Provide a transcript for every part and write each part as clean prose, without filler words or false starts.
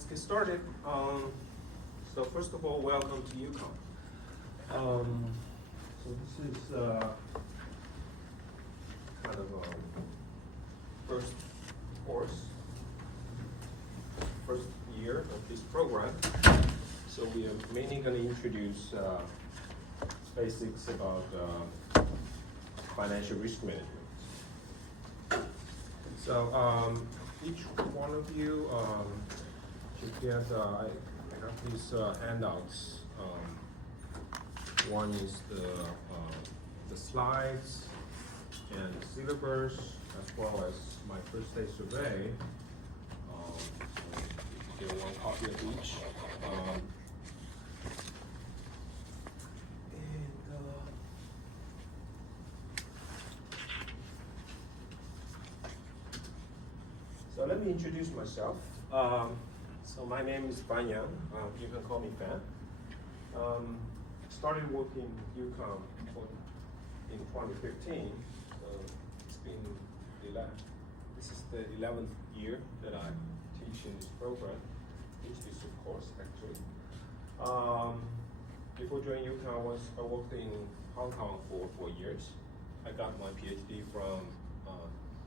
let's get started. So first of all, welcome to UConn. So this is kind of first course, first year of this program. So we are mainly going to introduce basics about financial risk management. So each one of you should get, I got these handouts. One is the slides and the syllabus, as well as my first day survey. So you get one copy of each. So let me introduce myself. So my name is Fan Yang. You can call me Fan. Started working UConn in 2015. So it's been this is the 11th year that I teach in this program. Teach this course actually. Before joining UConn, I worked in Hong Kong for 4 years. I got my PhD from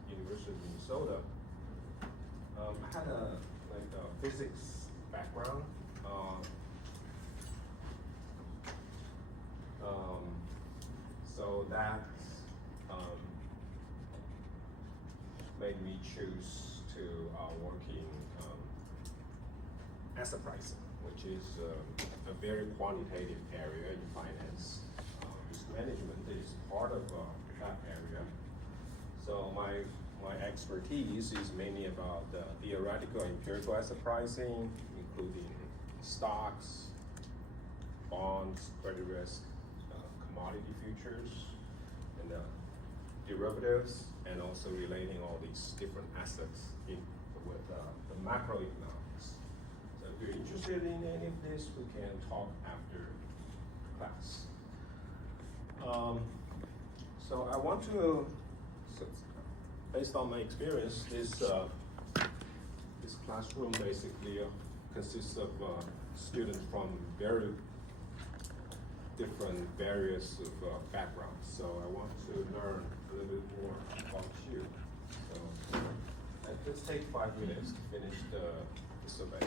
University of Minnesota. I had a physics background. So that made me choose to work in asset pricing, which is a very quantitative area in finance. Risk management is part of that area. So my expertise is mainly about theoretical and empirical asset pricing, including stocks, bonds, credit risk, commodity futures, and derivatives, and also relating all these different assets with the macroeconomics. So if you're interested in any of this, we can talk after class. So I want to, based on my experience, this classroom basically consists of students from very different various backgrounds. So I want to learn a little bit more about you. So let's take 5 minutes to finish the survey.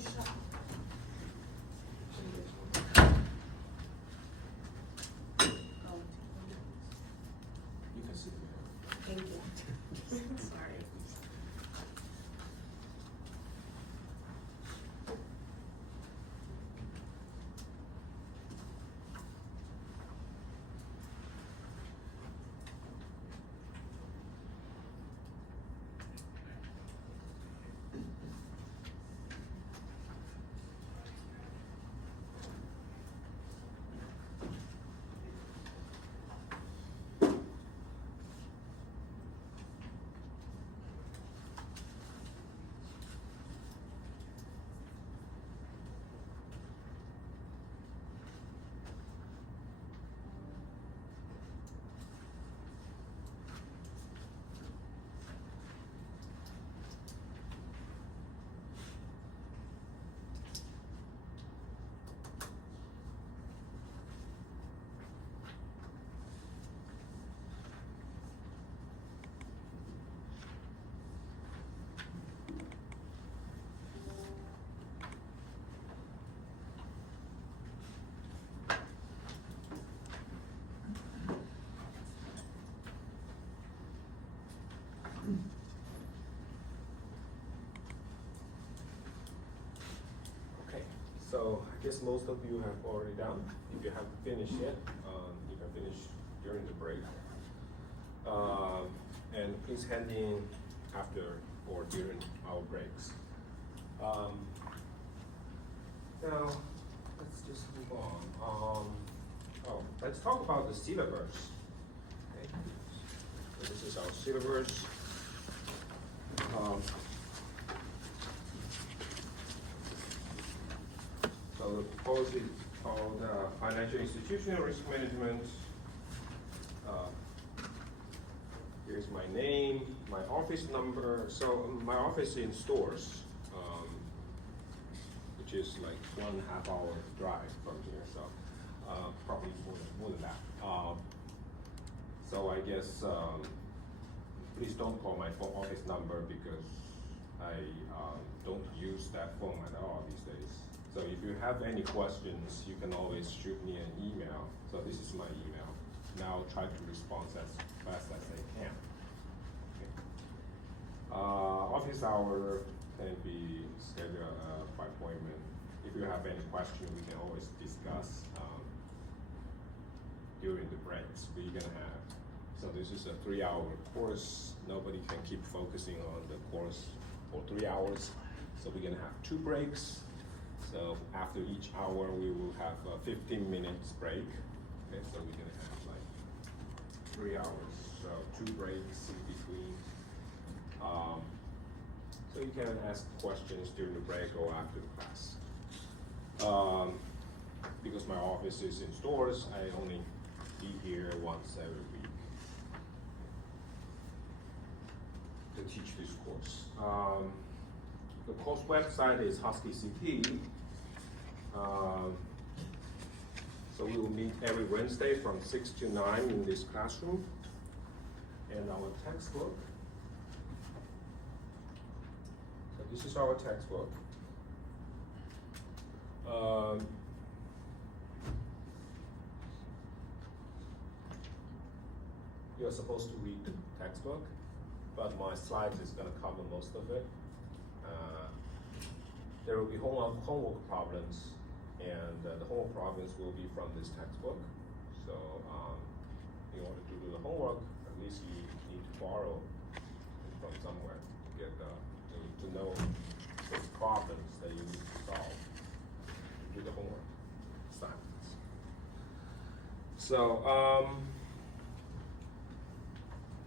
You can sit there. Thank you. Sorry. Okay, so I guess most of you have already done. If you haven't finished yet, you can finish during the break. And please hand in after or during our breaks. Now, let's just move on. Let's talk about the syllabus. Okay. So this is our syllabus. So the course is called Financial Institutional Risk Management. Here's my name, my office number. So my office is in Stores, which is like 1.5 hour drive from here. So probably more than that. So I guess please don't call my office number because I don't use that phone at all these days. So if you have any questions, you can always shoot me an email. So this is my email. Now I'll try to respond as fast as I can. Okay. Office hour can be scheduled by appointment. If you have any question, we can always discuss during the breaks we're gonna have. So this is a 3-hour course. Nobody can keep focusing on the course for 3 hours. So we're gonna have 2 breaks. So after each hour, we will have a 15 minutes break. Okay, so we're gonna have like 3 hours, so 2 breaks in between. So you can ask questions during the break or after the class. Because my office is in Stores, I only be here once every week to teach this course. The course website is Husky CT. So we will meet every Wednesday from 6 to 9 in this classroom. And our textbook. So this is our textbook. You're supposed to read the textbook, but my slides is gonna cover most of it. There will be homework problems, and the homework problems will be from this textbook. So in order to do the homework, at least you need to borrow from somewhere to get to know the problems that you need to solve to do the homework assignments. So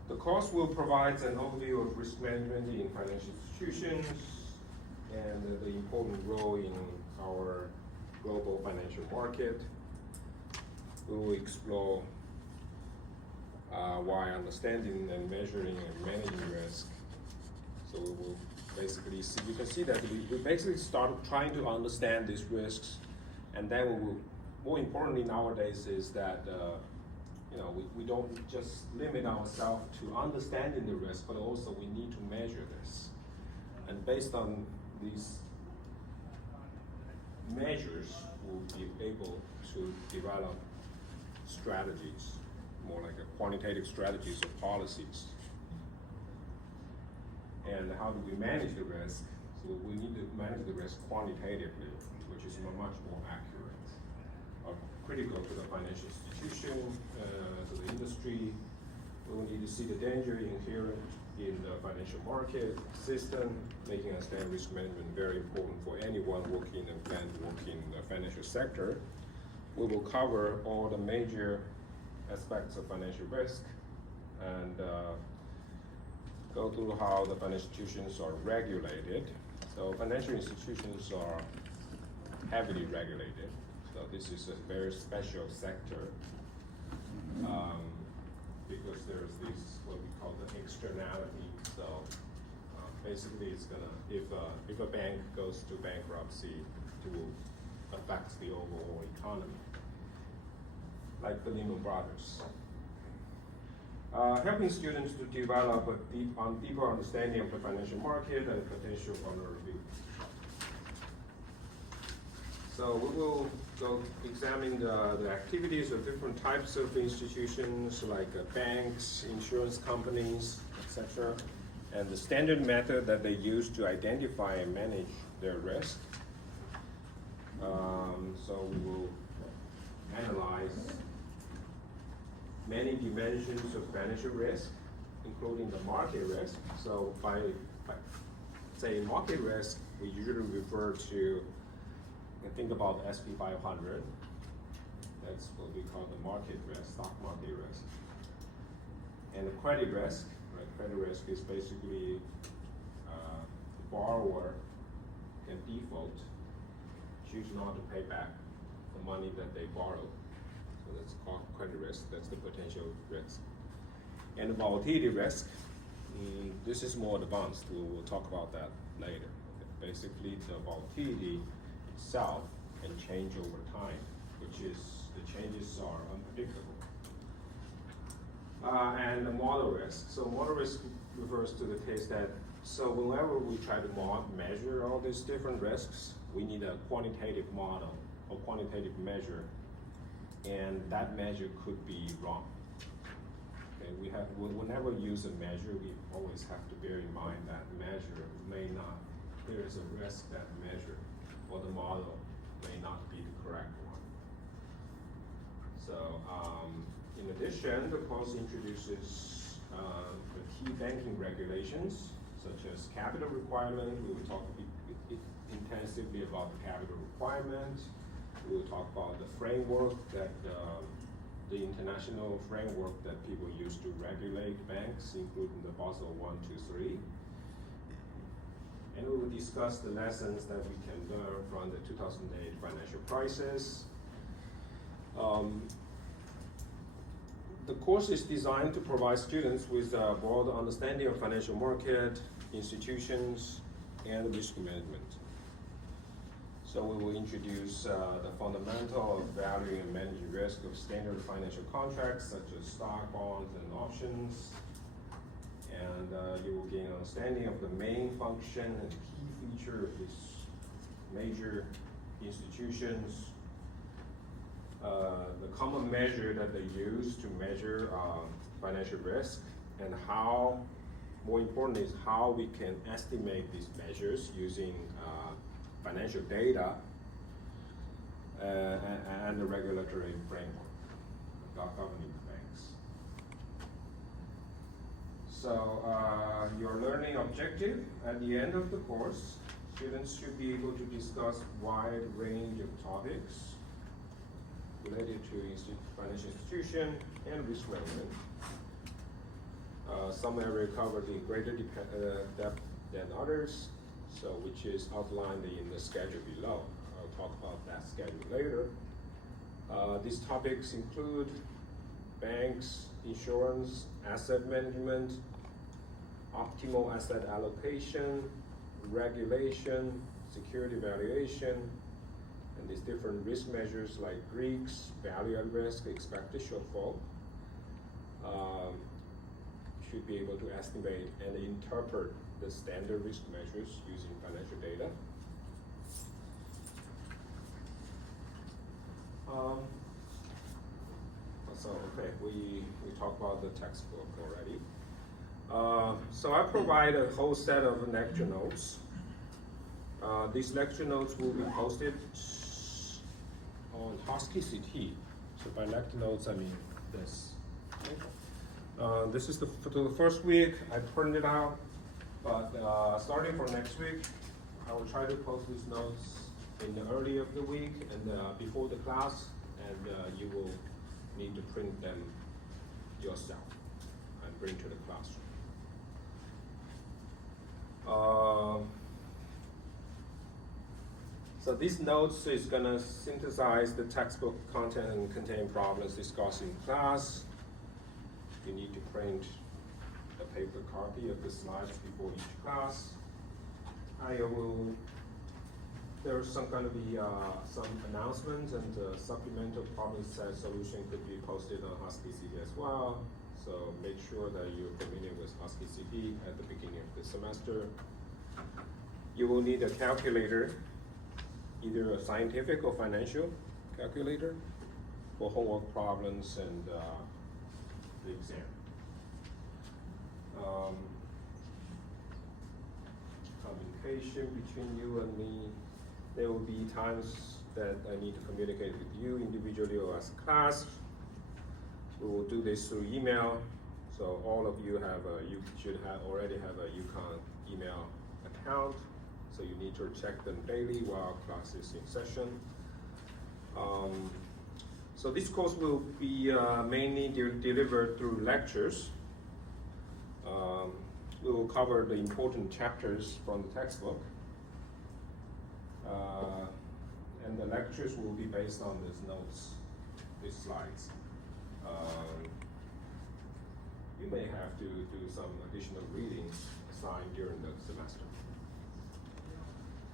the course will provide an overview of risk management in financial institutions and the important role in our global financial market. We will explore why understanding and measuring and managing risk. So we will basically see, you can see that we basically started trying to understand these risks, and then we will, more importantly nowadays is that we don't just limit ourselves to understanding the risk, but also we need to measure this. And based on these measures will be able to develop strategies, more like a quantitative strategies or policies. And how do we manage the risk? So we need to manage the risk quantitatively, which is much more accurate, critical to the financial institution, to the industry. We will need to see the danger inherent in the financial market system, making understand risk management very important for anyone working and plan to work in the financial sector. We will cover all the major aspects of financial risk and go through how the financial institutions are regulated. So financial institutions are heavily regulated. So this is a very special sector because there's this, what we call the externality. So basically it's gonna, if a bank goes to bankruptcy, it will affect the overall economy, like the Lehman Brothers. Helping students to develop a deeper understanding of the financial market and potential vulnerability. So we will go examine the activities of different types of institutions like banks, insurance companies, etc., and the standard method that they use to identify and manage their risk. So we will analyze many dimensions of financial risk, including the market risk. So by saying market risk, we usually refer to, think about S&P 500. That's what we call the market risk, stock market risk. And the credit risk, right? Credit risk is basically the borrower can default, choose not to pay back the money that they borrowed. So that's called credit risk. That's the potential risk. And the volatility risk, this is more advanced. We'll talk about that later. Basically, the volatility itself can change over time, which is, the changes are unpredictable. And the model risk. So model risk refers to the case that, so whenever we try to measure all these different risks, we need a quantitative model or quantitative measure, and that measure could be wrong. Okay, whenever we use a measure, we always have to bear in mind that measure may not, there is a risk that measure or the model may not be the correct one. So in addition, the course introduces the key banking regulations, such as capital requirement. We will talk intensively about the capital requirement. We will talk about the framework that the international framework that people use to regulate banks, including the Basel I, II, III. And we will discuss the lessons that we can learn from the 2008 financial crisis. The course is designed to provide students with a broad understanding of financial market, institutions, and risk management. So we will introduce the fundamental of valuing and managing risk of standard financial contracts, such as stock, bonds, and options. And you will gain understanding of the main function and key feature of these major institutions, the common measure that they use to measure financial risk, and how, more important is how we can estimate these measures using financial data and the regulatory framework governing banks. So your learning objective at the end of the course, students should be able to discuss a wide range of topics related to financial institution and risk management. Some area covered in greater depth than others, so which is outlined in the schedule below. I'll talk about that schedule later. These topics include banks, insurance, asset management, optimal asset allocation, regulation, security valuation, and these different risk measures like Greeks, value at risk, expected shortfall. Should be able to estimate and interpret the standard risk measures using financial data. So, okay, we talked about the textbook already. So I provide a whole set of lecture notes. These lecture notes will be posted on Husky CT. So by lecture notes, I mean this. Okay. This is for the first week. I printed out, but starting for next week, I will try to post these notes in the early of the week and before the class, and you will need to print them yourself and bring to the classroom. So these notes is gonna synthesize the textbook content and contain problems discussed in class. You need to print a paper copy of the slides before each class. There's gonna be some announcements and supplemental problem set solution could be posted on Husky CT as well. So make sure that you're familiar with Husky CT at the beginning of the semester. You will need a calculator, either a scientific or financial calculator for homework problems and the exam. Communication between you and me. There will be times that I need to communicate with you individually or as a class. We will do this through email. So all of you should already have a UConn email account. So you need to check them daily while class is in session. So this course will be mainly delivered through lectures. We will cover the important chapters from the textbook. And the lectures will be based on these notes, these slides. You may have to do some additional reading assigned during the semester.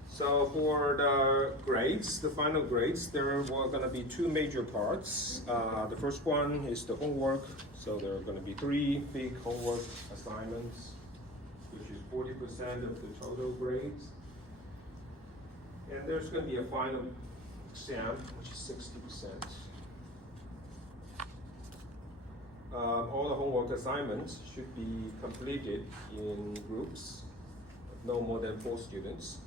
So for the grades, the final grades, there are going to be two major parts. The first one is the homework. So there are going to be 3 big homework assignments, which is 40% of the total grades. And there's going to be a final exam, which is 60%. All the homework assignments should be completed in groups of no more than 4 students.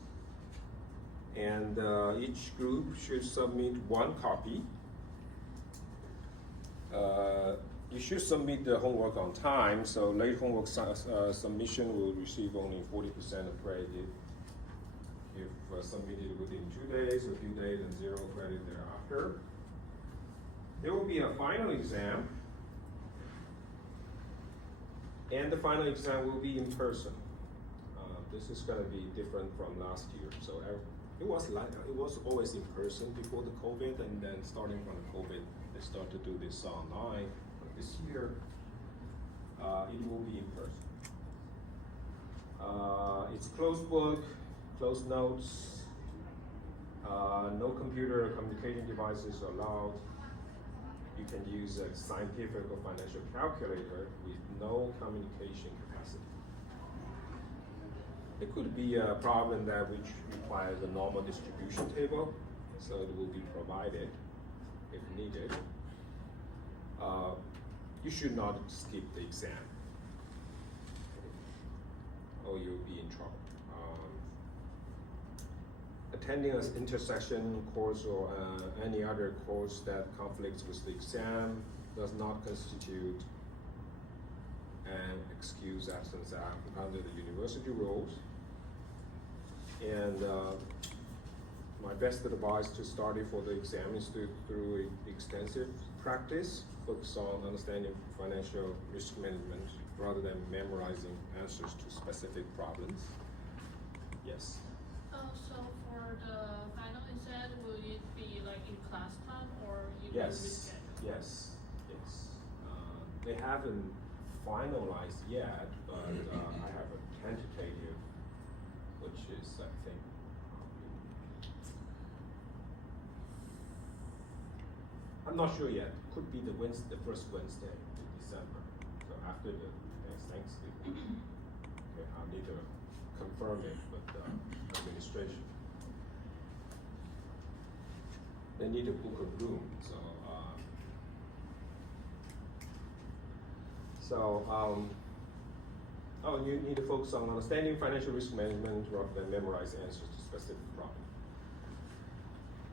And each group should submit 1 copy. You should submit the homework on time, so late homework submission will receive only 40% of credit. If submitted within 2 days, a few days, and 0 credit thereafter. There will be a final exam, and the final exam will be in person. This is going to be different from last year. So it was always in person before the COVID, and then starting from the COVID, they start to do this online. But this year, it will be in person. It's closed book, closed notes, no computer or communication devices allowed. You can use a scientific or financial calculator with no communication capacity. There could be a problem that which requires a normal distribution table, so it will be provided if needed. You should not skip the exam, or you'll be in trouble. Attending an intersection course or any other course that conflicts with the exam does not constitute an excuse absence under the university rules. And my best advice to study for the exam is through extensive practice, focus on understanding financial risk management rather than memorizing answers to specific problems. Yes? So for the final exam, will it be like in class time or you will Yes, reschedule? yes. They haven't finalized yet, but I have a tentative, which is, I think, I'm not sure yet. Could be the first Wednesday in December. So after the next Thanksgiving. Okay, I'll need to confirm it with administration. they need to book a room. You need to focus on understanding financial risk management rather than memorize answers to specific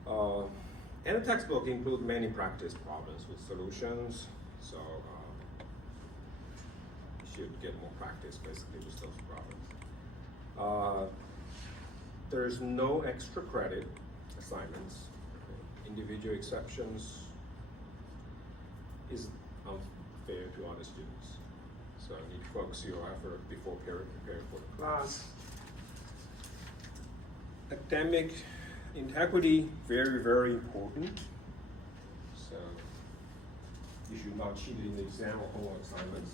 problems. And the textbook include many practice problems with solutions, so you should get more practice basically with those problems. There's no extra credit assignments. Individual exceptions is unfair to other students. So you need to focus your effort before preparing for the class. Academic integrity, very, very important. So you should not cheat in the exam or homework assignments.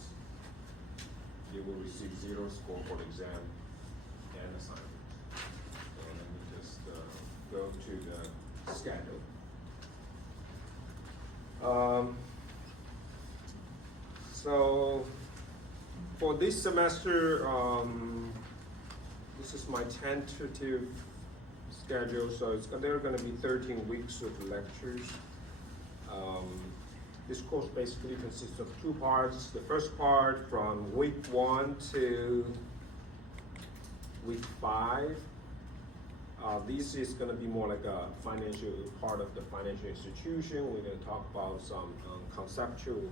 You will receive 0 score for the exam and assignment. So let me just go to the schedule. So for this semester, this is my tentative schedule. So there are going to be 13 weeks of lectures. This course basically consists of 2 parts. The first part from week 1 to week 5. This is going to be more like a financial part of the financial institution. We're going to talk about some conceptual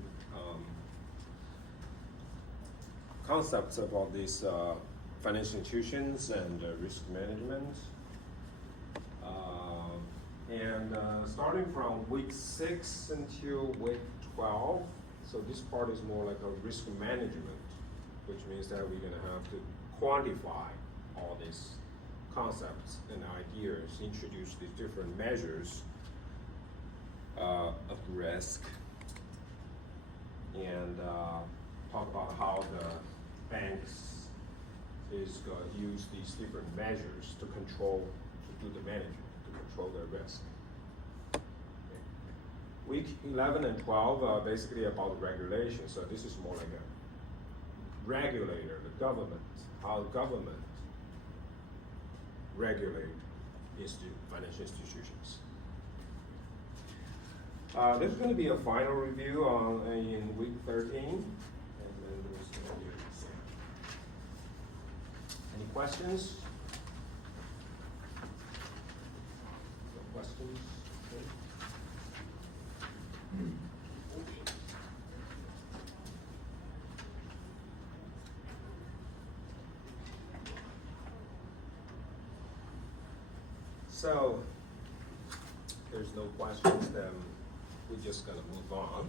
concepts about these financial institutions and risk management. Starting from week 6 until week 12, so this part is more like a risk management, which means that we're going to have to quantify all these concepts and ideas, introduce these different measures of risk, and talk about how the banks is going to use these different measures to do the management, to control their risk. Okay. Week 11 and 12 are basically about regulation, so this is more like a regulator, the government, how government regulate financial institutions. There's going to be a final review in week 13, and then there's going to be an exam. Any questions? No questions? Okay. So, there's no questions, then we're just gonna move on.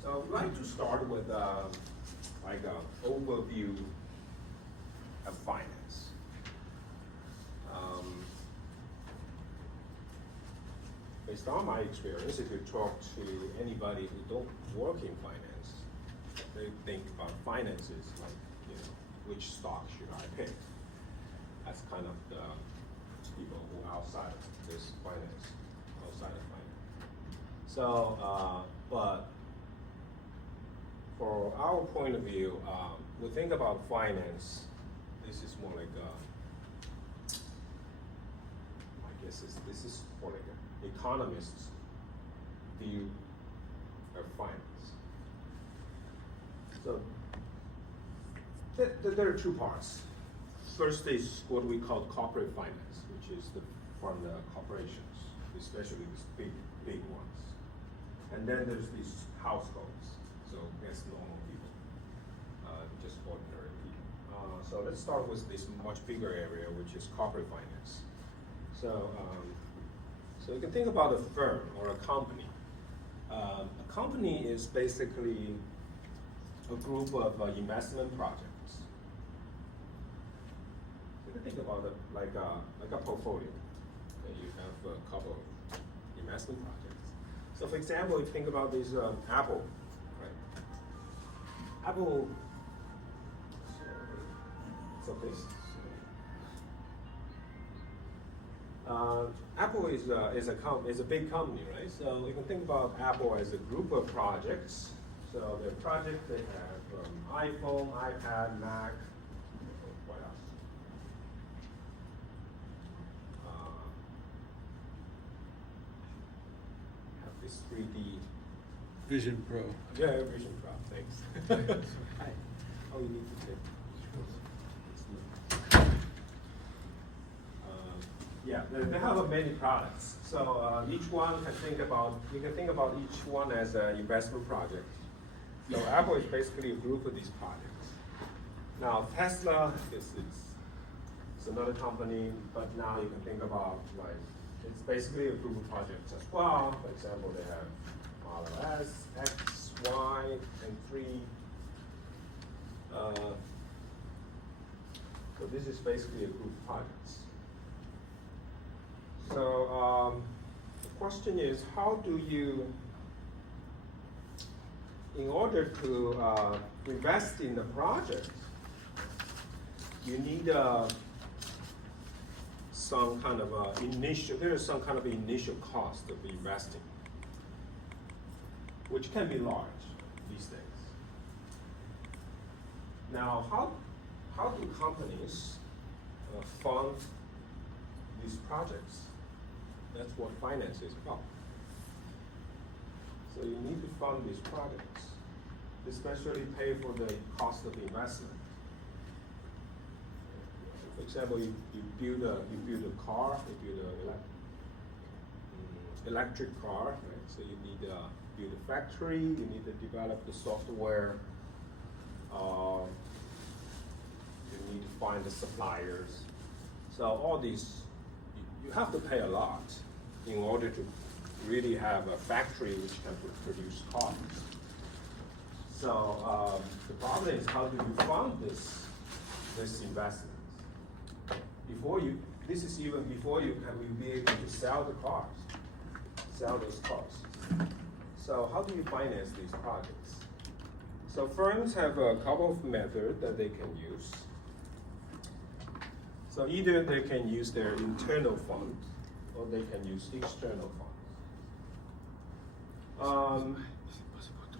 So I'd like to start with like an overview of finance. Based on my experience, if you talk to anybody who don't work in finance, they think about finances like, which stock should I pick? That's kind of the people who are outside of this finance, outside of finance. So, but for our point of view, we think about finance, this is more like this is more like an economist's view of finance. So, there are 2 parts. First is what we call corporate finance, which is from the corporations, especially these big ones. And then there's these households, so that's normal people, just ordinary people. So let's start with this much bigger area, which is corporate finance. So, so you can think about a firm or a company. A company is basically a group of investment projects. You can think about it like a portfolio. Okay, you have a couple of investment projects. So for example, you think about this Apple, right? Apple, so this. Apple is a big company, right? So you can think about Apple as a group of projects. So the project they have iPhone, iPad, Mac. What this 3D. Vision Pro. Yeah, Vision Pro, thanks. Hi. Oh, you need to take. Yeah, they have many products. So each one can think about, you can think about each one as an investment project. So Apple is basically a group of these projects. Now Tesla is another company, but now you can think about like, it's basically a group of projects as well. For example, they have Model S, X, Y, and 3. So this is basically a group of projects. So the question is, how do you, in order to invest in the project, you need some kind of there is some kind of initial cost of investing, which can be large these days. Now, how do companies fund these projects? That's what finance is about. So you need to fund these projects, especially pay for the cost of the investment. For example, you build a car, you build an electric car, right? So you need to build a factory, you need to develop the software, you need to find the suppliers. So all these, you have to pay a lot in order to really have a factory which can produce cars. So the problem is, how do you fund this investment? This is even before you will be able to sell those cars. So how do you finance these projects? So firms have a couple of methods that they can use. So either they can use their internal fund, or they can use external funds.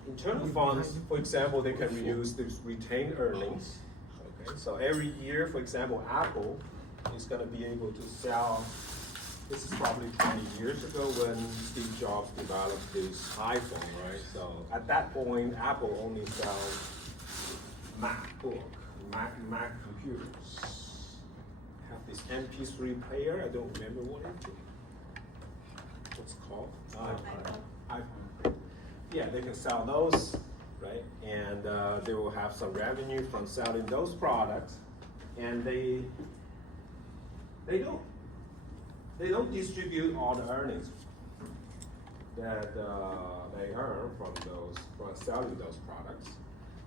Internal funds, for example, they can use these retained earnings. Okay, so every year, for example, Apple is going to be able to sell. This is probably 20 years ago when Steve Jobs developed his iPhone, right? So at that point, Apple only sells MacBook, Mac computers. Have this MP3 player. I don't remember what's called. iPhone. Yeah, they can sell those, right? And they will have some revenue from selling those products, and they don't distribute all the earnings that they earn from selling those products.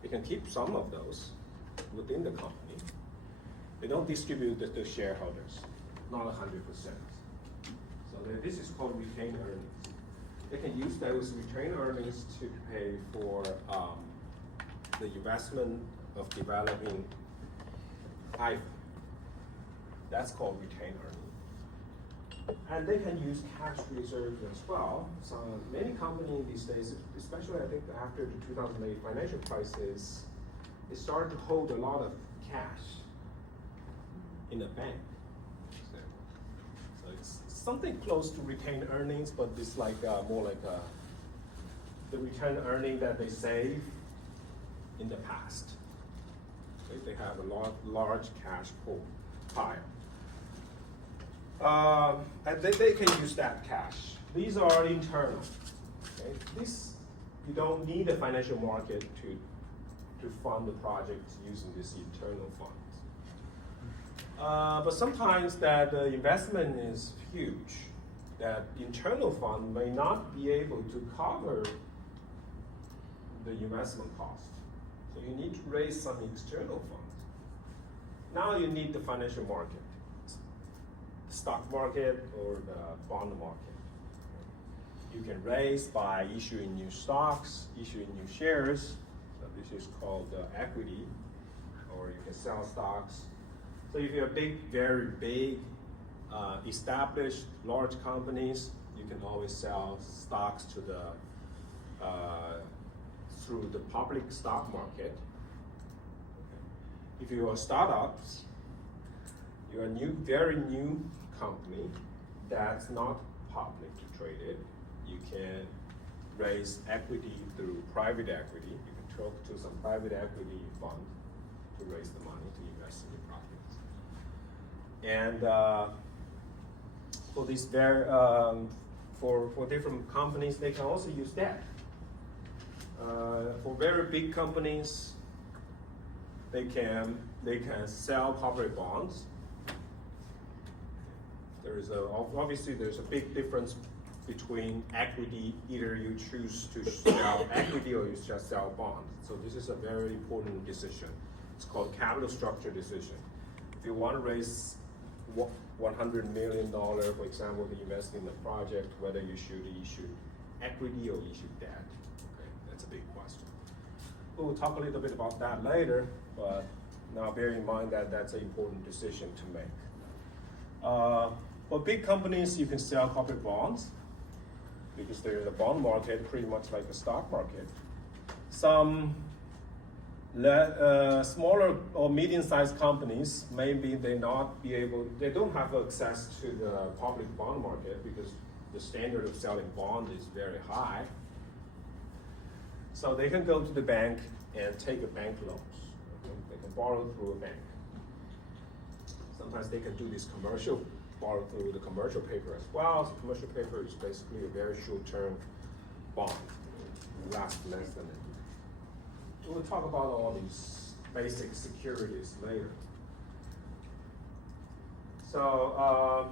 They can keep some of those within the company. They don't distribute it to shareholders, not 100%. So this is called retained earnings. They can use those retained earnings to pay for the investment of developing iPhone. That's called retained earnings. And they can use cash reserves as well. So many companies these days, especially I think after the 2008 financial crisis, they started to hold a lot of cash in a bank. So it's something close to retained earnings, but it's like more like the retained earning that they save in the past. Okay, they have a large cash pile. And they can use that cash. These are internal. Okay? You don't need a financial market to fund the project using this internal funds. But sometimes that investment is huge, that internal fund may not be able to cover the investment cost. So you need to raise some external funds. Now you need the financial market, the stock market or the bond market. You can raise by issuing new stocks, issuing new shares. So this is called equity, or you can sell stocks. So if you're very big, established, large companies, you can always sell stocks to through the public stock market. If you are startups, you're a very new company that's not publicly traded, you can raise equity through private equity. You can talk to some private equity fund to raise the money to invest in the project. And for these for different companies, they can also use debt. For very big companies, they can sell corporate bonds. Obviously there's a big difference between equity. Either you choose to sell equity or you just sell bonds. So this is a very important decision. It's called capital structure decision. If you want to raise $100 million, for example, to invest in the project, whether you should issue equity or issue debt. Okay, that's a big question. We'll talk a little bit about that later, but now bear in mind that that's an important decision to make. For big companies, you can sell corporate bonds because there's a bond market pretty much like a stock market. Some smaller or medium-sized companies, maybe they don't have access to the public bond market because the standard of selling bond is very high. So they can go to the bank and take a bank loans. Okay? They can borrow through a bank. Sometimes they can do this borrow through the commercial paper as well. So commercial paper is basically a very short-term bond. It lasts less than a year. We'll talk about all these basic securities later. So,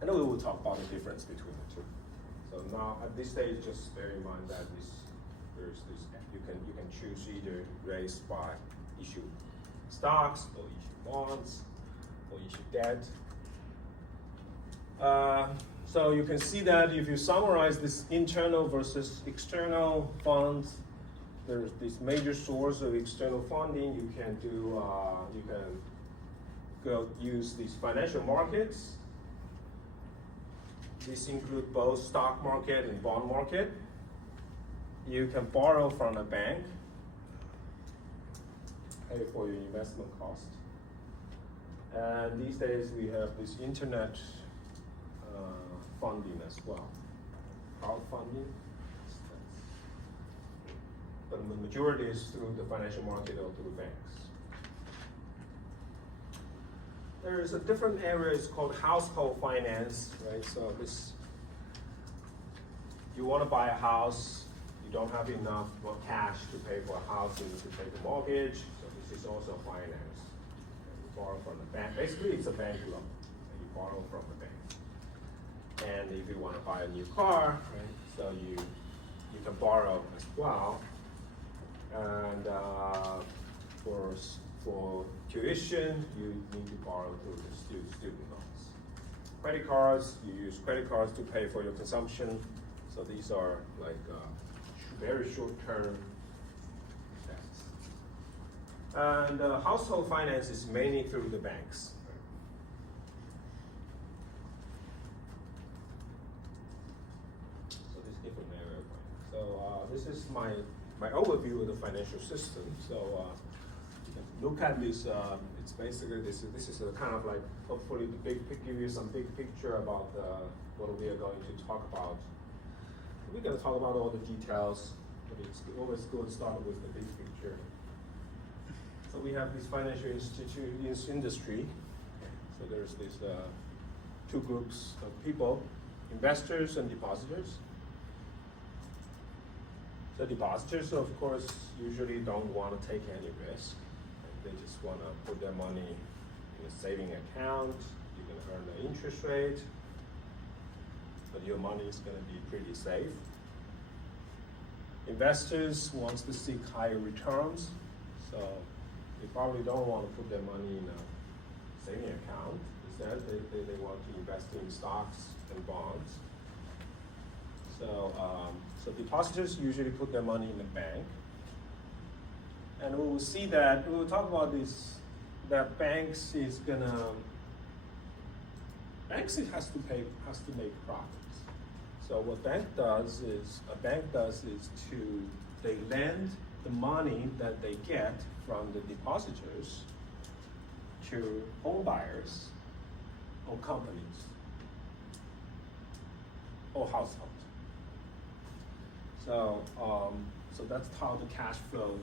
and then we will talk about the difference between the two. So now at this stage, just bear in mind that you can choose either raise by issue stocks or issue bonds or issue debt. So you can see that if you summarize this internal versus external funds, there's this major source of external funding. You can go use these financial markets. These include both stock market and bond market. You can borrow from a bank, pay for your investment cost. And these days we have this internet funding as well, crowdfunding. But the majority is through the financial market or through banks. There is a different area, it's called household finance, right? So you want to buy a house, you don't have enough cash to pay for a house, you need to pay the mortgage, so this is also finance. You borrow from the bank. Basically, it's a bank loan that you borrow from the bank. And if you want to buy a new car, right, so you can borrow as well. And for tuition, you need to borrow through the student loans. Credit cards, you use credit cards to pay for your consumption. So these are like very short-term debts. And household finance is mainly through the banks. So this different area of finance. So this is my overview of the financial system. So you can look at this. It's basically this is a kind of like hopefully give you some big picture about what we are going to talk about. We're going to talk about all the details, but it's always good to start with the big picture. So we have this financial industry. So there's these two groups of people: investors and depositors. The depositors, of course, usually don't want to take any risk. They just want to put their money in a saving account. You can earn the interest rate, but your money is going to be pretty safe. Investors want to seek higher returns, so they probably don't want to put their money in a saving account. Instead, they want to invest in stocks and bonds. So depositors usually put their money in the bank. And we will see that, we will talk about this, that banks has to make profits. So what a bank does is they lend the money that they get from the depositors to home buyers or companies or households. So that's how the cash flow,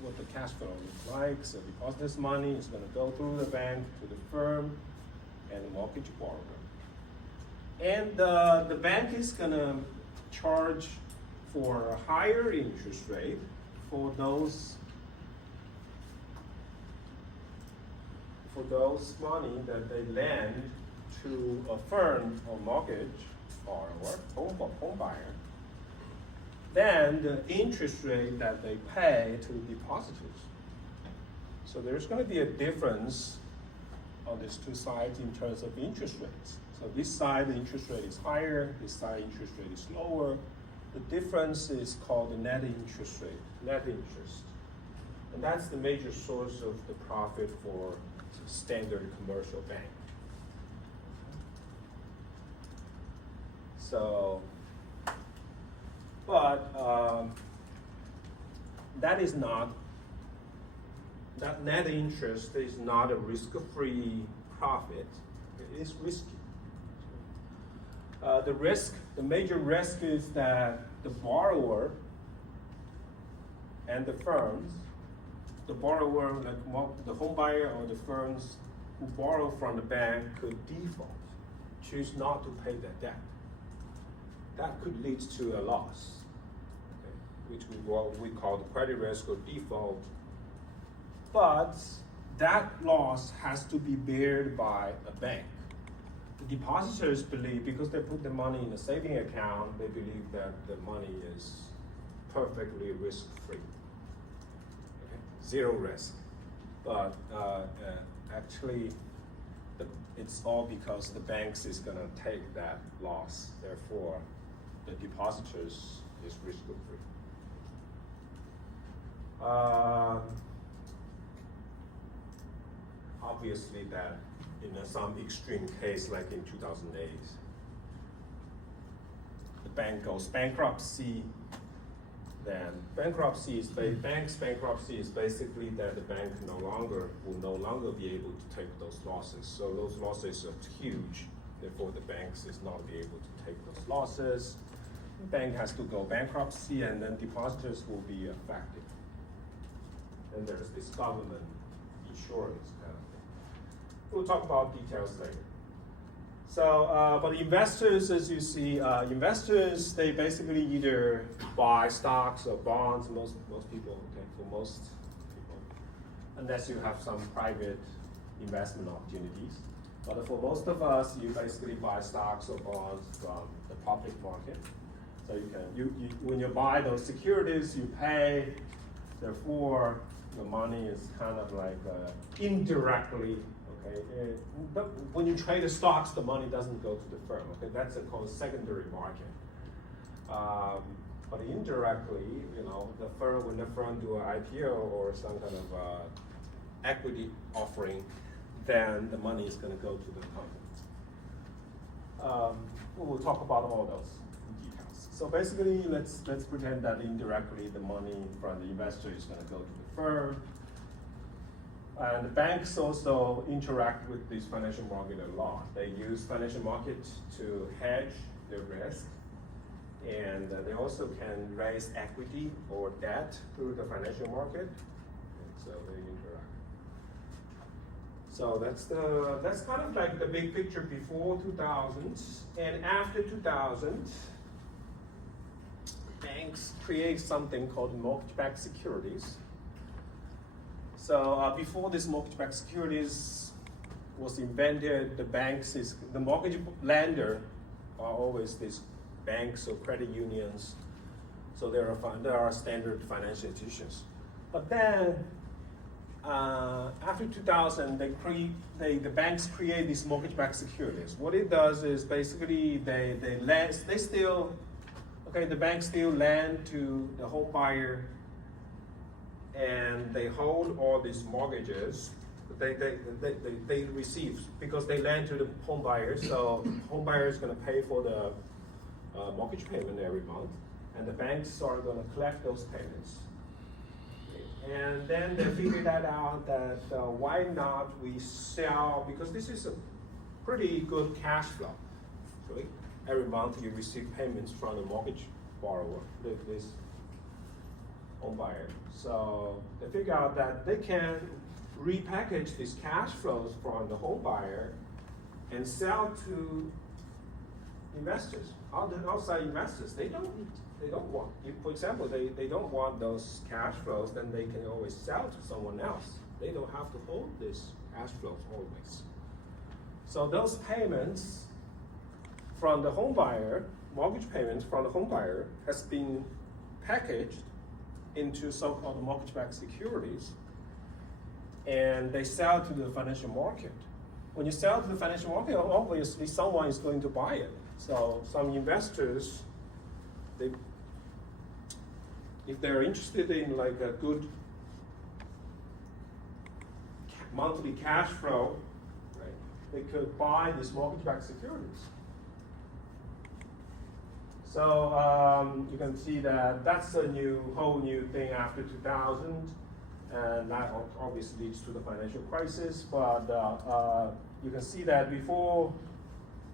what the cash flow looks like. So depositors' money is going to go through the bank to the firm and the mortgage borrower. And the bank is going to charge for a higher interest rate for those money that they lend to a firm or mortgage borrower, home buyer, than the interest rate that they pay to depositors. So there's going to be a difference on these two sides in terms of interest rates. So this side, the interest rate is higher, this side, interest rate is lower. The difference is called the net interest rate, net interest. And that's the major source of the profit for standard commercial bank. So, but that net interest is not a risk-free profit. It is risky. The major risk is that the borrower and the firms, the borrower, like the home buyer or the firms who borrow from the bank could default, choose not to pay their debt. That could lead to a loss, okay, which we call the credit risk or default. But that loss has to be bared by a bank. The depositors believe, because they put the money in a saving account, they believe that the money is perfectly risk-free, okay? Zero risk. But actually, it's all because the banks is going to take that loss. Therefore, the depositors is risk-free. Obviously, that in some extreme case, like in 2008, the bank goes bankruptcy. Then bank's bankruptcy is basically that the bank will no longer be able to take those losses. So those losses are huge. Therefore, the banks is not be able to take those losses. The bank has to go bankruptcy, and then depositors will be affected. And there's this government insurance kind of thing. We'll talk about details later. So, but investors, as you see, investors, they basically either buy stocks or bonds, most people, okay, for most people, unless you have some private investment opportunities. But for most of us, you basically buy stocks or bonds from the public market. So when you buy those securities, you pay, therefore, the money is kind of like indirectly. Okay, but when you trade the stocks, the money doesn't go to the firm. Okay, that's called secondary market. But indirectly, when the firm do an IPO or some kind of equity offering, then the money is going to go to the company. We'll talk about all those details. So basically, let's pretend that indirectly the money from the investor is going to go to the firm. And the banks also interact with this financial market a lot. They use financial market to hedge their risk. And they also can raise equity or debt through the financial market. And so they interact. So that's kind of like the big picture before 2000. And after 2000, banks create something called mortgage-backed securities. So before this mortgage-backed securities was invented, the mortgage lender are always these banks or credit unions. So there are standard financial institutions. But then after 2000, the banks create these mortgage-backed securities. What it does is basically the banks still lend to the home buyer, and they hold all these mortgages. They receive, because they lend to the home buyer, so home buyer is going to pay for the mortgage payment every month, and the banks are going to collect those payments. And then they figure that out that why not we sell, because this is a pretty good cash flow. Actually, every month you receive payments from the mortgage borrower, this home buyer. So they figure out that they can repackage these cash flows from the home buyer and sell to investors, outside investors. They don't want, for example, they don't want those cash flows, then they can always sell to someone else. They don't have to hold these cash flows always. So those payments from the home buyer, mortgage payments from the home buyer, has been packaged into so-called mortgage-backed securities, and they sell to the financial market. When you sell to the financial market, obviously someone is going to buy it. So some investors, if they're interested in like a good monthly cash flow, right, they could buy these mortgage-backed securities. So you can see that that's a whole new thing after 2000, and that obviously leads to the financial crisis. But you can see that before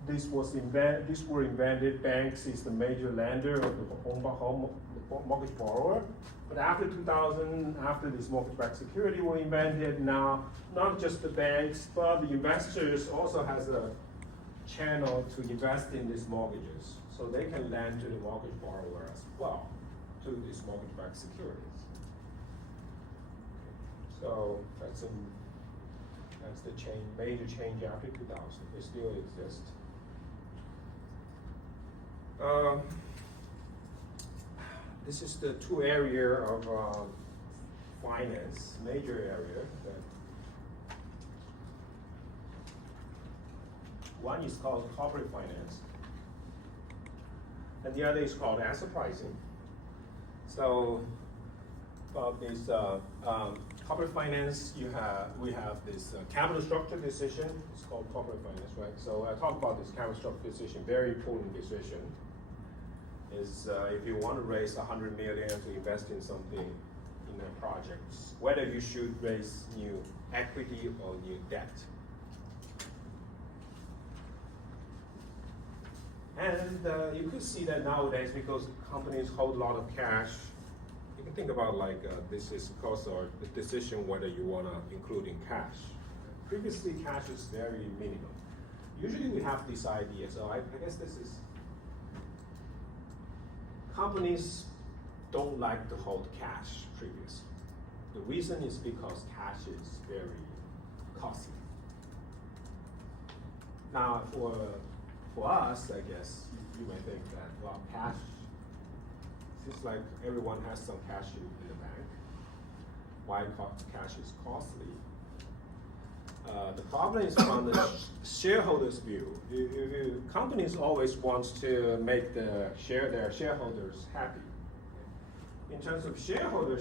these were invented, banks is the major lender of the mortgage borrower. But after 2000, after this mortgage-backed security were invented, now not just the banks, but the investors also has a channel to invest in these mortgages. So they can lend to the mortgage borrower as well, to these mortgage-backed securities. So that's the change, major change after 2000. They still exist. This is the two area of finance, major area. One is called corporate finance, and the other is called asset pricing. So, about this corporate finance, we have this capital structure decision. It's called corporate finance, right? So I talk about this capital structure decision, very important decision. Is if you want to raise $100 million to invest in something, in a project, whether you should raise new equity or new debt. And you could see that nowadays, because companies hold a lot of cash, you can think about like this is because of the decision whether you want to include in cash. Previously, cash is very minimal. Usually we have this idea, so I guess this is, companies don't like to hold cash previously. The reason is because cash is very costly. Now, for us, I guess, you may think that, well, cash, it's like everyone has some cash in the bank. Why cash is costly? The problem is from the shareholders' view. Companies always want to make their shareholders happy. In terms of shareholder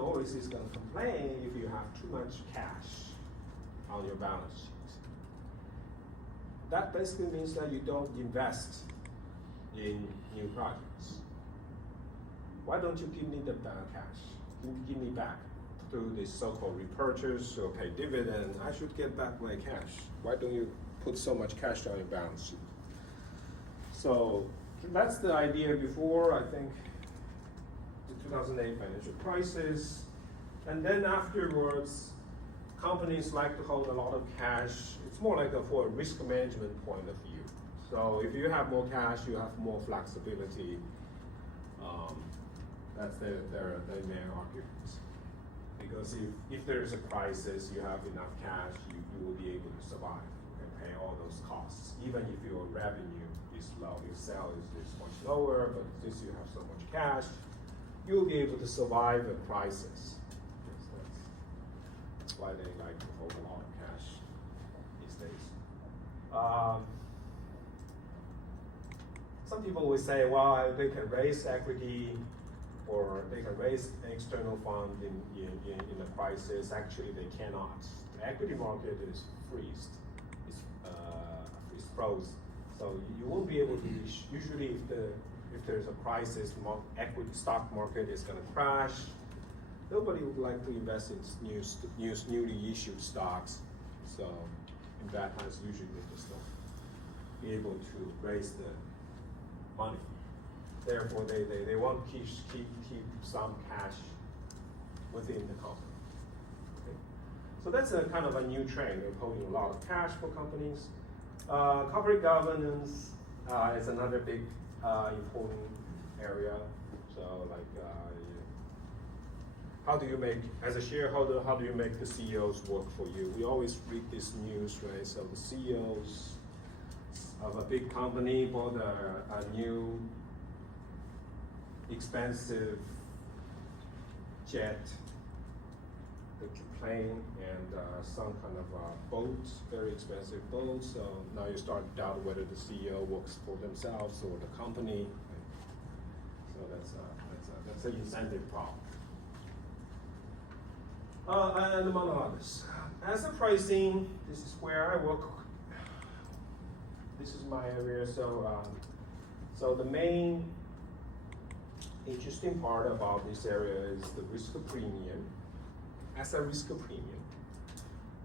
always is going to complain if you have too much cash on your balance sheet. That basically means that you don't invest in new projects. Why don't you give me the cash? Give me back through this so-called repurchase or pay dividend. I should get back my cash. Why don't you put so much cash on your balance sheet? So that's the idea before, I think, the 2008 financial crisis. And then afterwards, companies like to hold a lot of cash. It's more like for a risk management point of view. So if you have more cash, you have more flexibility. That's their main arguments. Because if there's a crisis, you have enough cash, you will be able to survive and pay all those costs. Even if your revenue is low, your sale is much lower, but since you have so much cash, you'll be able to survive a crisis. That's why they like to hold a lot of cash these days. Some people will say, well, they can raise equity or they can raise an external fund in a crisis. Actually, they cannot. The equity market is freezed. It's frozen. So you won't be able to. Usually, if there's a crisis, equity stock market is going to crash. Nobody would like to invest in newly issued stocks. So in that times, usually they just don't be able to raise the money. Therefore, they want to keep some cash within the company. Okay? So that's a kind of a new trend. They're holding a lot of cash for companies. Corporate governance is another big important area. So like, how do you make, as a shareholder, how do you make the CEOs work for you? We always read this news, right? So the CEOs of a big company bought a new expensive jet, the plane, and some kind of boat, very expensive boat. So now you start to doubt whether the CEO works for themselves or the company. So that's an incentive problem. And among others. Asset pricing, this is where I work. This is my area. So the main interesting part about this area is the risk premium. Asset risk premium.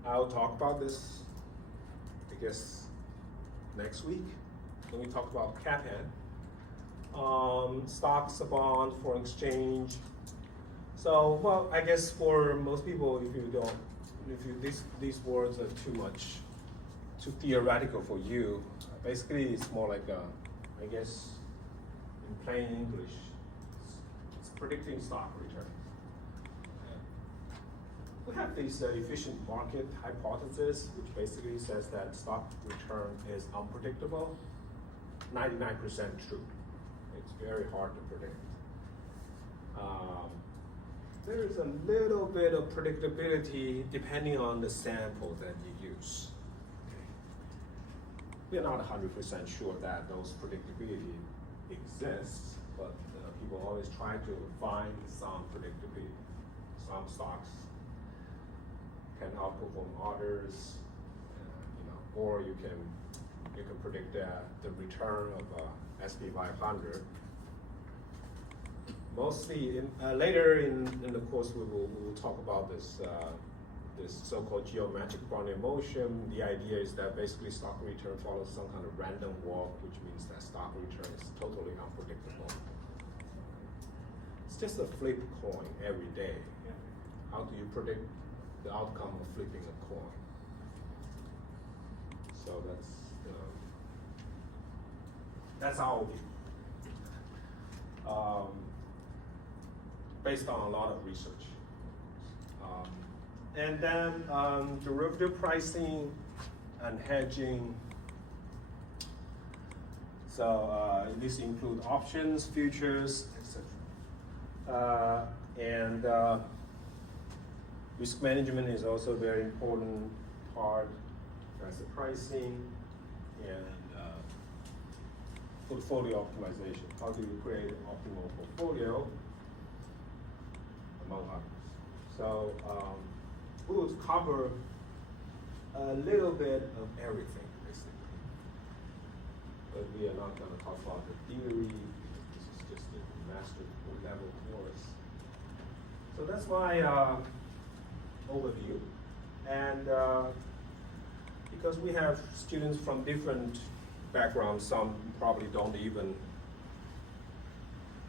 I'll talk about this, I guess, next week when we talk about CAPM. Stocks, bond, foreign exchange. So, well, I guess for most people, these words are too theoretical for you. Basically, it's more like, I guess, in plain English, it's predicting stock returns. We have this efficient market hypothesis, which basically says that stock return is unpredictable, 99% true. It's very hard to predict. There is a little bit of predictability depending on the sample that you use. We're not 100% sure that those predictability exists, but people always try to find some predictability. Some stocks can outperform others, or you can predict the return of SP 500. Mostly later in the course we will talk about this so-called geometric Brownian motion. The idea is that basically stock return follows some kind of random walk, which means that stock return is totally unpredictable. It's just a flip coin every day. How do you predict the outcome of flipping a coin? So that's our view. Based on a lot of research. And then derivative pricing and hedging. So this includes options, futures, etc. And risk management is also a very important part. Asset pricing and portfolio optimization. How do you create an optimal portfolio? Among others. So we'll cover a little bit of everything, basically. But we are not going to talk about the theory, because this is just a master level course. So that's my overview. And because we have students from different backgrounds, some probably don't even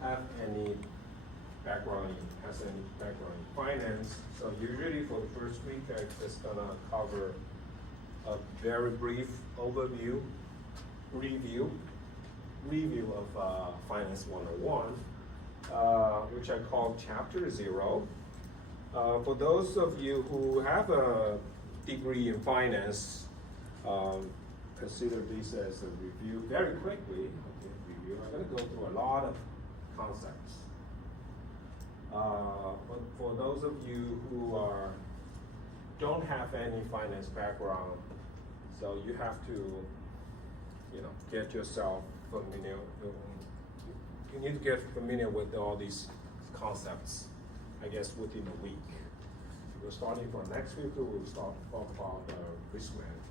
have any background in finance. So usually for the first week, I'm just gonna cover a very brief review of Finance 101, which I call Chapter 0. For those of you who have a degree in finance, consider this as a review very quickly. Okay, review. I'm gonna go through a lot of concepts. But for those of you who don't have any finance background, so you have to, get yourself familiar. You need to get familiar with all these concepts, I guess, within a week. We're starting from next week, we'll start to talk about risk management.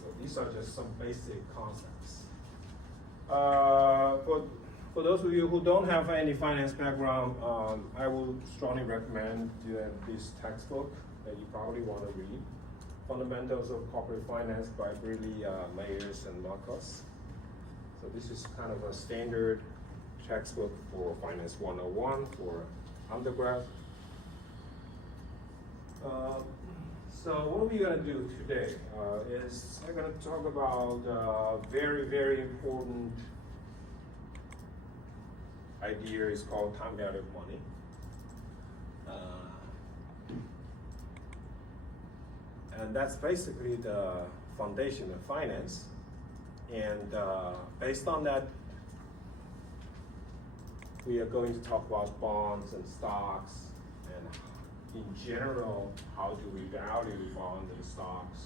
So these are just some basic concepts. For those of you who don't have any finance background, I would strongly recommend this textbook that you probably want to read, Fundamentals of Corporate Finance by Briley, Mayers, and Marcos. So So this is kind of a standard textbook for Finance 101 for undergrad. So what are we gonna do today? Is I'm gonna talk about very, very important idea is called time value of money. And that's basically the foundation of finance. And based on that, we are going to talk about bonds and stocks, and in general, how do we value bonds and stocks.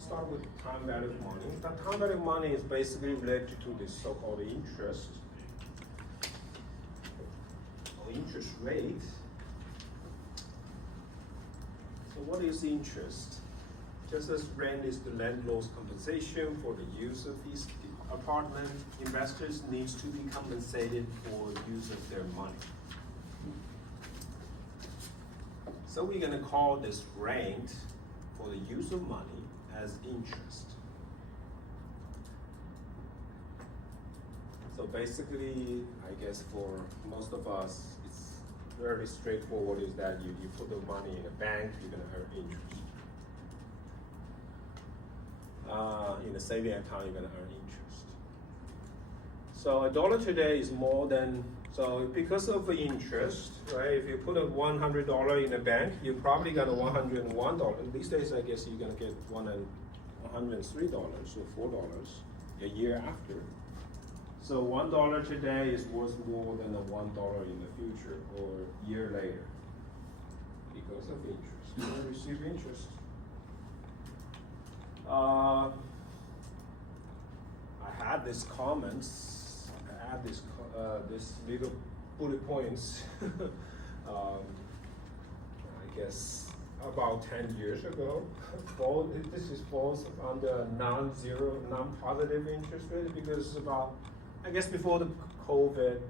Start with time value of money. The time value of money is basically related to this so-called interest, or interest rate. So what is interest? Just as rent is the landlord's compensation for the use of these apartment, investors needs to be compensated for use of their money. So we're gonna call this rent for the use of money as interest. So basically, I guess for most of us, it's very straightforward is that you put the money in a bank, you're gonna earn interest. In a saving account, you're gonna earn interest. So $1 today is more than, so because of the interest, right? If you put a $100 in a bank, you probably got a $101. These days, I guess you're gonna get $103 or $4 a year after. So $1 today is worth more than a $1 in the future or a year later because of interest. You're gonna receive interest. I had these comments. I had this little bullet points. I guess about 10 years ago. This is falls under non-zero, non-positive interest rate because I guess before the COVID,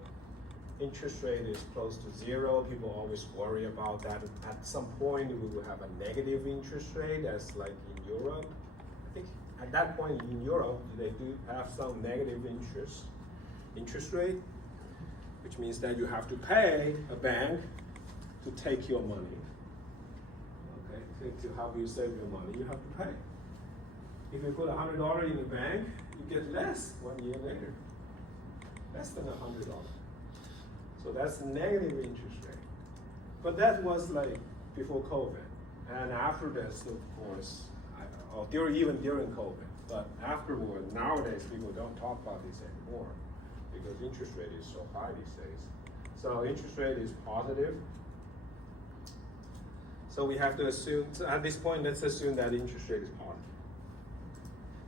interest rate is close to zero. People always worry about that. At some point, we will have a negative interest rate, as like in Europe. I think at that point in Europe, they do have some negative interest rate, which means that you have to pay a bank to take your money. Okay, to help you save your money, you have to pay. If you put $100 in the bank, you get less 1 year later. Less than $100. So that's negative interest rate. But that was like before COVID. And after this, of course, even during COVID. But afterward, nowadays people don't talk about this anymore because interest rate is so high these days. So interest rate is positive. So we have to assume, so at this point, let's assume that interest rate is positive.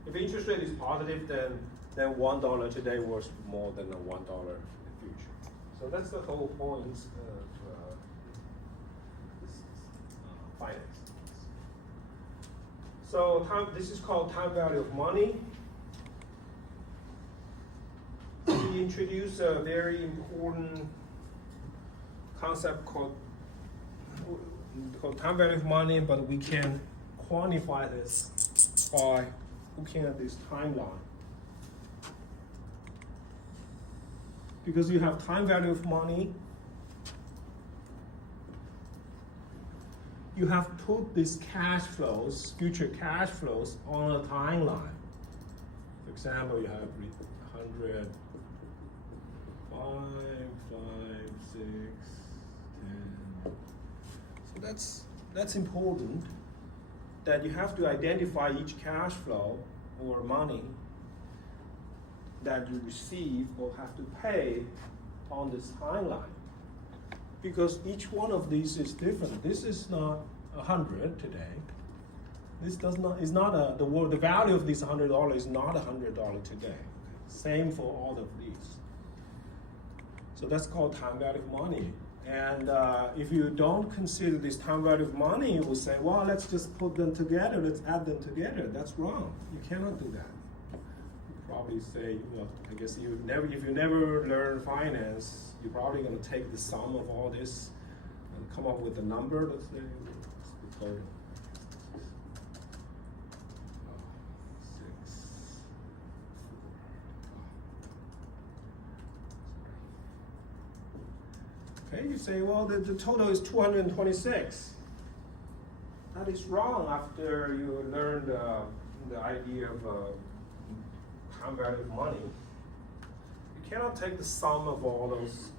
If interest rate is positive, then $1 today worth more than a $1 in the future. So that's the whole point of finance. So this is called time value of money. We introduce a very important concept called time value of money, but we can quantify this by looking at this timeline. Because you have time value of money, you have put these cash flows, future cash flows, on a timeline. For example, you have 100, 5, 6, 10. So that's important, that you have to identify each cash flow or money that you receive or have to pay on this timeline. Because each one of these is different. This is not 100 today. This the value of this $100 is not $100 today. Same for all of these. So that's called time value of money. And if you don't consider this time value of money, you will say, well, let's just put them together, let's add them together. That's wrong. You cannot do that. Probably say, well, I guess if you never learn finance, you're probably going to take the sum of all this and come up with a number. Let's say, 6, Okay, you say, well, the total is 226. That is wrong after you learn the idea of time value of money. You cannot take the sum of all those.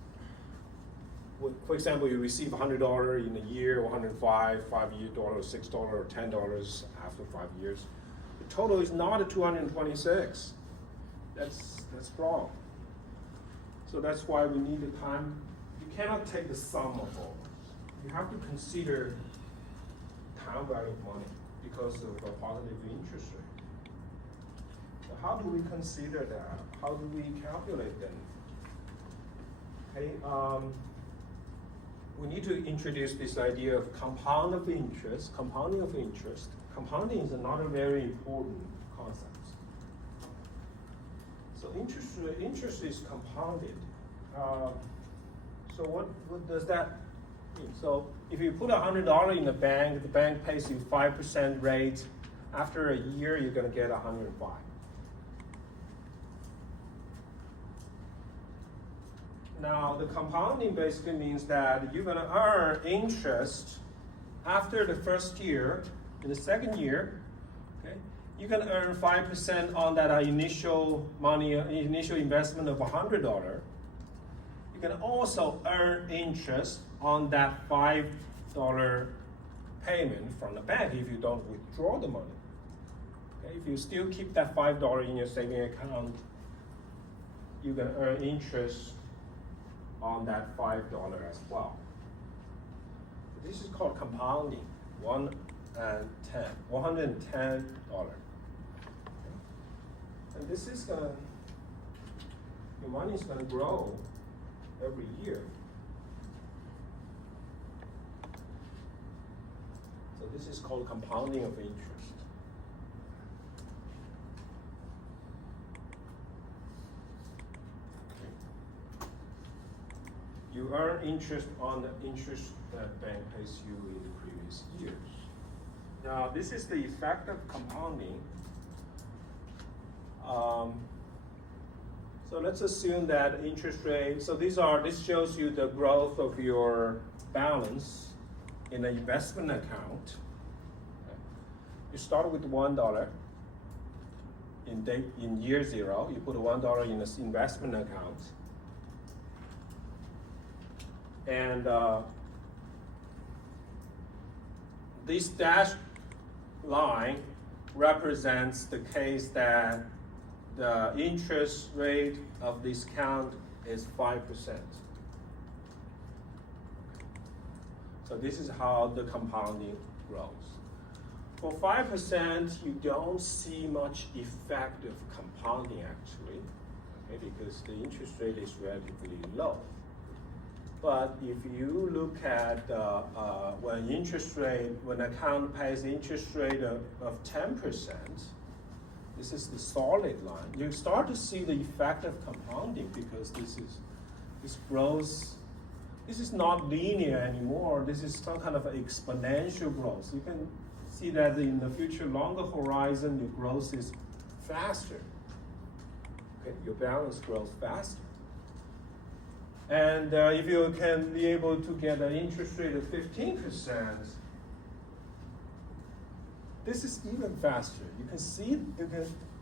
For example, you receive $100 in a year, or $105, $5 year dollar, $6, or $10 after 5 years. The total is not a 226. That's wrong. So that's why we need the time. You cannot take the sum of all. You have to consider time value of money because of a positive interest rate. So how do we consider that? How do we calculate them? Okay, we need to introduce this idea of compounding of interest. Compounding is another very important concept. So interest is compounded. So what does that mean? So if you put $100 in the bank pays you 5% rate. After a year, you're gonna get 105. Now, the compounding basically means that you're gonna earn interest after the first year. In the second year, okay, you can earn 5% on that initial investment of $100. You can also earn interest on that $5 payment from the bank if you don't withdraw the money. Okay, if you still keep that $5 in your saving account, you can earn interest on that $5 as well. This is called compounding, $110. And this is your money is gonna grow every year. So this is called compounding of interest. You earn interest on the interest that bank pays you in the previous years. Now, this is the effect of compounding. So let's assume that interest rate, so this shows you the growth of your balance in an investment account. Okay. You start with $1 in year 0, you put $1 in this investment account. And this dashed line represents the case that the interest rate of this account is 5%. So this is how the compounding grows. For 5%, you don't see much effect of compounding actually, okay, because the interest rate is relatively low. But if you look at when account pays interest rate of 10%, this is the solid line. You start to see the effect of compounding because this grows. This is not linear anymore. This is some kind of exponential growth. You can see that in the future, longer horizon, your growth is faster. Okay, your balance grows faster. And if you can be able to get an interest rate of 15%, this is even faster. You can see,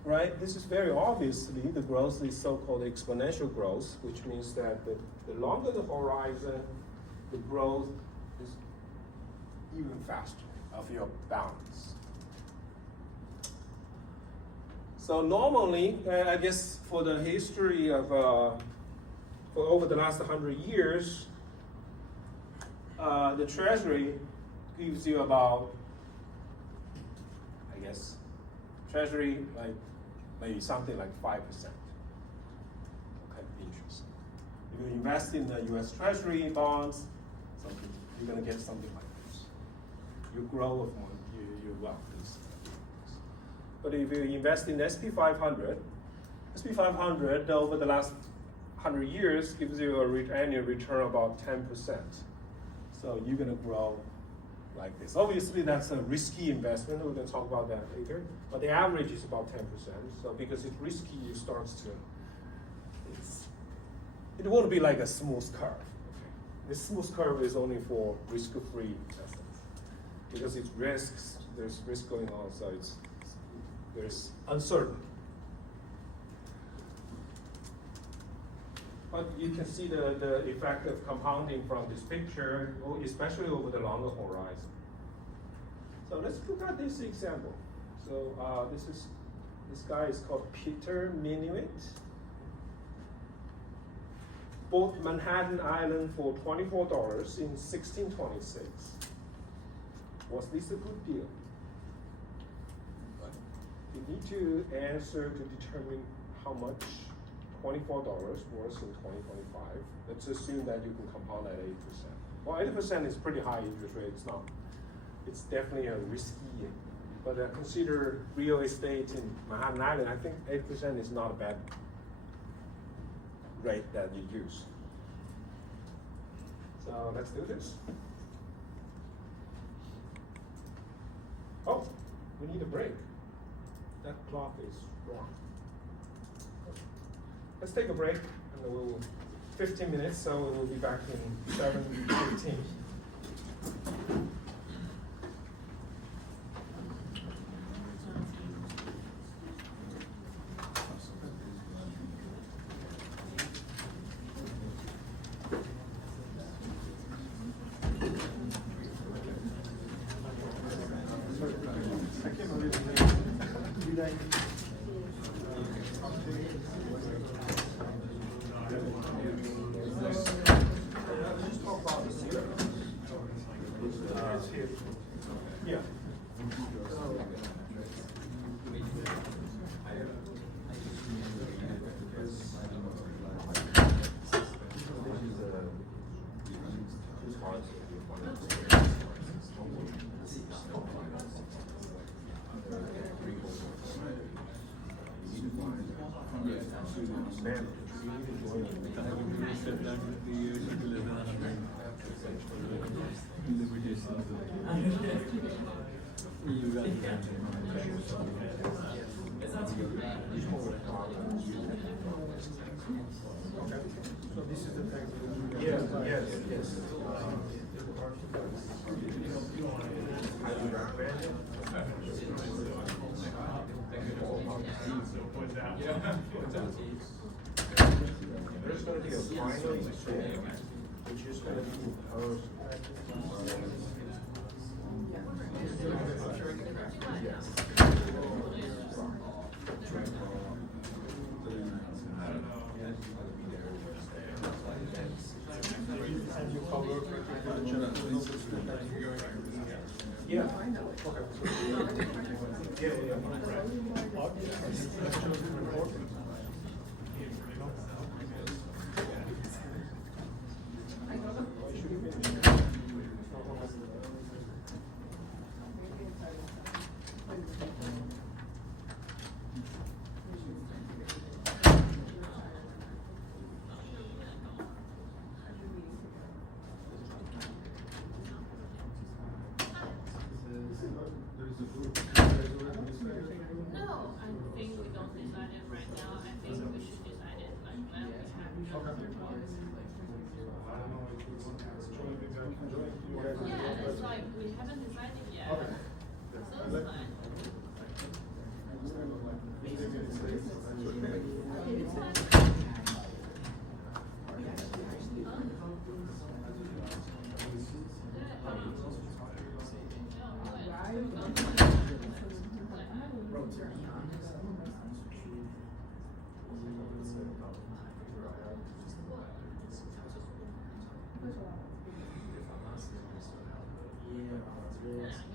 right? This is very obviously the growth is so-called exponential growth, which means that the longer the horizon, the growth is even faster of your balance. So normally, I guess for the history of for over the last 100 years, the Treasury gives you about, I guess, Treasury like maybe something like 5%. Okay, interest. If you invest in the U.S. Treasury bonds, you're going to get something like this. You grow with your wealth. But if you invest in SP 500, SP 500 over the last 100 years gives you an annual return about 10%. So you're going to grow like this. Obviously, that's a risky investment. We're going to talk about that later. But the average is about 10%. So because it's risky, it starts to, it won't be like a smooth curve. Okay? This smooth curve is only for risk-free assets because it's risks. There's risk going on, so there's uncertain. But you can see the effect of compounding from this picture, especially over the longer horizon. So let's look at this example. So this guy is called Peter Minuit. Bought Manhattan Island for $24 in 1626. Was this a good deal? You need to answer to determine how much $24 worth in 2025. Let's assume that you can compound at 8%. Well, 8% is pretty high interest rate. It's not. It's definitely a risky. But consider real estate in Manhattan Island. I think 8% is not a bad rate that you use. So let's do this. Oh, we need a break. That clock is wrong. Let's take a break, and we'll 15 minutes, so we'll be back in 7:15. Yeah. So this is the text. Yes. There's going to be a final exchange, which is going to be proposed. And you cover yeah. Okay. Yeah. No, I think we don't decide it right now. I think we should decide it like when we have other talks. Yeah, it's like we haven't decided yet. So it's fine. Yeah.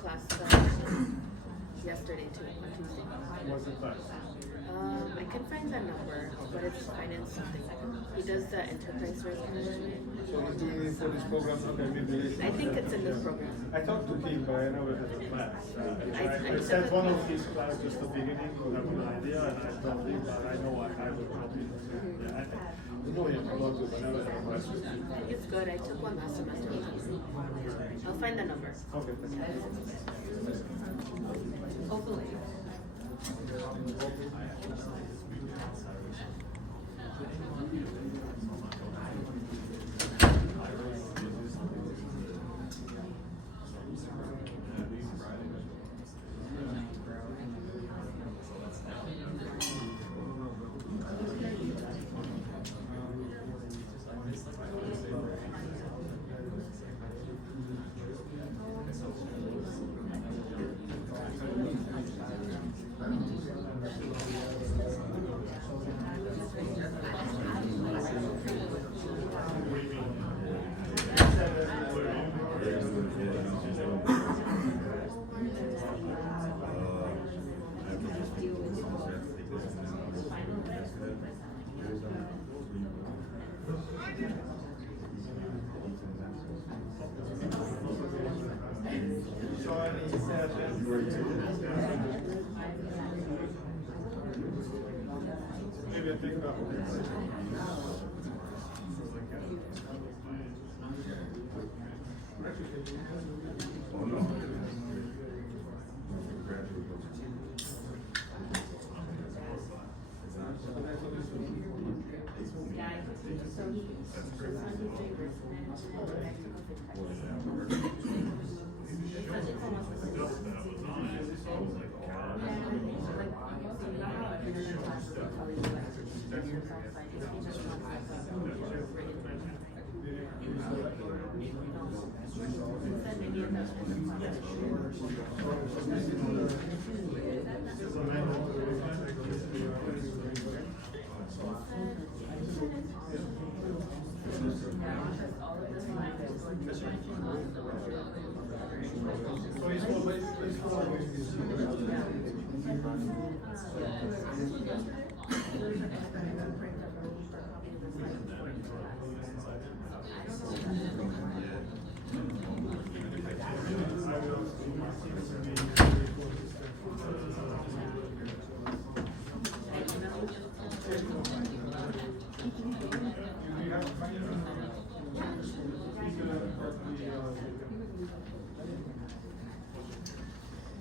class yesterday too, on Tuesday. What's the class? I can find that number, but it's finance something. He does the enterprise risk management. So he's doing it for this program, okay, maybe. I think it's in this program. I talked to him, but I never had a class. I I sent one of his class just the beginning to have an idea, and I told him, but I know I will help him. Yeah, I know him a lot, but I never had a class with him. It's good. I took one last semester with him. I'll find the number. Okay, thank you. Hopefully. Maybe I pick it up.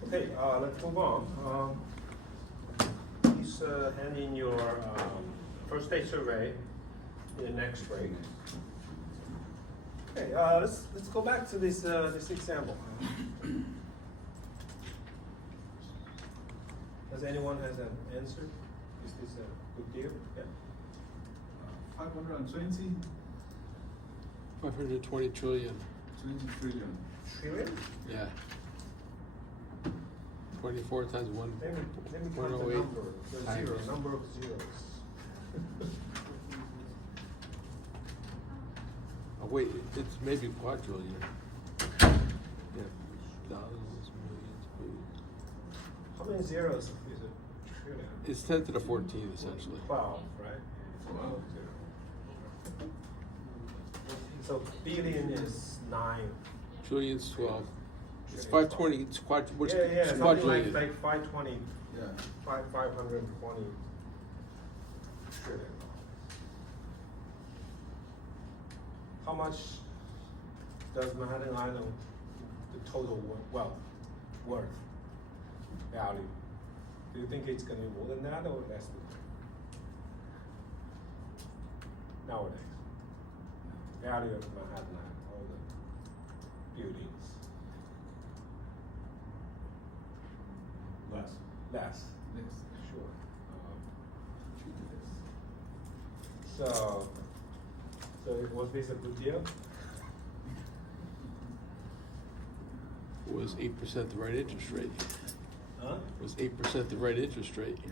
Okay, let's move on. Please hand in your first day survey in the next break. Okay, let's go back to this this example. Does anyone has an answer? Is this a good deal? Yeah. 520 520 trillion. 20 trillion. Trillion? Yeah. 24 times one. Let me count the 108 number. The times. zero, number of zeros. Oh, wait, it's maybe quadrillion. Yeah. Thousands, millions, billions. How many zeros is a trillion? It's 10 to the 14 essentially. 12, right? 12 zeros. So billion is 9. Trillion's 12. It's Trillion 520. It's which yeah, it's something quadrillion. like 520, Yeah. 520 trillion. How much does Manhattan Island, the total wealth, worth, value? Do you think it's gonna be more than that or less than that? Nowadays, value of Manhattan Island, all the buildings. Less. Less, Less. sure. So was this a good deal? Was 8% the right interest rate? Huh? Was 8% the right interest rate? Yeah.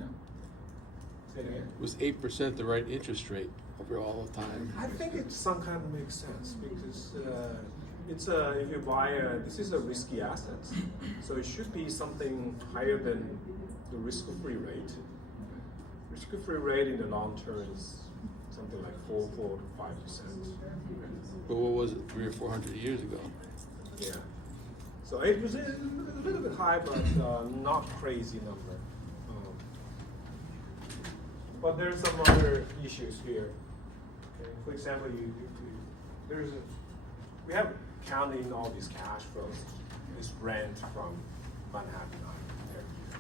Say it again. Was 8% the right interest rate over all the time? I think it some kind of makes sense because it's if you buy this is a risky asset, so it should be something higher than the risk-free rate. Risk-free rate in the long term is something like 4 to 5%. But what was it 300 or 400 years ago? Yeah. So 8% is a little bit high, but not crazy number. But there's some other issues here. Okay. For example, we have counting all these cash flows, this rent from Manhattan Island every year.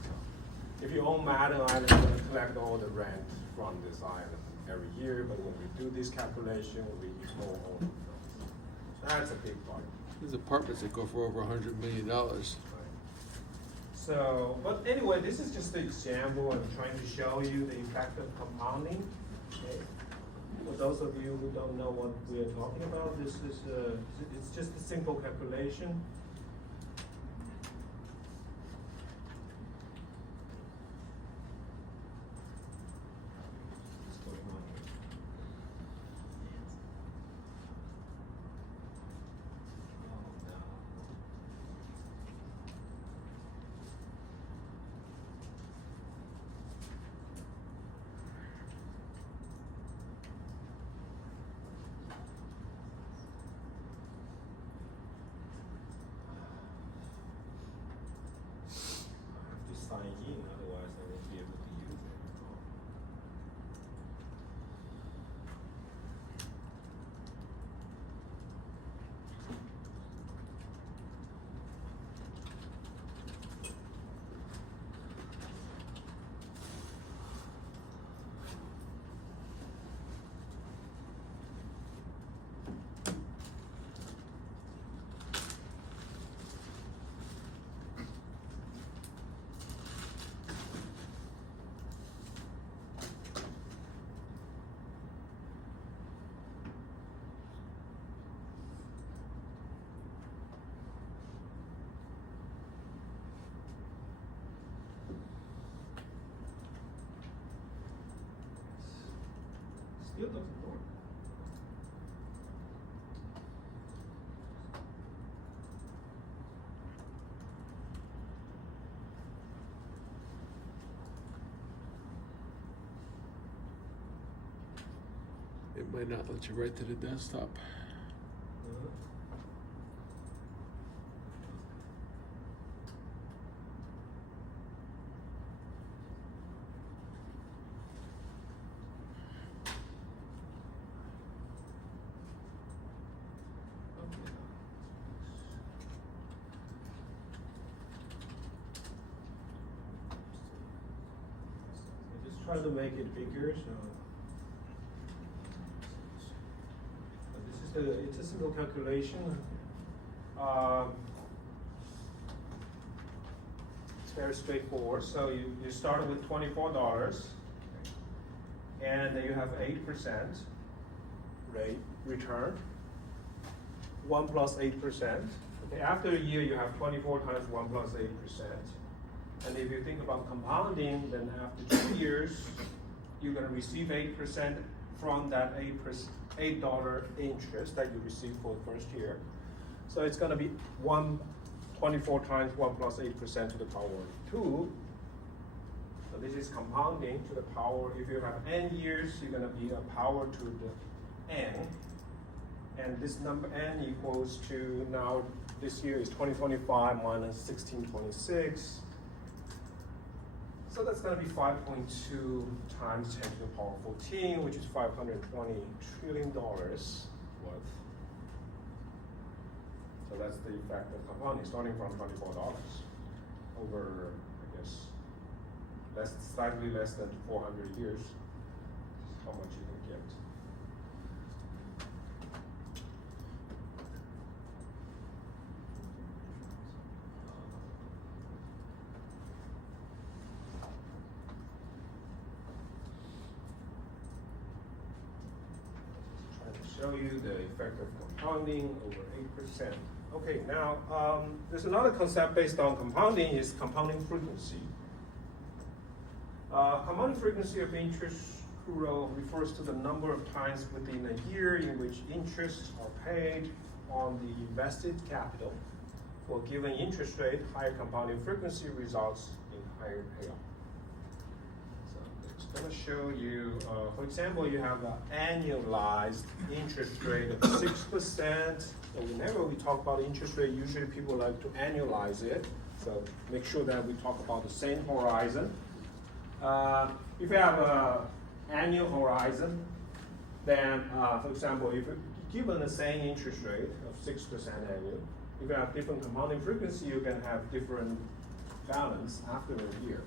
So if you own Manhattan Island, you're going to collect all the rent from this island every year. But when we do this calculation, we ignore all of those. That's a big part. There's apartments that go for over $100 million. Right. So, but anyway, this is just an example. I'm trying to show you the effect of compounding. Okay. For those of you who don't know what we are talking about, this is it's just a simple calculation. What's going on here? Oh no. I have to sign in, otherwise I won't be able to use it. Still doesn't work. It might not let you write to the desktop. I just try to make it bigger, so. But it's a simple calculation. It's very straightforward. So you start with $24, and then you have 8% rate return. 1 plus 8%. Okay, after a year, you have 24 times 1 plus 8%. And if you think about compounding, then after 2 years, you're going to receive 8% from that $8 interest that you receive for the first year. So it's going to be 24 times 1 plus 8% to the power of 2. So this is compounding to the power. If you have n years, you're going to be a power to the n. And this number n equals to, now this year is 2025 minus 1626. So that's going to be 5.2 times 10 to the power 14, which is $520 trillion worth. So that's the effect of compounding, starting from $24 over, I guess, slightly less than 400 years. This is how much you can get. Show you the effect of compounding over 8%. Okay, now there's another concept based on compounding is compounding frequency. Compounding frequency of interest accrual refers to the number of times within a year in which interests are paid on the invested capital for given interest rate, higher compounding frequency results in higher payoff. So it's going to show you, for example, you have an annualized interest rate of 6%. So whenever we talk about interest rate, usually people like to annualize it. So make sure that we talk about the same horizon. If you have an annual horizon, then, for example, if you're given the same interest rate of 6% annual, if you have different compounding frequency, you can have different balance after a year.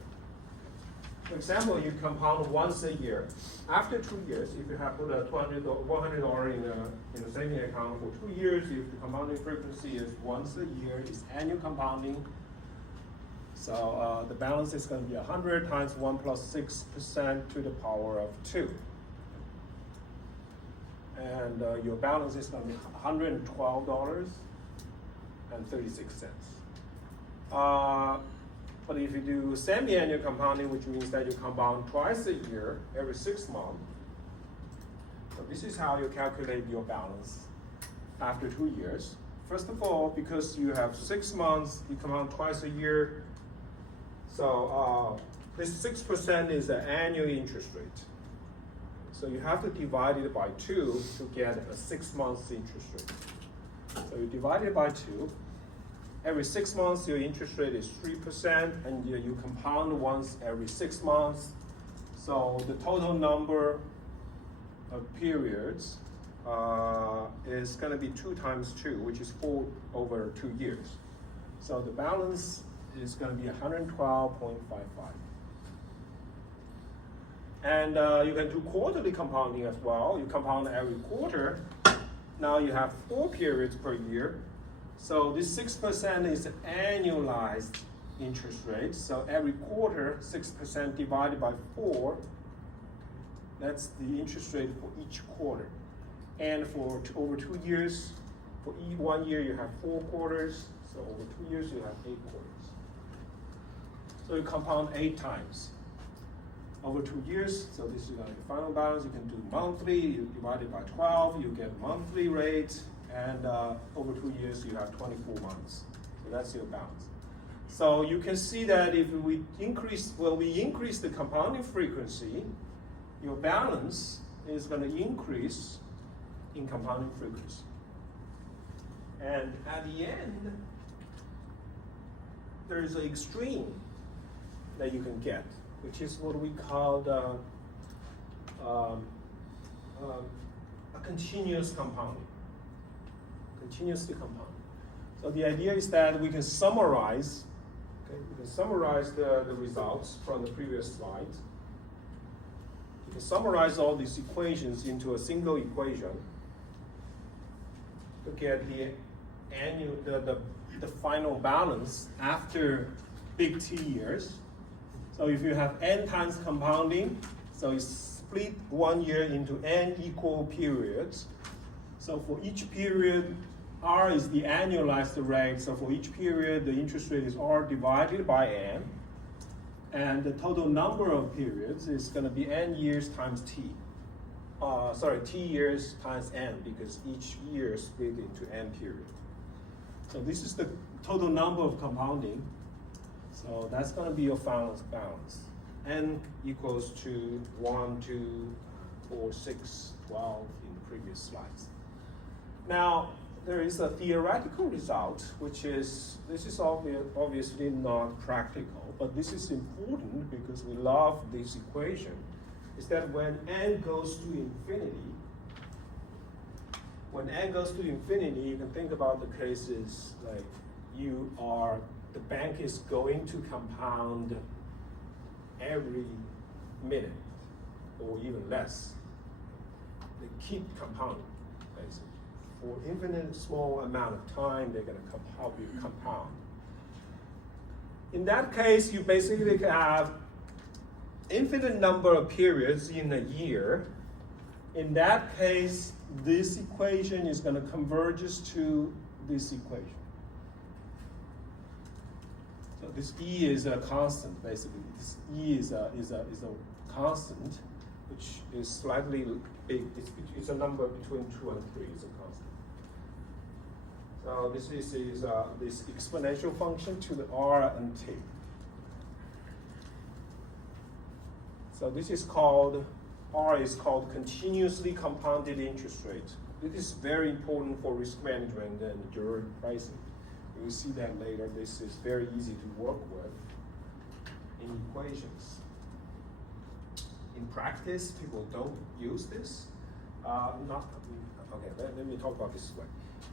For example, you compound once a year. After 2 years, if you have put a $100 in a saving account for 2 years, if the compounding frequency is once a year, it's annual compounding. So the balance is going to be 100 times 1 plus 6% to the power of 2. And your balance is going to be $112.36. But if you do semi-annual compounding, which means that you compound twice a year, every 6 months, so this is how you calculate your balance after 2 years. First of all, because you have 6 months, you compound twice a year, so this 6% is the annual interest rate. So you have to divide it by 2 to get a 6 months interest rate. So you divide it by 2. Every 6 months, your interest rate is 3%, and you compound once every 6 months. So the total number of periods is going to be 2 times 2, which is 4 over 2 years. So the balance is going to be 112.55. And you can do quarterly compounding as well. You compound every quarter. Now you have 4 periods per year. So this 6% is annualized interest rate. So every quarter, 6% divided by 4, that's the interest rate for each quarter. And for over 2 years, for 1 year you have 4 quarters. So over 2 years you have 8 quarters. So you compound 8 times. Over 2 years, so this is your final balance. You can do monthly, you divide it by 12, you get monthly rate, and over 2 years you have 24 months. So that's your balance. So you can see that if we increase the compounding frequency, your balance is going to increase in compounding frequency. And at the end, there is an extreme that you can get, which is what we call a continuous compounding. Continuously compounding. So the idea is that we can summarize, the results from the previous slide. You can summarize all these equations into a single equation to get the final balance after big T years. So if you have n times compounding, so you split 1 year into n equal periods. So for each period, R is the annualized rate. So for each period, the interest rate is R divided by n. And the total number of periods is going to be n years times T. T years times n, because each year is split into n periods. So this is the total number of compounding. So that's going to be your final balance. N equals to 1, 2, 4, 6, 12 in the previous slides. Now, there is a theoretical result, which is, this is obviously not practical, but this is important because we love this equation, is that when n goes to infinity, you can think about the cases like the bank is going to compound every minute or even less. They keep compounding, basically. For infinite small amount of time, they're going to help you compound. In that case, you basically have infinite number of periods in a year. In that case, this equation is going to converge to this equation. So this E is a constant, basically. This E is a constant, which is slightly big. It's a number between 2 and 3. It's a constant. So this is this exponential function to the R and T. So this is called, R is called continuously compounded interest rate. This is very important for risk management and during pricing. You will see that later. This is very easy to work with in equations. In practice, people don't use this. Okay, let me talk about this way.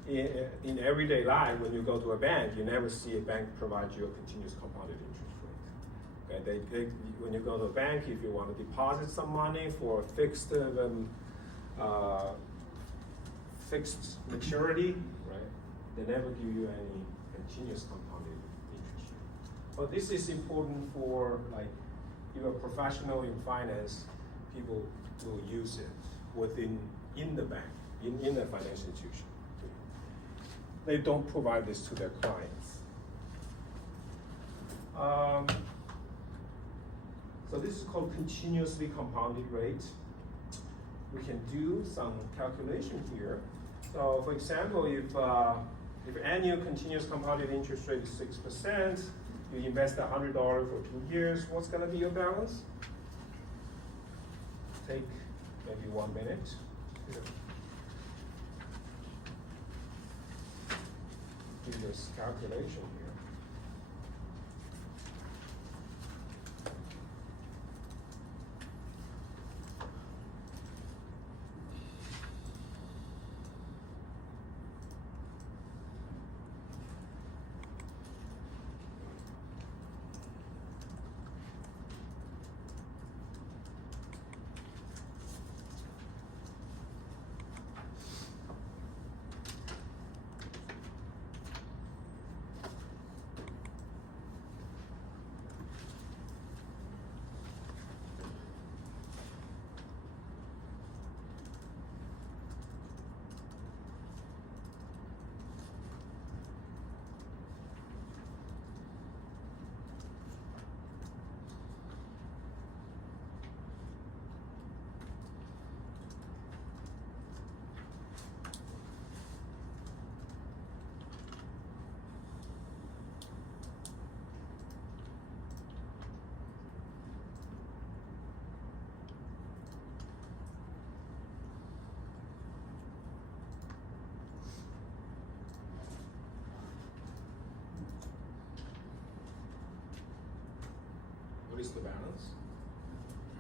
In everyday life, when you go to a bank, you never see a bank provide you a continuous compounded interest rate. Okay, when you go to a bank, if you want to deposit some money for a fixed maturity, right? They never give you any continuous compounded interest rate. But this is important for, like, if you're a professional in finance, people will use it in the bank, in a financial institution. They don't provide this to their clients. So this is called continuously compounded rate. We can do some calculation here. So for example, if annual continuous compounded interest rate is 6%, you invest $100 for 2 years, what's gonna be your balance? Take maybe 1 minute. Here. Do this calculation here. What is the balance?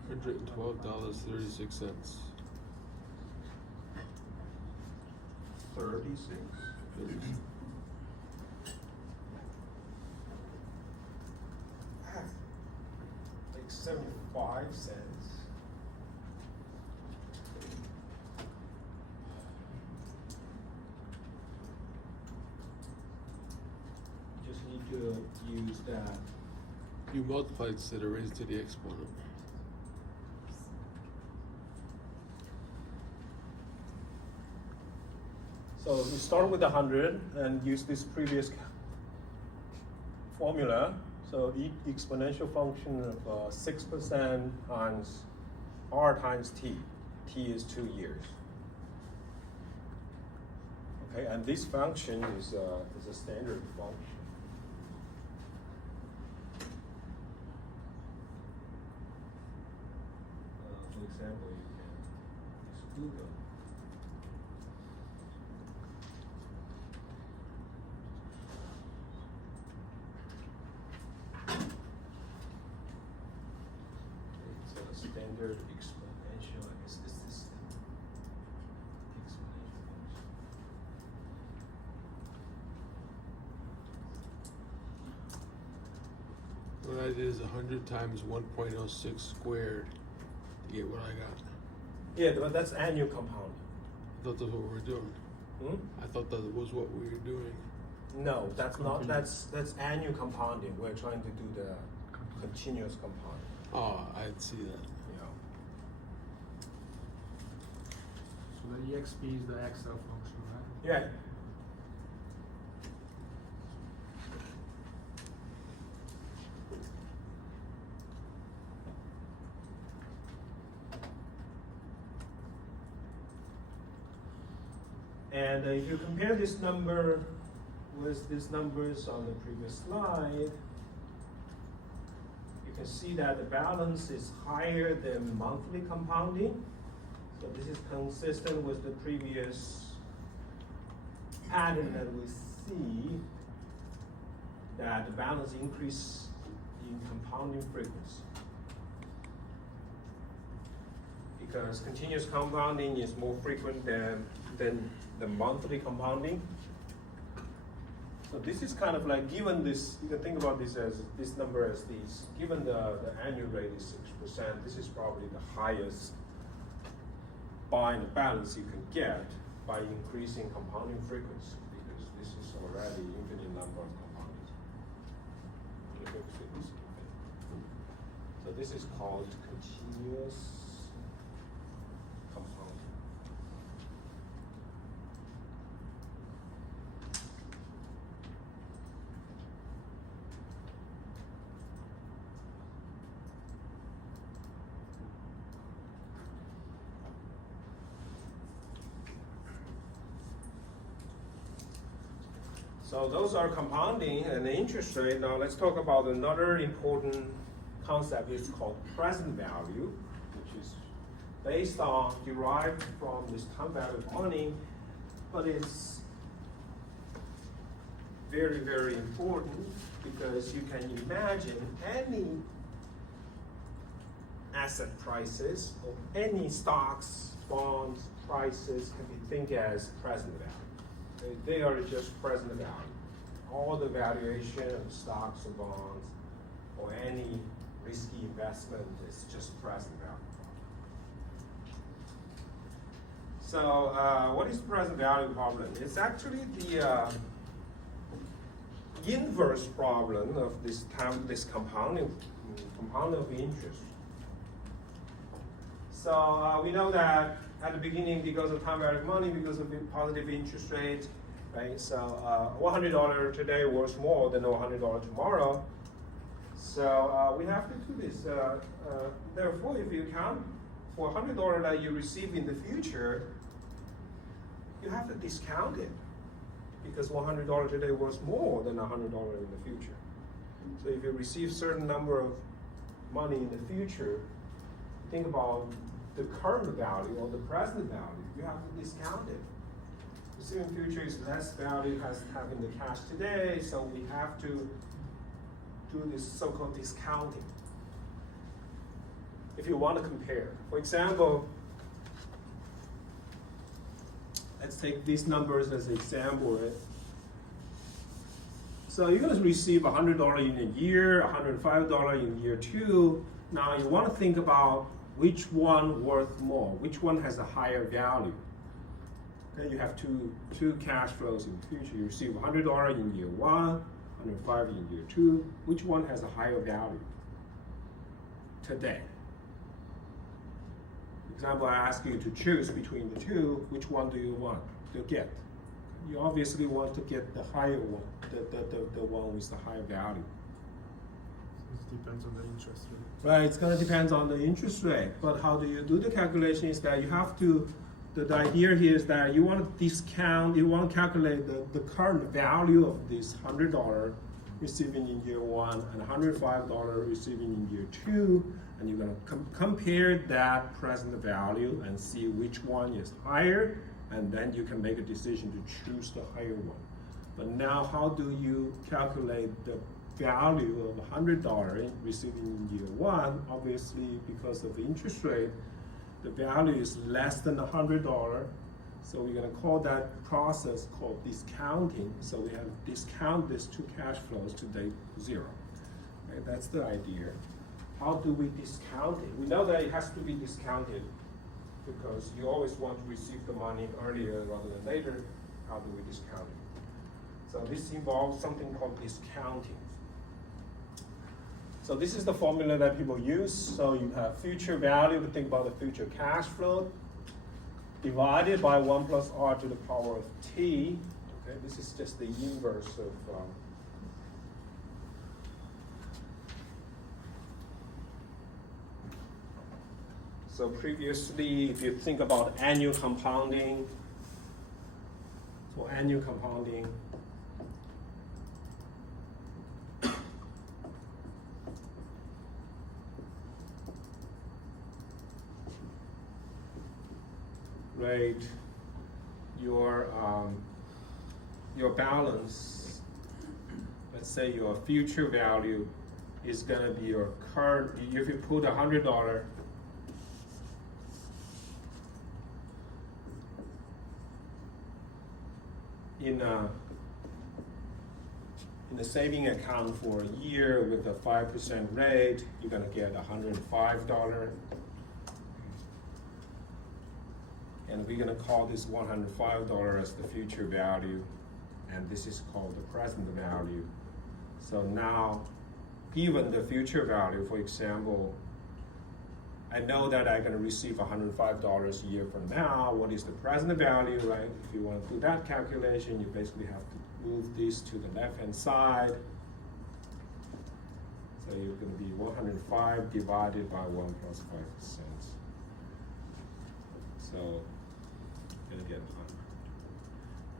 $112.36. 36. Like 75 cents. Just need to use that. You multiply instead of raise to the exponent. So we start with 100 and use this previous formula. So exponential function of 6% times R times T. T is 2 years. Okay, and this function is a standard function. For example, you can use Google. It's a standard exponential. I guess this is exponential function. What I did is 100 times 1.06 squared to get what I got. Yeah, but that's annual compound. I thought that's what we were doing. Hmm? I thought that was what we were doing. No, that's not. That's annual compounding. We're trying to do the continuous compounding. Oh, I didn't see that. Yeah. So the exp is the Excel function, right? Yeah. And if you compare this number with these numbers on the previous slide, you can see that the balance is higher than monthly compounding. So this is consistent with the previous pattern that we see, that the balance increase in compounding frequency. Because continuous compounding is more frequent than the monthly compounding. So this is kind of like, given this, you can think about this as this number as these, given the annual rate is 6%, this is probably the highest buying balance you can get by increasing compounding frequency, because this is already infinite number of compounders. So this is called continuous compounding. So those are compounding and the interest rate. Now let's talk about another important concept. It's called present value, which is based on, derived from this time value of money, but it's very, very important because you can imagine any asset prices or any stocks, bonds, prices can be think as present value. They are just present value. All the valuation of stocks or bonds or any risky investment is just present value. So what is present value problem? It's actually the inverse problem of this compounding of interest. So we know that at the beginning, because of time value of money, because of the positive interest rate, right? So $100 today worth more than $100 tomorrow. So we have to do this. Therefore, if you count for $100 that you receive in the future, you have to discount it, because $100 today worth more than $100 in the future. So if you receive certain number of money in the future, think about the current value or the present value. You have to discount it. Receiving future is less value as having the cash today, so we have to do this so-called discounting. If you want to compare, for example, let's take these numbers as an example. Right? So you're going to receive $100 in a year, $105 in year 2. Now you want to think about which one worth more, which one has a higher value. Okay, you have two cash flows in the future. You receive $100 in year 1, $105 in year 2. Which one has a higher value today? For example, I ask you to choose between the two. Which one do you want to get? You obviously want to get the higher one, the one with the higher value. It depends on the interest rate. Right, it's going to depend on the interest rate. But how do you do the calculation is that you have to, the idea here is that you want to discount, you want to calculate the current value of this $100 receiving in year 1 and $105 receiving in year 2, and you're going to compare that present value and see which one is higher, and then you can make a decision to choose the higher one. But now how do you calculate the value of $100 receiving in year 1? Obviously, because of the interest rate, the value is less than $100. So we're going to call that process called discounting. So we have to discount these two cash flows to date 0. Right? That's the idea. How do we discount it? We know that it has to be discounted because you always want to receive the money earlier rather than later. How do we discount it? So this involves something called discounting. So this is the formula that people use. So you have future value, to think about the future cash flow, divided by 1 plus r to the power of t. Okay, this is just the inverse of so previously, if you think about annual compounding, for annual compounding, rate, your balance, let's say your future value is gonna be your current, if you put $100 in the saving account for a year with a 5% rate, you're gonna get $105. And we're gonna call this $105 as the future value, and this is called the present value. So now, given the future value, for example, I know that I'm gonna receive $105 a year from now. What is the present value, right? If you wanna do that calculation, you basically have to move this to the left-hand side. So you're gonna be 105 divided by 1 plus 5%. So you're gonna get 100.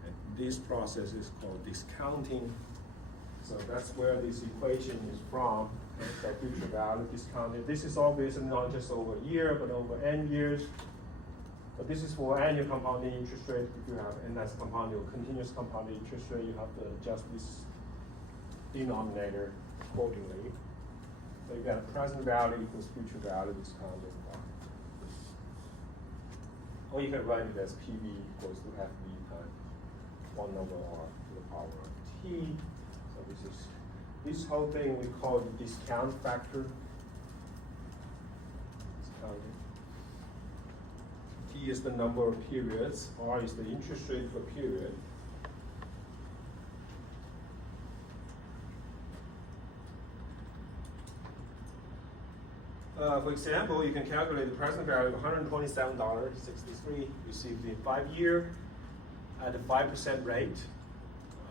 And this process is called discounting. So that's where this equation is from. So future value discounted. This is obviously not just over a year, but over n years. But this is for annual compounding interest rate. If you have n as compounding or continuous compounding interest rate, you have to adjust this denominator accordingly. So you got present value equals future value discounted. Or you can write it as PV equals to FV times 1 over R to the power of T. So this whole thing we call the discount factor. Discounting. T is the number of periods, R is the interest rate per period. For example, you can calculate the present value of $127.63 received in 5 years at a 5% rate.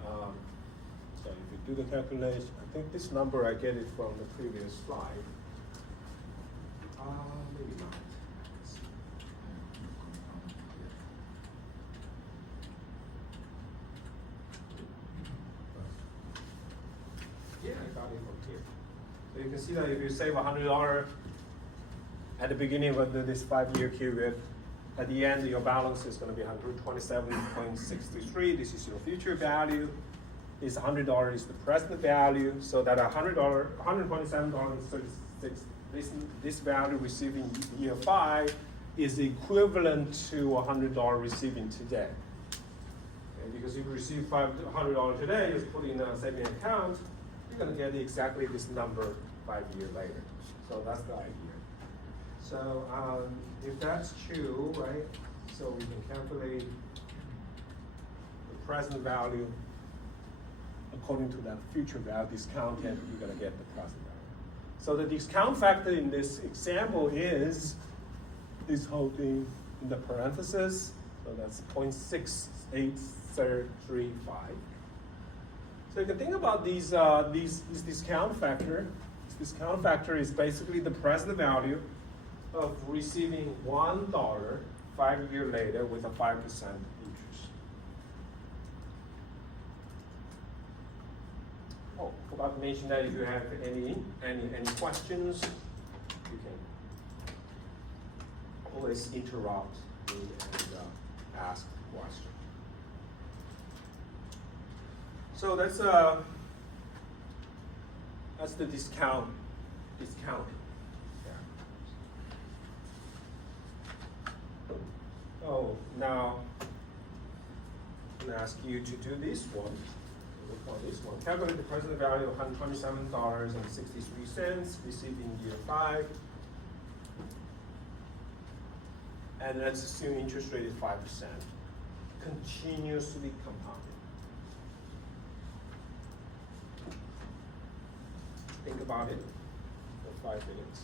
So if you do the calculation, I think this number I get it from the previous slide. Maybe not. Yeah, I got it from here. So you can see that if you save $100 at the beginning of this 5-year period, at the end your balance is going to be 127.63. This is your future value. This $100 is the present value. So that $127.36, this value received in year 5 is equivalent to $100 received in today. Okay, because if you receive $100 today, you put in a saving account, you're going to get exactly this number 5 years later. So that's the idea. So if that's true, right, so we can calculate the present value according to that future value discounted, you're going to get the present value. So the discount factor in this example is this whole thing in the parentheses. So that's 0.68335. So you can think about this discount factor. This discount factor is basically the present value of receiving $1 5 years later with a 5% interest. Oh, forgot to mention that if you have any questions, you can always interrupt me and ask a question. So that's the discounting. Oh, now I'm going to ask you to do this one. Look on this one. Calculate the present value of $127.63 received in year 5. And let's assume interest rate is 5%. Continuously compounded. Think about it for 5 minutes.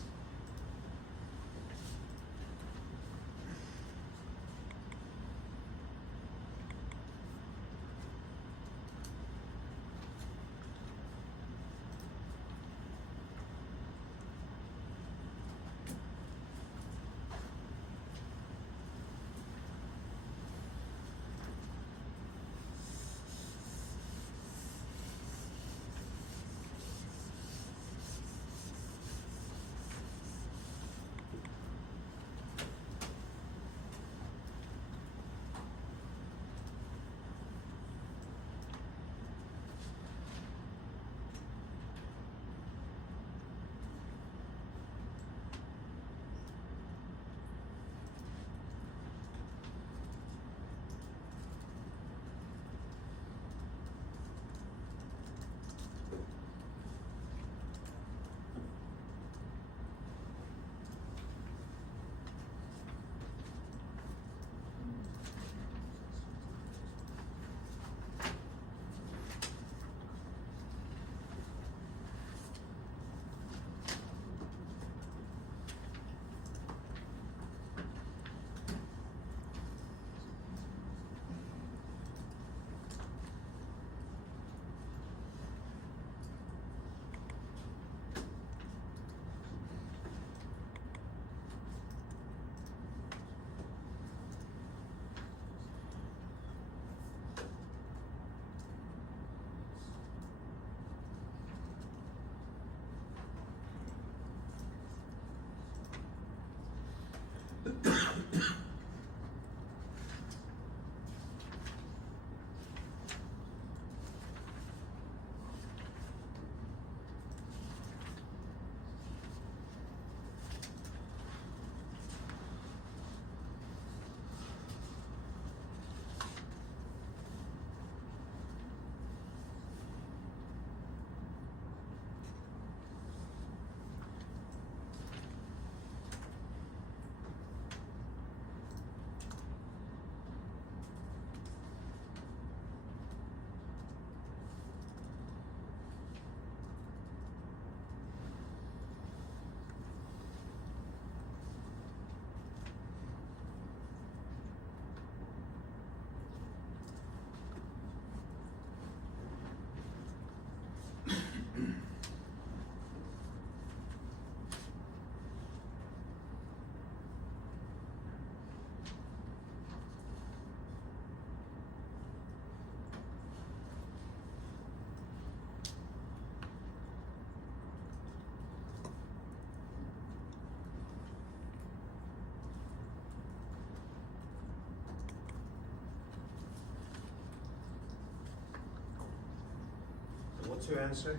What's your answer?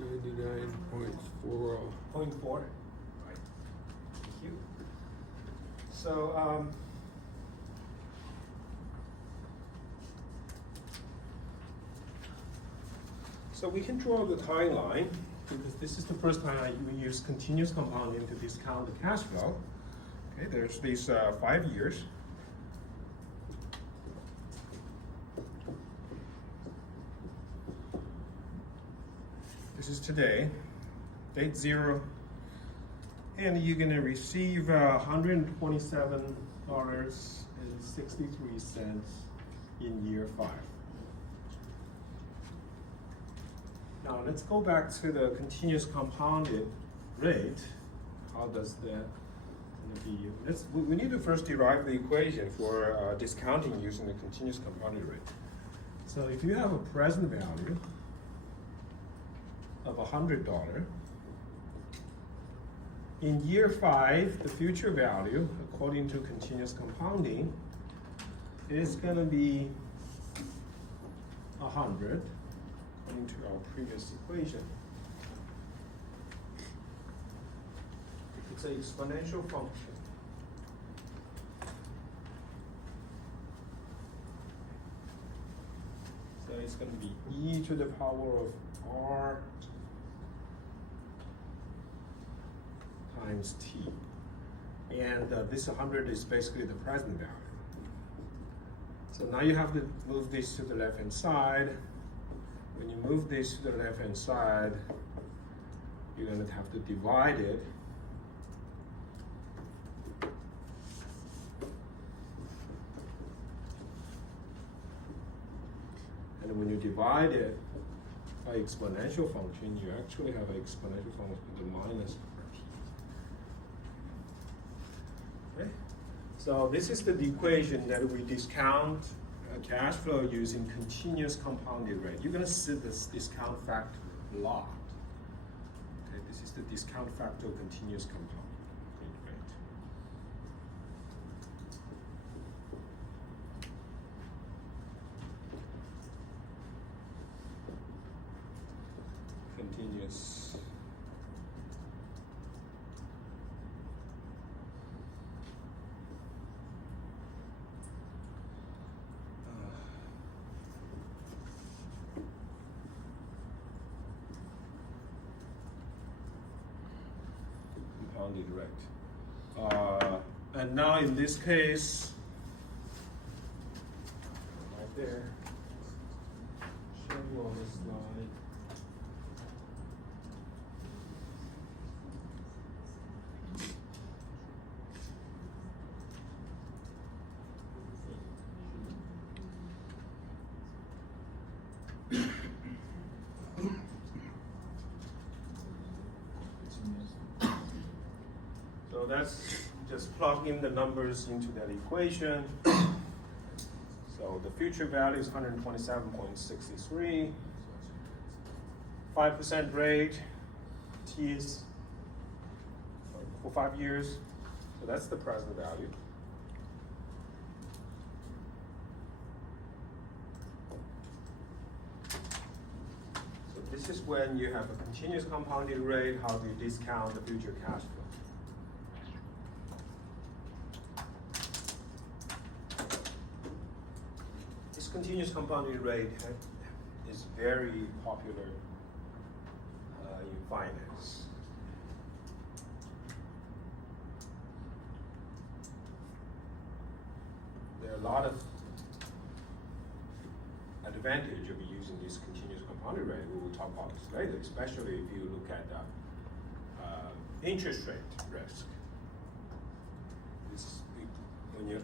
99.40. 0.4. Right. Thank you. So we can draw the timeline because this is the first time we use continuous compounding to discount the cash flow. Okay, there's these 5 years. This is today, date 0, and you're gonna receive $127.63 in year 5. Now let's go back to the continuous compounded rate. How does that gonna be? We need to first derive the equation for discounting using the continuous compounded rate. So if you have a present value of $100, in year 5, the future value, according to continuous compounding, is gonna be 100. Into our previous equation. It's an exponential function. So it's going to be e to the power of r times t. And this 100 is basically the present value. So now you have to move this to the left-hand side. When you move this to the left-hand side, you're going to have to divide it. And when you divide it by exponential function, you actually have an exponential function with a minus part. Okay? So this is the equation that we discount cash flow using continuous compounded rate. You're gonna see this discount factor a lot. Okay, this is the discount factor of continuous compounded rate. Continuous. Compounded rate. And now in this case, right there, show you on this slide. So that's just plug in the numbers into that equation. So the future value is 127.63. 5% rate, T is for 5 years. So that's the present value. So this is when you have a continuous compounded rate. How do you discount the future cash flow? Continuous compounding rate is very popular in finance. There are a lot of advantage of using this continuous compounding rate. We will talk about this later, especially if you look at interest rate risk. When you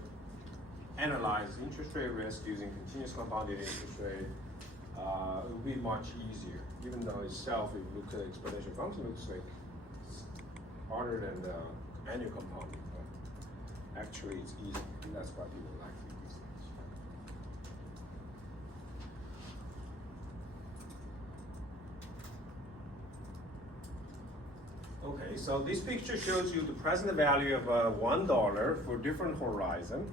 analyze interest rate risk using continuous compounded interest rate, it will be much easier. Even though itself, if you look at exponential function, it looks like it's harder than the annual compounding, but actually it's easy, and that's why people like these things. Okay, so this picture shows you the present value of $1 for different horizon.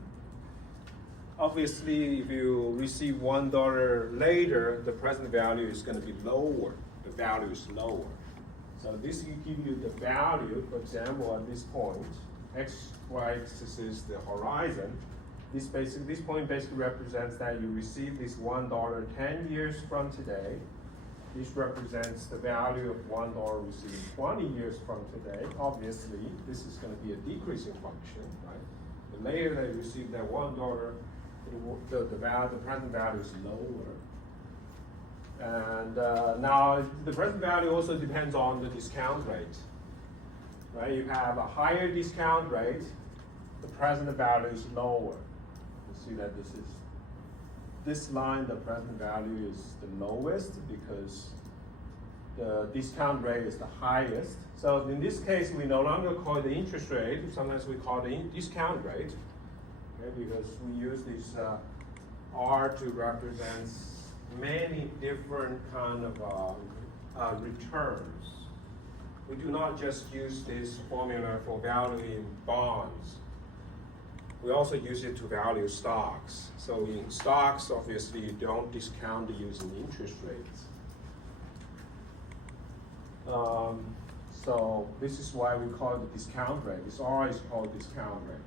obviously, if you receive $1 later, the present value is going to be lower. The value is lower. So this will give you the value, for example, at this point, x, y axis is the horizon. This point basically represents that you receive this $1 10 years from today. This represents the value of $1 received 20 years from today. Obviously, this is going to be a decreasing function, right? The later they receive that $1, the present value is lower. And now the present value also depends on the discount rate, right? You have a higher discount rate, the present value is lower. You see that this line, the present value is the lowest because the discount rate is the highest. So in this case, we no longer call it the interest rate. Sometimes we call it the discount rate, okay? Because we use this R to represent many different kind of returns. We do not just use this formula for valuing bonds. We also use it to value stocks. So in stocks, obviously, you don't discount using interest rates. So this is why we call it the discount rate. This R is called discount rate.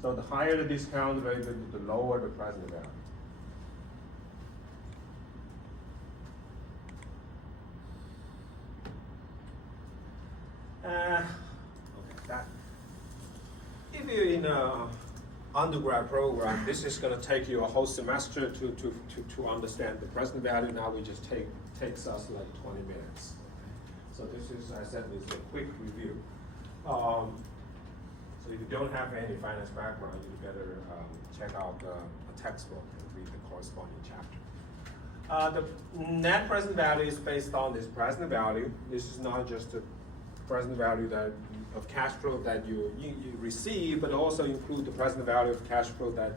So the higher the discount rate, the lower the present value. If you're in an undergrad program, this is going to take you a whole semester to understand the present value. Now we just takes us like 20 minutes. So this is, I said, is a quick review. So if you don't have any finance background, you better check out a textbook and read the corresponding chapter. The net present value is based on this present value. This is not just the present value of cash flow that you receive, but also include the present value of cash flow that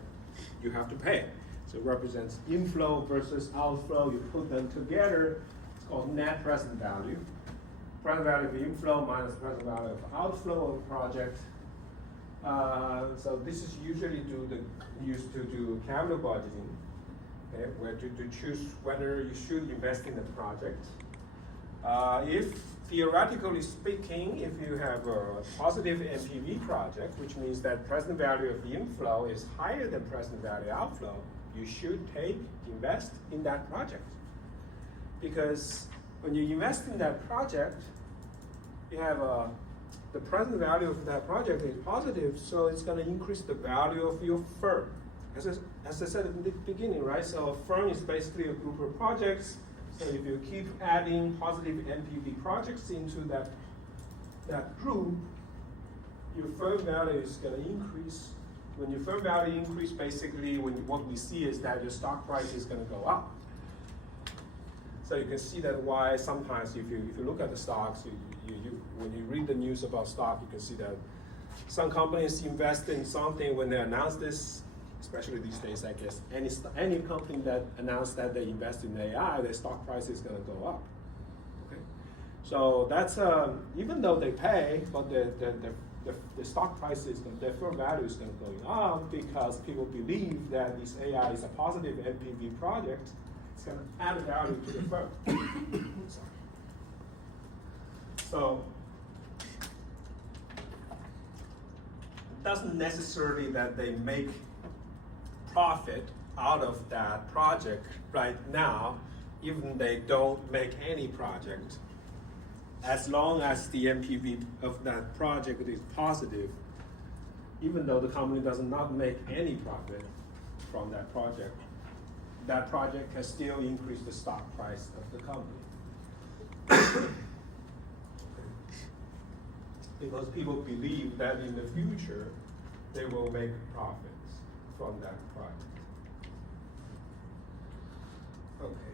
you have to pay. So it represents inflow versus outflow. You put them together. It's called net present value. Present value of inflow minus present value of outflow of a project. So this is usually used to do capital budgeting, okay, where to choose whether you should invest in the project. If theoretically speaking, if you have a positive NPV project, which means that present value of the inflow is higher than present value outflow, you should invest in that project. Because when you invest in that project, you have the present value of that project is positive, so it's going to increase the value of your firm. As I said in the beginning, right? So a firm is basically a group of projects. So if you keep adding positive NPV projects into that group, your firm value is going to increase. When your firm value increase, basically, what we see is that your stock price is going to go up. So you can see that why sometimes if you look at the stocks, when you read the news about stock, you can see that some companies invest in something when they announce this. Especially these days, I guess, any company that announced that they invest in AI, their stock price is going to go up. Okay, so that's even though they pay, but the stock price their firm value is going to go up because people believe that this AI is a positive NPV project. It's going to add value to the firm. Sorry. So it doesn't necessarily that they make profit out of that project right now, even they don't make any project. As long as the NPV of that project is positive, even though the company does not make any profit from that project can still increase the stock price of the company. Because people believe that in the future, they will make profits from that project. Okay.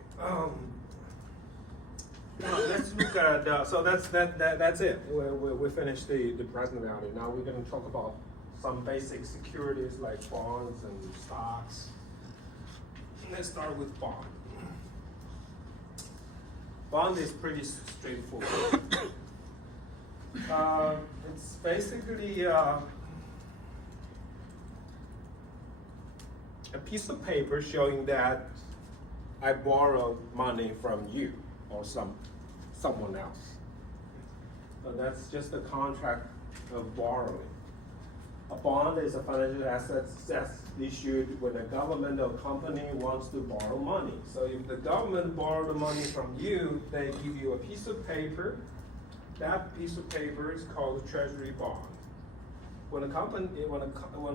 Now let's look at. So that's it. We finished the present value. Now we're going to talk about some basic securities like bonds and stocks. Let's start with bond. Bond is pretty straightforward. It's basically a piece of paper showing that I borrowed money from you or someone else. So that's just a contract of borrowing. A bond is a financial asset that's issued when a government or company wants to borrow money. So if the government borrowed the money from you, they give you a piece of paper. That piece of paper is called a treasury bond. When a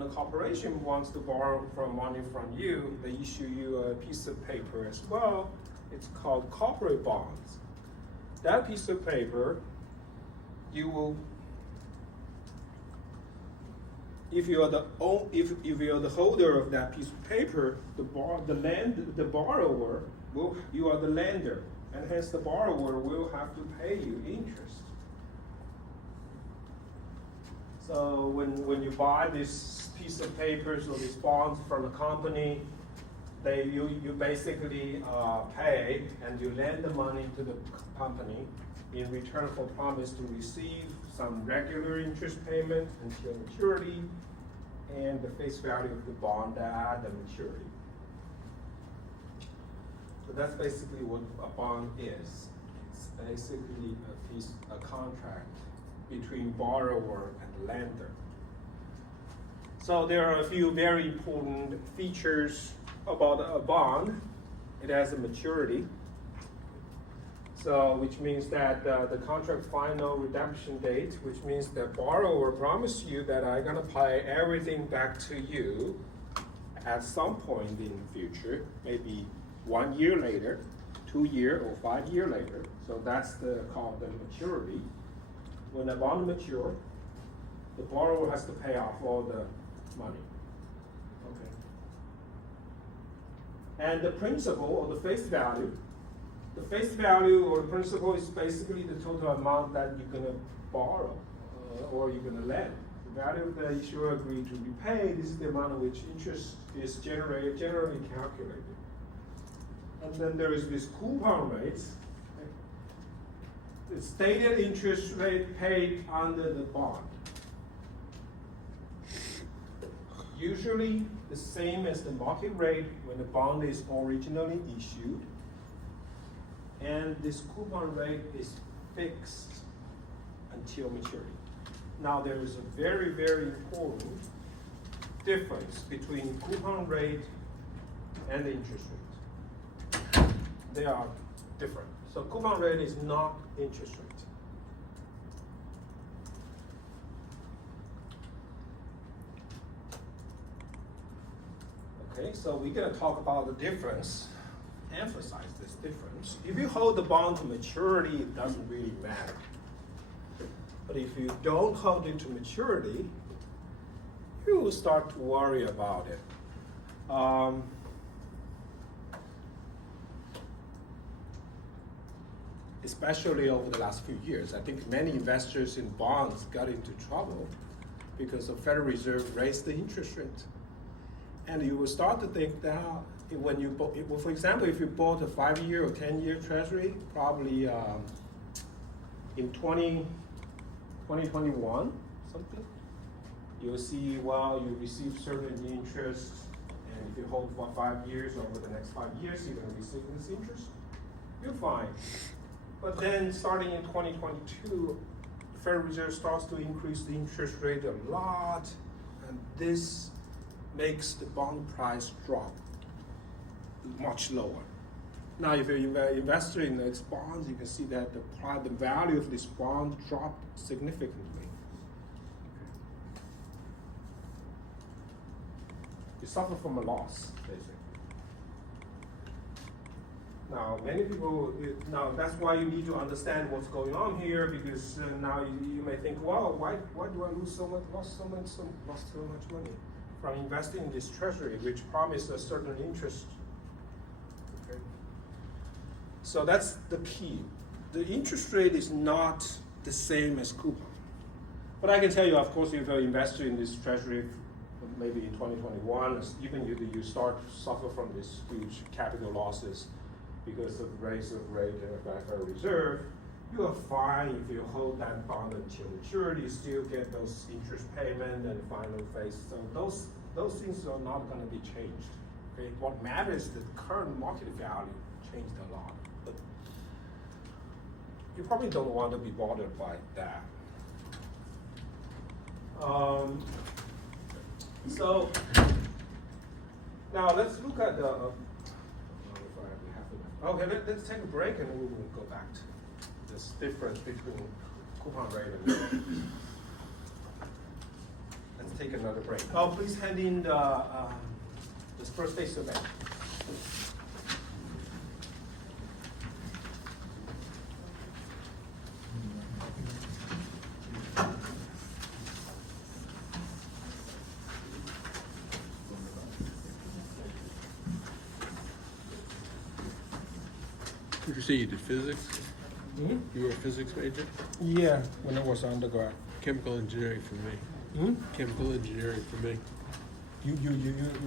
corporation wants to borrow money from you, they issue you a piece of paper as well. It's called corporate bonds. That piece of paper, you will, if you are the holder of that piece of paper, the borrower you are the lender, and hence the borrower will have to pay you interest. So when you buy this piece of papers or these bonds from a company, you basically pay and you lend the money to the company in return for promise to receive some regular interest payment until maturity and the face value of the bond at the maturity. So that's basically what a bond is. It's basically a contract between borrower and lender. So there are a few very important features about a bond. It has a maturity. So, which means that the contract final redemption date, which means the borrower promised you that I'm gonna pay everything back to you at some point in the future, maybe 1 year later, 2 year or 5 year later. So that's called the maturity. When the bond matures, the borrower has to pay off all the money. Okay. And the principal or the face value or the principal is basically the total amount that you're going to borrow or you're going to lend. The value of the issuer agreed to repay, this is the amount of which interest is generally calculated. And then there is this coupon rates. The stated interest rate paid under the bond. Usually the same as the market rate when the bond is originally issued. And this coupon rate is fixed until maturity. Now there is a very, very important difference between coupon rate and the interest rate. They are different. So coupon rate is not interest rate. Okay, so we're going to talk about the difference, emphasize this difference. If you hold the bond to maturity, it doesn't really matter. But if you don't hold it to maturity, you will start to worry about it. Especially over the last few years, I think many investors in bonds got into trouble because the Federal Reserve raised the interest rate. And you will start to think that when you bought, for example, if you bought a 5-year or 10-year treasury, probably in 2021, something, you'll see, well, you receive certain interest, and if you hold for 5 years, over the next 5 years, you're going to receive this interest, you're fine. But then starting in 2022, the Federal Reserve starts to increase the interest rate a lot, and this makes the bond price drop much lower. Now, if you're an investor in these bonds, you can see that the value of this bond dropped significantly. You suffer from a loss, basically. Now, many people, that's why you need to understand what's going on here, because now you may think, well, why do I lost so much money from investing in this treasury, which promised a certain interest? Okay. So that's the key. The interest rate is not the same as coupon. But I can tell you, of course, if you're an investor in this treasury, maybe in 2021, even you start to suffer from these huge capital losses because of raise of rate by Federal Reserve, you are fine if you hold that bond until maturity. You still get those interest payment and final phase. So those things are not going to be changed. Okay, what matters is the current market value changed a lot, but you probably don't want to be bothered by that. So now let's look at the. Okay, let's take a break and we will go back to this difference between coupon rate and. Let's take another break. Oh, please hand in the this first day survey. Did you say you did physics? Hmm? You were a physics major? Yeah, when I was undergrad. Chemical engineering for me. Hmm? Chemical engineering for me. You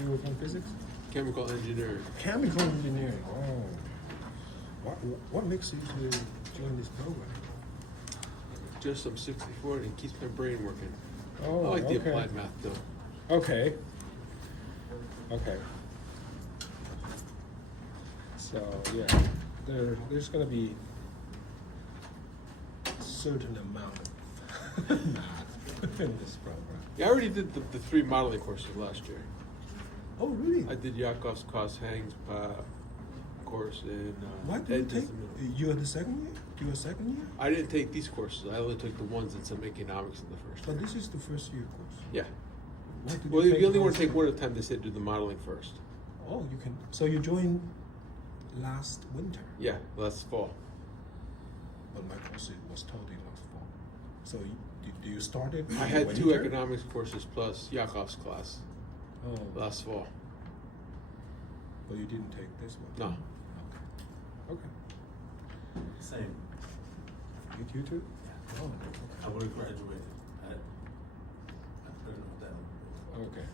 were from physics? Chemical engineering. Chemical engineering. Oh. What makes you to join this program? Just I'm 64 and it keeps my brain working. Oh, I like the okay. applied math though. Okay. Okay. So yeah, there's gonna be a certain amount of math in this program. Yeah, I already did the 3 modeling courses last year. Oh really? I did Yakov's cost-hangs course in Why did you Ed take? Disselman. You are the second year. You are second year. I didn't take these courses. I only took the ones in some economics in the first But year. this is the first year course. Yeah. Why did Well, you you take only the want to whole take thing? one at a time. They said do the modeling first. Oh, you can. So you joined last winter. Yeah, last fall. But my course was totally last fall. So do you start it? I in had 2 winter? economics courses plus Yakov's class Oh, last fall. but you didn't take this one. No. Okay. Same. You too? Yeah. Oh, I would have graduated. I don't know that. okay.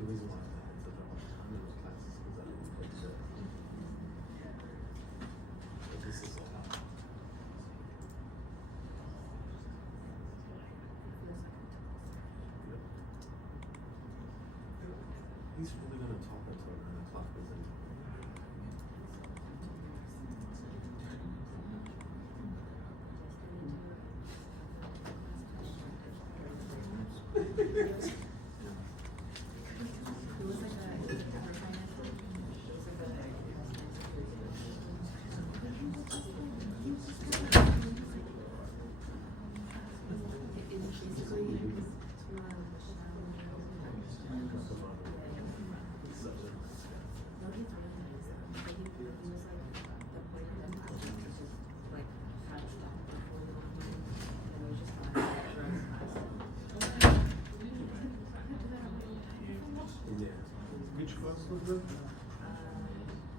The reason why I had such a hard time in those classes is because I didn't take but this is all. He's really gonna talk until 9 o'clock, isn't he? Yeah. Which class was that?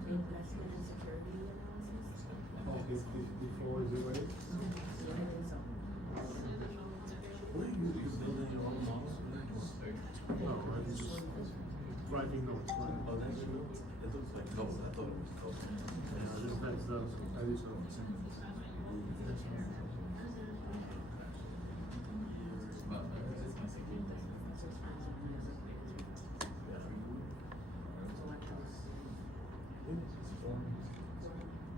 Investment and security analysis. Before the way? What are you building your own model? No, I'm just writing notes. Oh, that's true. It looks like code. I thought it was code. That's the editor.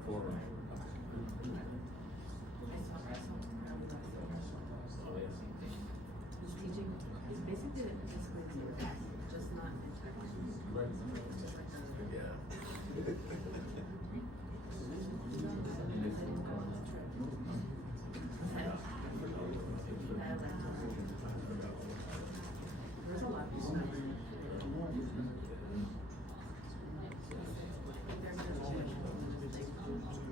Four. He's teaching, he's basically the physical exam, just not in Taiwan. Yeah. There's a lot of people.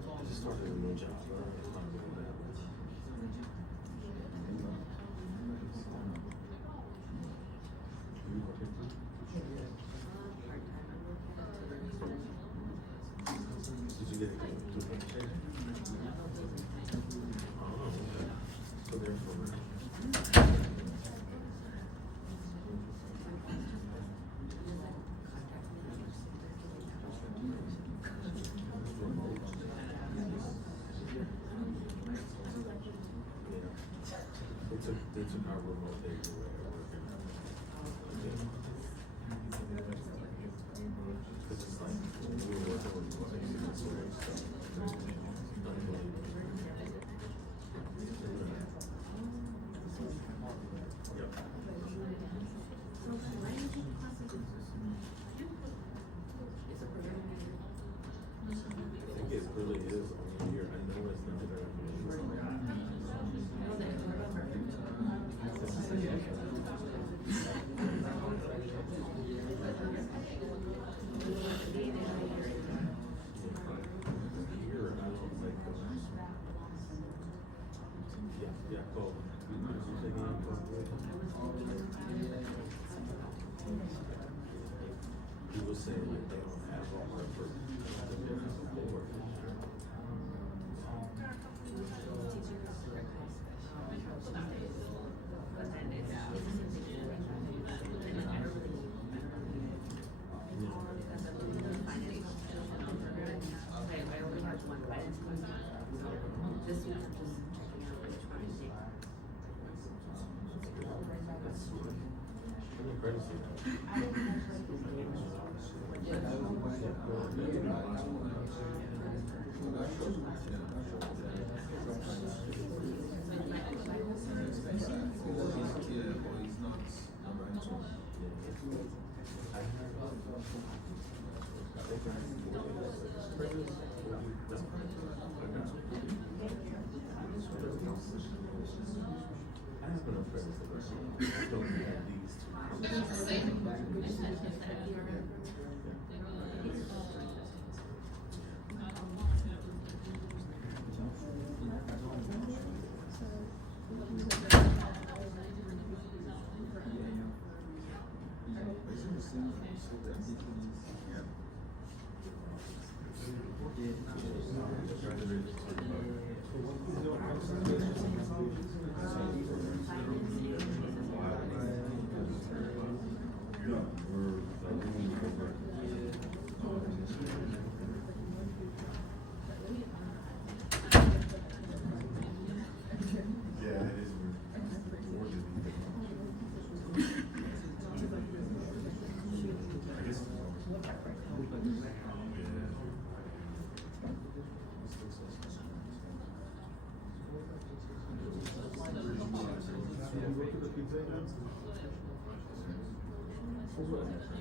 I just started a new job. Did you get it? Oh, okay. So therefore. They took our remote days away at work. Cause it's like, when we were working with it's very stuff. Unbelievable. Yep. I think it really is only here. I know it's not there. Here, I don't like yeah, go. He was saying like they don't have all our for the different board. This week I'm just checking out which one I take. I have enough friends that don't have these two.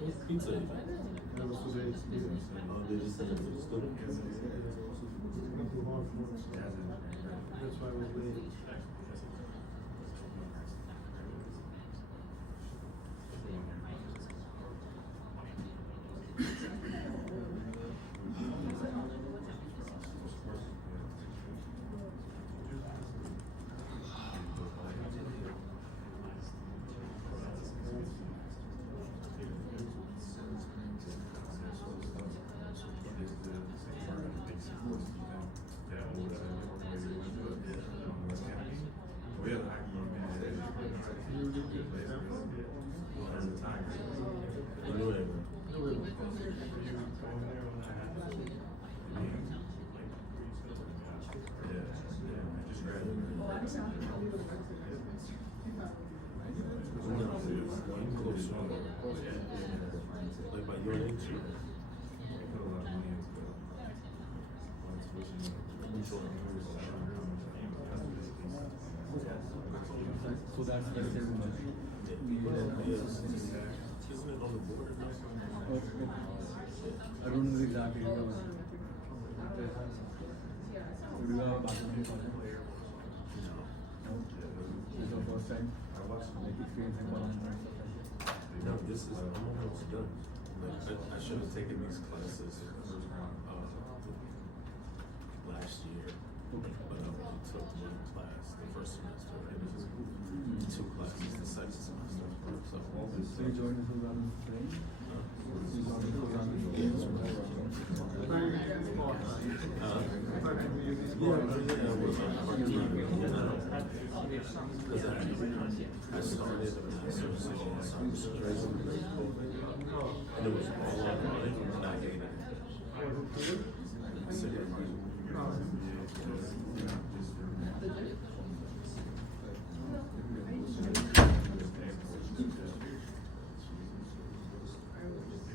What's pizza event? That was today's meeting. Oh, they just sent it to the student? Not too hard for us, so that's why I was late. Like by your age? So that's the same one. Isn't it on the board? I don't know exactly. Do you have a background in college? No. This is the first time. Like experience in college and stuff like that. No, this is, I'm almost done. Like, I should have taken these classes, last year. Okay. But I only took one class the first semester, and it was two classes the second semester. So, So you joined this program with friends? You joined the program with yeah, it's friends? Very smart, right? Try to use this yeah, smart, right? it was because I started a master's in cybersecurity, and it was all online, and I hated it.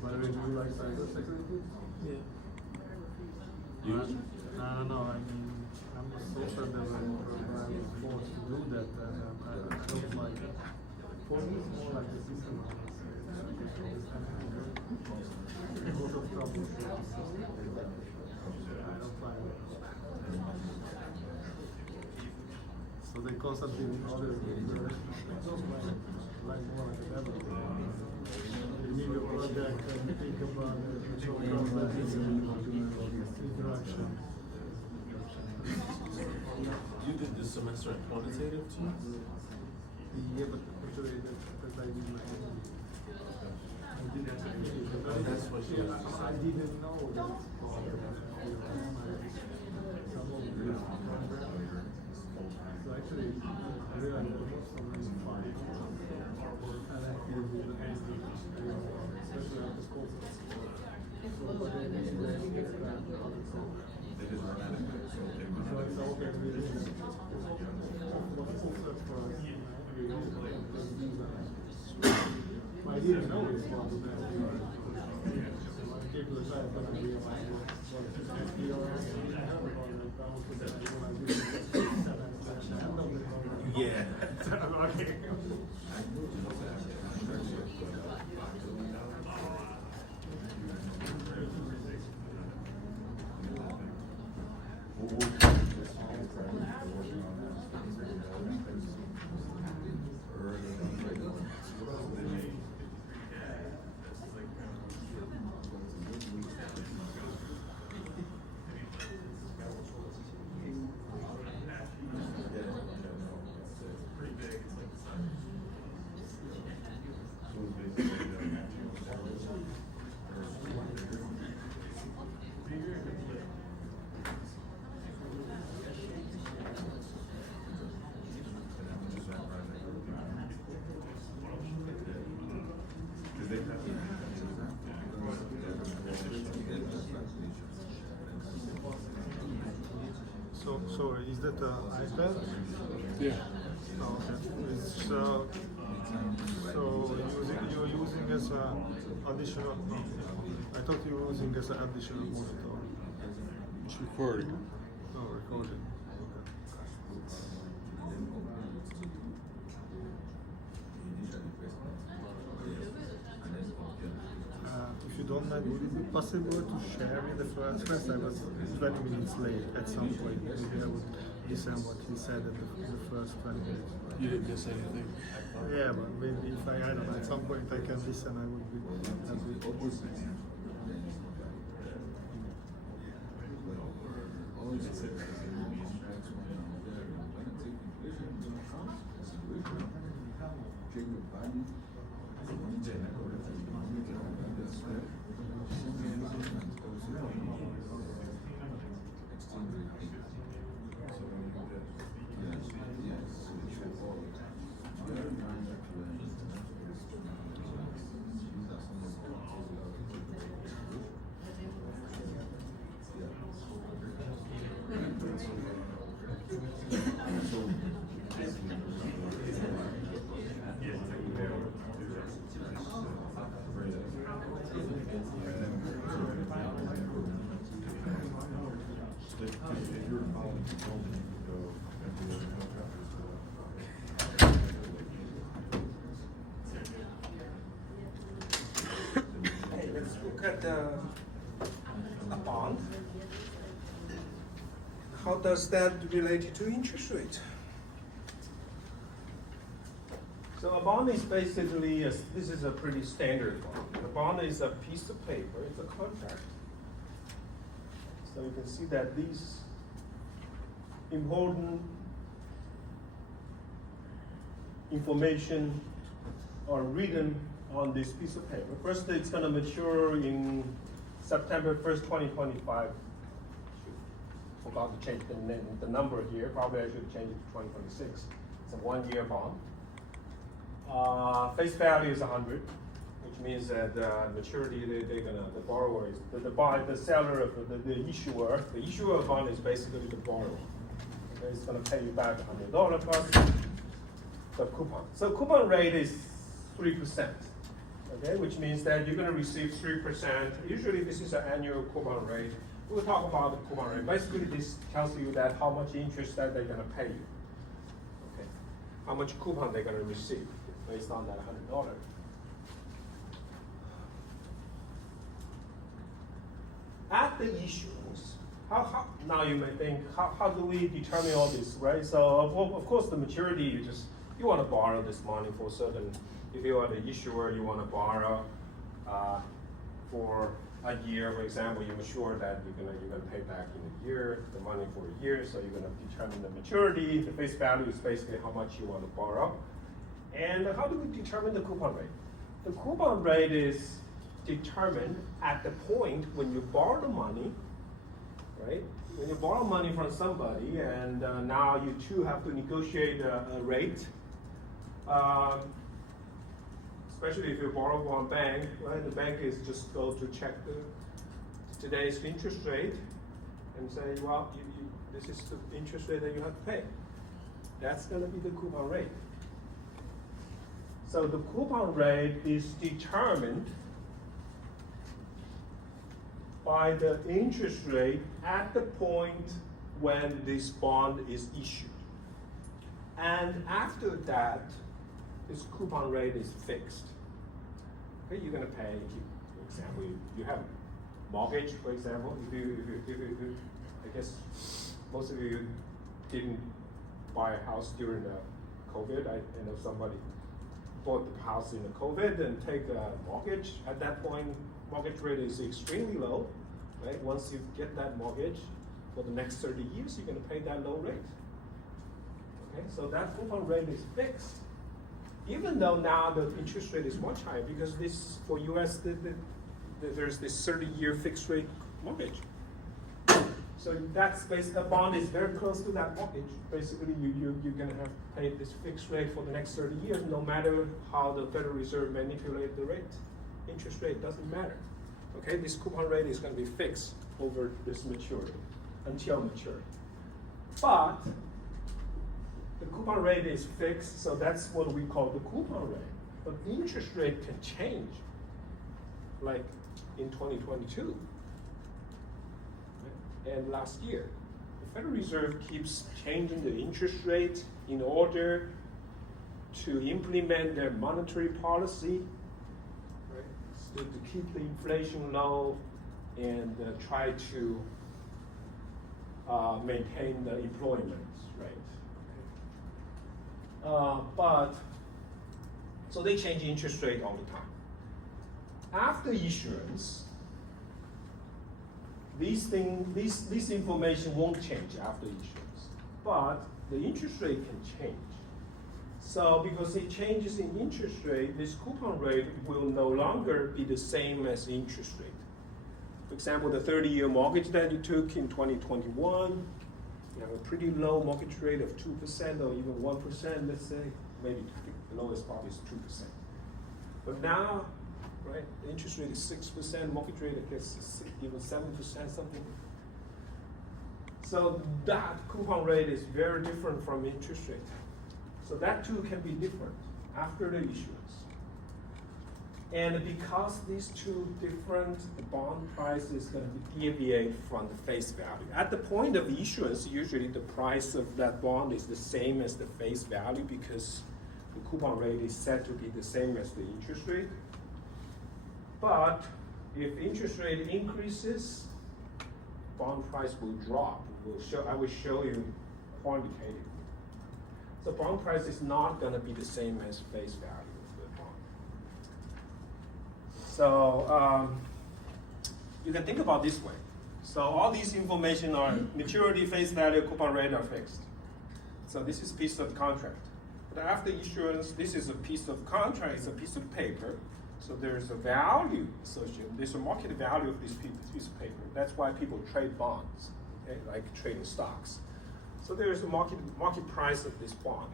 By the way, do you like cybersecurity? Yeah. I don't know, I mean, I'm a software developer, but I was forced to do that, and I don't like it. For me, it's more like a system. A lot of troubleshooting. I don't find it. So they constantly order like more like a developer. You need a project and think about it, so interaction. You did this semester in quantitative too? Yeah, but actually that I did my own. That's what she has to say. I didn't know that it's called some of the so actually I realized that most of them is fine. And I feel the especially at the school. So but then they get that other song. So it's okay really. But it's also for us. I didn't know it's called the best. So I gave it a try, but I realized what SDR Yeah. okay. So is that an iPad? Yeah. Oh, okay. It's, so you're using as a additional. No, I thought you were using as an additional monitor. It's recording. No, recording. Okay. you don't mind, would it be possible to share me the first? First, I was 20 minutes late at some point. Maybe I would listen what he said at the first 20 minutes. You didn't miss anything. Yeah, but maybe if I don't know, at some point I can listen, I would be happy. Okay, let's look at a bond. How does that relate to interest rate? So a bond is basically, this is a pretty standard bond. A bond is a piece of paper, it's a contract. So you can see that these important information are written on this piece of paper. First, it's going to mature in September 1st, 2025. Forgot to change the number here. Probably I should change it to 2026. It's a 1-year bond. Face value is 100, which means that maturity the borrower is the seller of the issuer. The issuer of bond is basically the borrower. Okay, it's going to pay you back $100 plus the coupon. So coupon rate is 3%. Okay, which means that you're going to receive 3%. Usually this is an annual coupon rate. We'll talk about the coupon rate. Basically, this tells you that how much interest that they're going to pay you. Okay, how much coupon they're going to receive based on that $100. At the issuance, now you may think, how do we determine all this, right? So of course the maturity, you want to borrow this money for certain. If you are the issuer, you want to borrow for a year, for example. You're sure that you're gonna pay back in a year, the money for a year. So you're gonna determine the maturity. The face value is basically how much you want to borrow. And how do we determine the coupon rate? The coupon rate is determined at the point when you borrow the money, right? When you borrow money from somebody, and now you two have to negotiate a rate. Especially if you borrow from a bank, right? The bank is just go to check today's interest rate and say, well, this is the interest rate that you have to pay. That's going to be the coupon rate. So the coupon rate is determined by the interest rate at the point when this bond is issued. And after that, this coupon rate is fixed. Okay, you're going to pay, for example, you have mortgage, for example. If you, I guess most of you didn't buy a house during the COVID. I know somebody bought the house in the COVID and take a mortgage. At that point, mortgage rate is extremely low, right? Once you get that mortgage, for the next 30 years, you're going to pay that low rate. Okay, so that coupon rate is fixed. Even though now the interest rate is much higher, because this, for US, there's this 30-year fixed rate mortgage. So that's basically, a bond is very close to that mortgage. Basically, you're going to have to pay this fixed rate for the next 30 years, no matter how the Federal Reserve manipulates the rate. Interest rate doesn't matter. Okay, this coupon rate is going to be fixed over this maturity, until maturity. But the coupon rate is fixed, so that's what we call the coupon rate. But the interest rate can change, like in 2022. And last year, the Federal Reserve keeps changing the interest rate in order to implement their monetary policy. Right? to keep the inflation low and try to maintain the employment rate. But so they change interest rate all the time. After issuance, this information won't change after issuance, but the interest rate can change. So because it changes in interest rate, this coupon rate will no longer be the same as interest rate. For example, the 30-year mortgage that you took in 2021, you have a pretty low mortgage rate of 2% or even 1%, let's say. Maybe the lowest probably is 2%. But now, right, the interest rate is 6%, mortgage rate I guess is even 7%, something. So that coupon rate is very different from interest rate. So that too can be different after the issuance. And because these two different, the bond price is going to deviate from the face value. At the point of issuance, usually the price of that bond is the same as the face value because the coupon rate is set to be the same as the interest rate. But if interest rate increases, bond price will drop. I will show you quantitatively. So bond price is not going to be the same as face value of the bond. So you can think about this way. So all these information are maturity, face value, coupon rate are fixed. So this is a piece of contract. But after issuance, this is a piece of contract, it's a piece of paper. So there's a value associated, there's a market value of this piece of paper. That's why people trade bonds, okay? Like trading stocks. So there's a market price of this bond.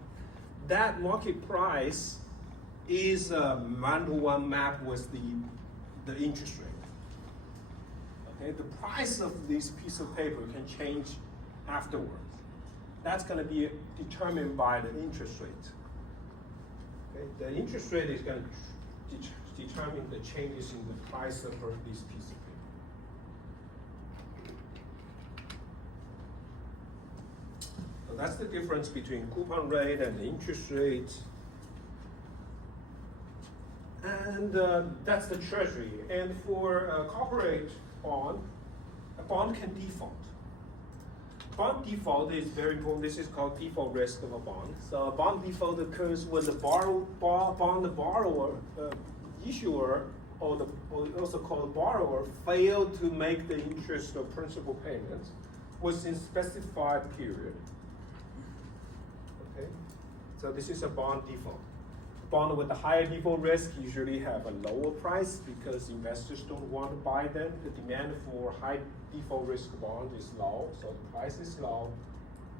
That market price is a one-to-one map with the interest rate. Okay, the price of this piece of paper can change afterwards. That's going to be determined by the interest rate. Okay, the interest rate is going to determine the changes in the price of this piece of paper. So that's the difference between coupon rate and the interest rate. And that's the treasury. And for a corporate bond, a bond can default. Bond default is very important. This is called default risk of a bond. So a bond default occurs when the borrower, issuer, or also called borrower, failed to make the interest or principal payments within specified period. Okay, so this is a bond default. Bond with a higher default risk usually have a lower price because investors don't want to buy them. The demand for high default risk bond is low, so the price is low.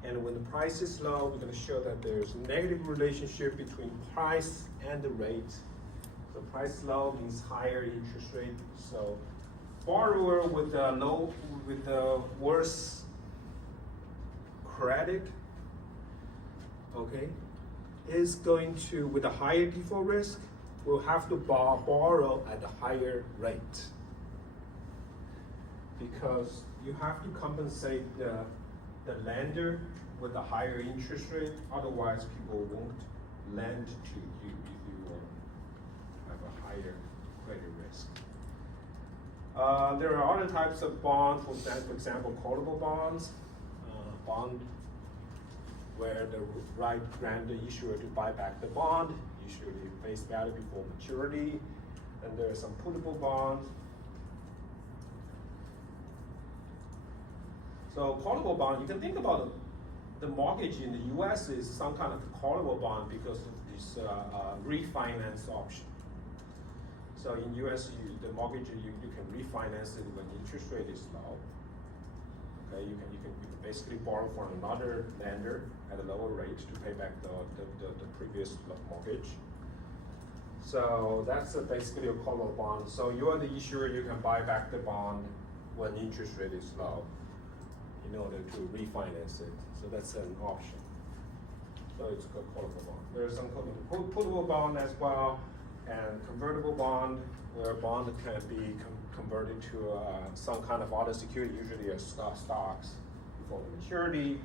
And when the price is low, we're going to show that there's a negative relationship between price and the rate. So price low means higher interest rate. So borrower with the worse credit, okay, is going to, with a higher default risk, will have to borrow at a higher rate. Because you have to compensate the lender with a higher interest rate, otherwise people won't lend to you if you have a higher credit risk. There are other types of bonds, for example, callable bonds, bond where the right grant the issuer to buy back the bond, usually face value before maturity, and there are some puttable bonds. So callable bond, you can think about it. The mortgage in the US is some kind of callable bond because of this refinance option. So in US, the mortgage, you can refinance it when interest rate is low. Okay, you can basically borrow from another lender at a lower rate to pay back the previous mortgage. So that's basically a callable bond. So you are the issuer, you can buy back the bond when interest rate is low in order to refinance it. So that's an option. So it's called callable bond. There's some puttable bond as well, and convertible bond, where bond can be converted to some kind of other security, usually stocks before the maturity.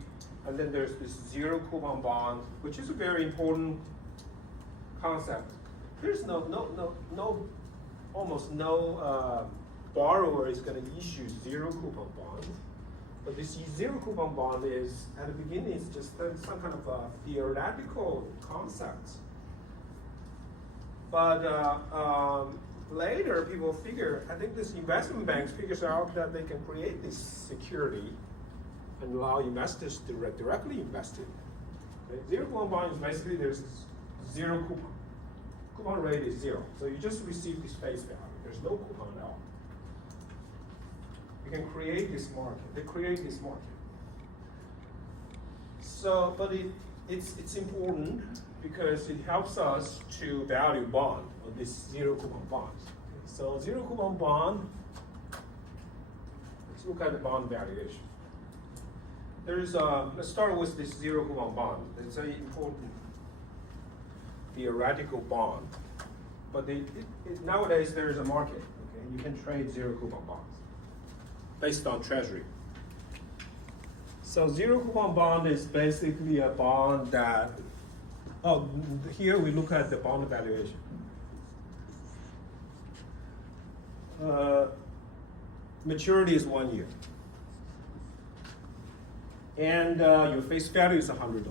And then there's this zero coupon bond, which is a very important concept. There's no almost no borrower is going to issue zero coupon bond. But this zero coupon bond is, at the beginning, it's just some kind of a theoretical concept. But later, people figure, I think this investment banks figures out that they can create this security and allow investors to directly invest it. Okay? Zero coupon bond is basically there's zero coupon. Coupon rate is zero. So you just receive this face value. There's no coupon at all. You can create this market. They create this market. So, but it's important because it helps us to value bond, or this zero coupon bond. Okay, so zero coupon bond, let's look at the bond valuation. There's let's start with this zero coupon bond. It's an important theoretical bond. But nowadays there is a market. Okay, you can trade zero coupon bonds based on treasury. So zero coupon bond is basically a bond that, here we look at the bond valuation. Maturity is 1 year. And your face value is $100.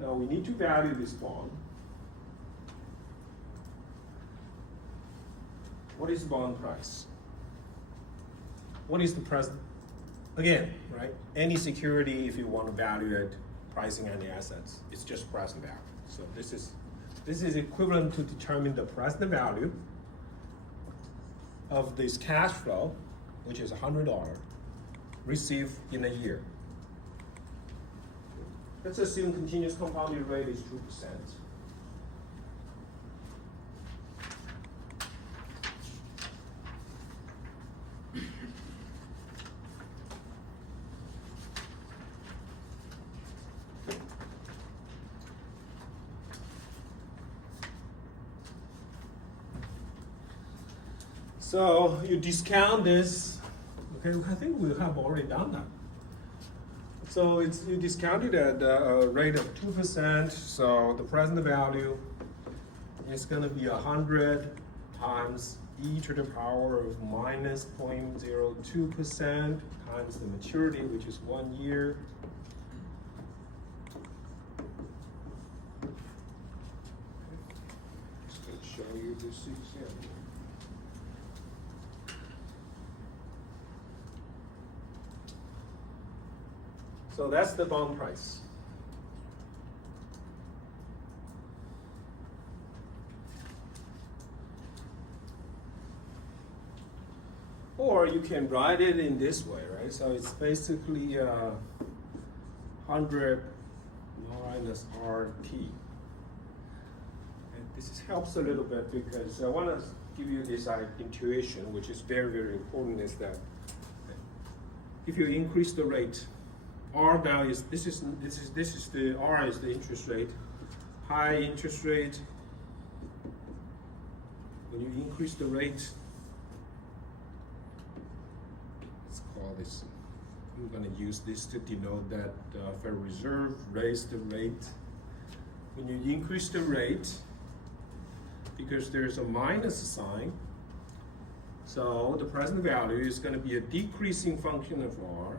Now we need to value this bond. What is the bond price? What is the present? Again, right? Any security, if you want to value it, pricing any assets, it's just present value. So this is equivalent to determine the present value of this cash flow, which is $100, received in a year. Let's assume continuous compounded rate is 2%. So you discount this, okay, I think we have already done that. So you discount it at a rate of 2%, so the present value is gonna be 100 times e to the power of minus 0.02% times the maturity, which is 1 year. Just gonna show you this example. So that's the bond price. Or you can write it in this way, right? So it's basically 100 minus RT. And this helps a little bit because I want to give you this intuition, which is very, very important, is that if you increase the rate, R value is this is the R is the interest rate. High interest rate. When you increase the rate, let's call this. I'm going to use this to denote that Federal Reserve raised the rate. When you increase the rate, because there's a minus sign, so the present value is going to be a decreasing function of R.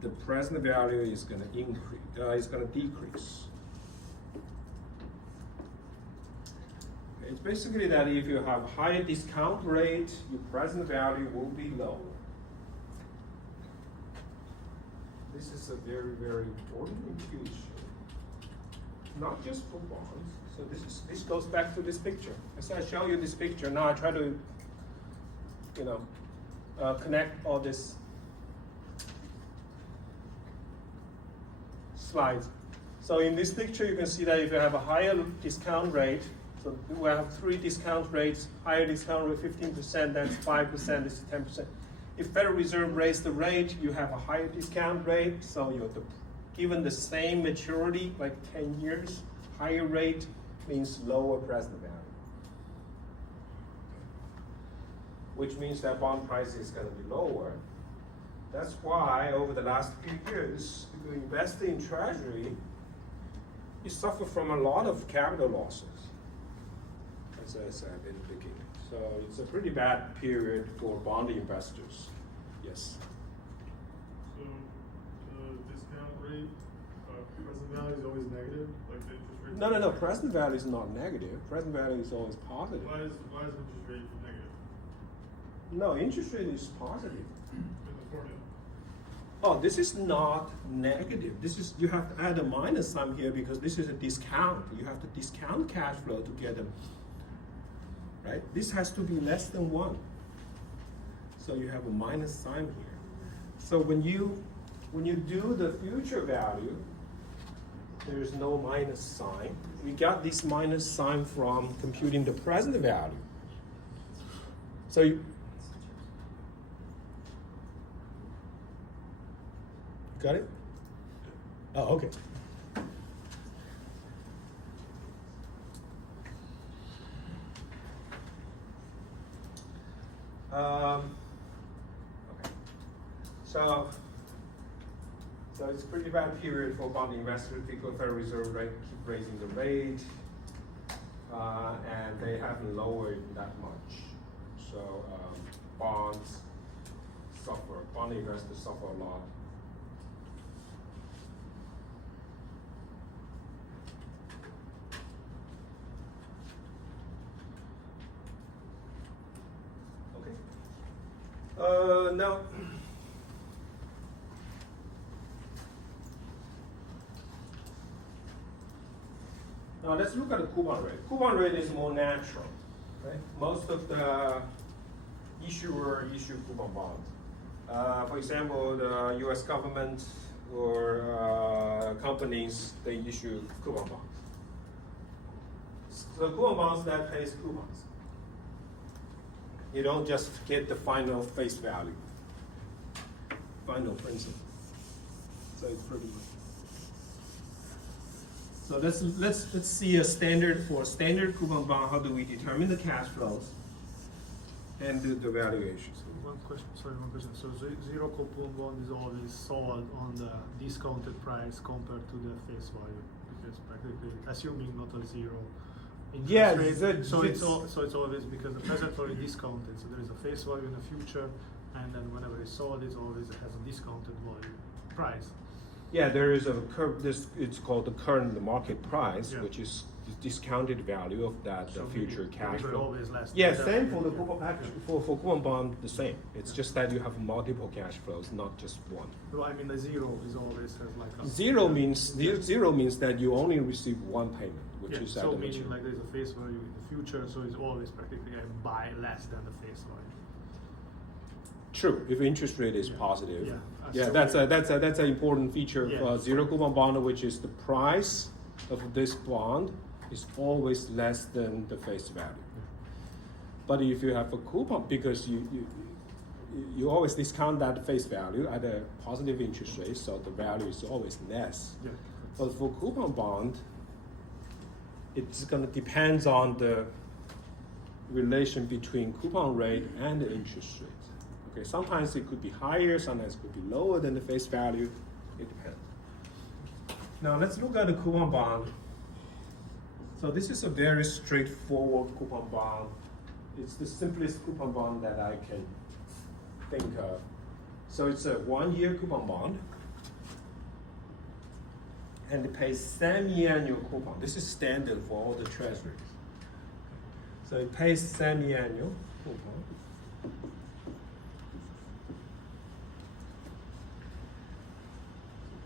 The present value is going to increase, is going to decrease. Okay, it's basically that if you have higher discount rate, your present value will be lower. This is a very, very important intuition, not just for bonds. So this goes back to this picture. As I show you this picture, now I try to, connect all this slides. So in this picture, you can see that if you have a higher discount rate, so we have 3 discount rates, higher discount rate 15%, that's 5%, this is 10%. If Federal Reserve raised the rate, you have a higher discount rate, so you're given the same maturity, like 10 years, higher rate means lower present value. Which means that bond price is going to be lower. That's why over the last few years, if you invest in Treasury, you suffer from a lot of capital losses, as I said in the beginning. So it's a pretty bad period for bond investors. Yes. So the discount rate, present value is always negative, like the interest rate? No. Present value is not negative. Present value is always positive. Why is interest rate negative No, interest rate is positive. in the formula? Oh, this is not negative. This is, you have to add a minus sign here because this is a discount. You have to discount cash flow to get them, right? This has to be less than 1. So you have a minus sign here. So when you do the future value, there is no minus sign. We got this minus sign from computing the present value. So you got it? Oh, okay. Okay. So it's a pretty bad period for bond investors because the Federal Reserve rate keep raising the rate, and they haven't lowered that much. So bonds suffer. Bond investors suffer a lot. Now, let's look at the coupon rate. Coupon rate is more natural, right? Most of the issuer issue coupon bonds. For example, the U.S. government or companies, they issue coupon bonds. So coupon bonds that pays coupons. You don't just get the final face value, final principal. So it's pretty much. So let's see a standard for a standard coupon bond. How do we determine the cash flows and do the valuations? One question. So zero coupon bond is always sold on the discounted price compared to the face value, because practically assuming not a zero. Yes, rate. So it's always because the present value is discounted. So there is a face value in the future, and then whenever it's sold, it always has a discounted value price. Yeah, there is a it's called the current market price, Yeah. which is the discounted value of that So future cash maybe flow. always less than Yeah, the- same for the coupon. Actually, for coupon bond, the same. It's just that you have multiple cash flows, not just one. Well, I mean, the zero is always has like a Zero means that you only receive one payment, which is at so the meaning maturity. like there's a face value in the future, so it's always practically I buy less than the face value. True, if interest rate is Yeah. positive. Yeah. Yeah, that's an important feature of Yeah. zero coupon bond, which is the price of this bond is always less than the face value. But if you have a coupon, because you always discount that face value at a positive interest rate, so the value is always less. Yeah. But for coupon bond, it's gonna depend on the relation between coupon rate and the interest rate. Okay, sometimes it could be higher, sometimes it could be lower than the face value. It depends. Now let's look at the coupon bond. So this is a very straightforward coupon bond. It's the simplest coupon bond that I can think of. So it's a 1-year coupon bond. And it pays semi-annual coupon. This is standard for all the treasuries. So it pays semi-annual coupon.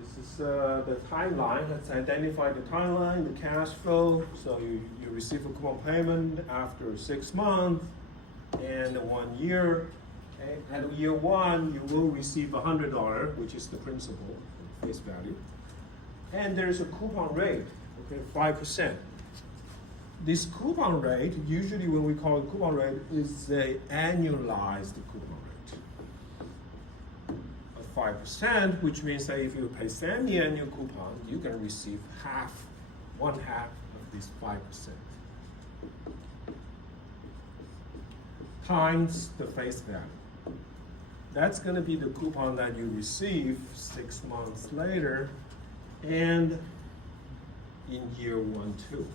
This is the timeline. Let's identify the timeline, the cash flow. So you receive a coupon payment after 6 months and 1 year. Okay. At year 1, you will receive $100, which is the principal face value. And there's a coupon rate, okay, 5%. This coupon rate, usually when we call it coupon rate, is a annualized coupon rate of 5%, which means that if you pay semi-annual coupon, you can receive one half of this 5% times the face value. That's going to be the coupon that you receive 6 months later. And in year 1, 2.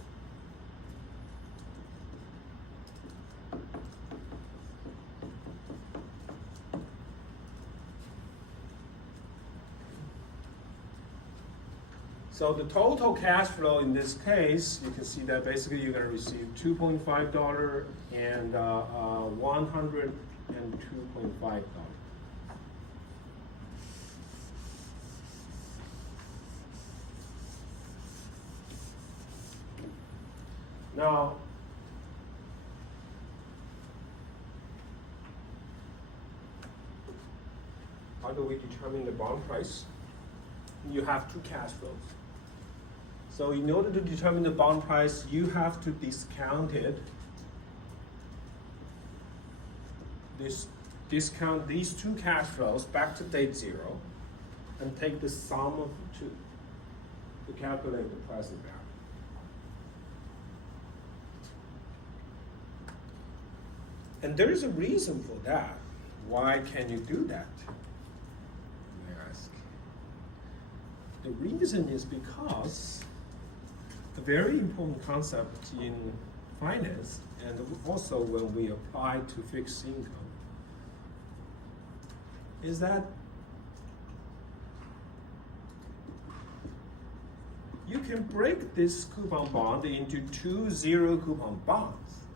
So the total cash flow in this case, you can see that basically you're going to receive $2.5 and $102.5. Now, how do we determine the bond price? You have two cash flows. So in order to determine the bond price, you have to discount it. Discount these two cash flows back to date 0 and take the sum of the two to calculate the present value. And there is a reason for that. Why can you do that? You may ask. The reason is because a very important concept in finance, and also when we apply to fixed income, is that you can break this coupon bond into two zero coupon bonds.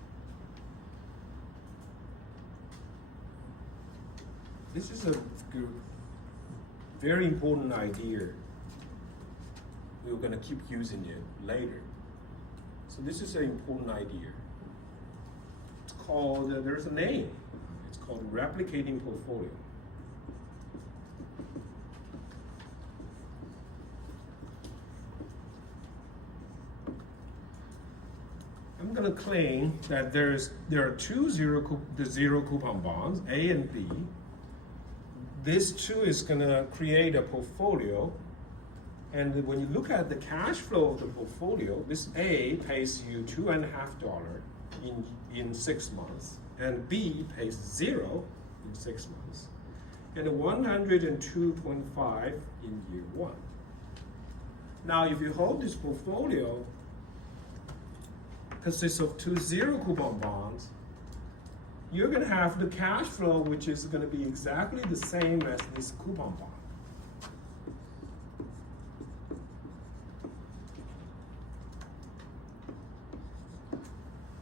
This is a very important idea. We're going to keep using it later. So this is an important idea. It's called, there's a name. It's called replicating portfolio. I'm going to claim that there are two zero coupon bonds, A and B. This two is going to create a portfolio. And when you look at the cash flow of the portfolio, this A pays you $2.50 in 6 months, and B pays 0 in 6 months, and 102.5 in year 1. Now, if you hold this portfolio, consists of two zero coupon bonds, you're going to have the cash flow which is going to be exactly the same as this coupon bond.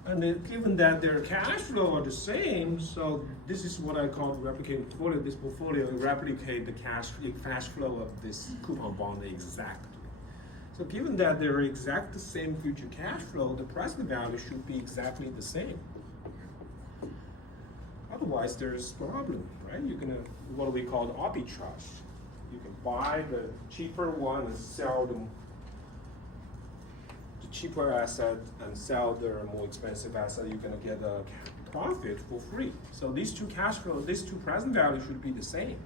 And given that their cash flow are the same, so this is what I call replicating portfolio. This portfolio will replicate the cash flow of this coupon bond exactly. So given that they're exact the same future cash flow, the present value should be exactly the same. Otherwise, there's a problem, right? You're gonna, what we call arbitrage. You can buy the cheaper one and sell the cheaper asset and sell the more expensive asset. You're gonna get a profit for free. So these two cash flows, these two present values should be the same.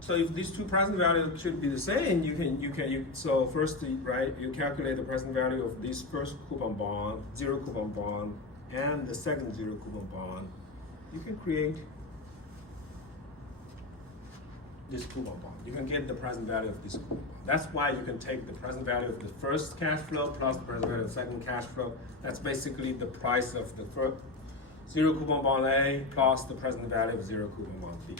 So if these two present values should be the same, so first, right, you calculate the present value of this first coupon bond, zero coupon bond, and the second zero coupon bond. You can create this coupon bond. You can get the present value of this coupon bond. That's why you can take the present value of the first cash flow plus the present value of the second cash flow. That's basically the price of the first zero coupon bond A plus the present value of zero coupon bond B.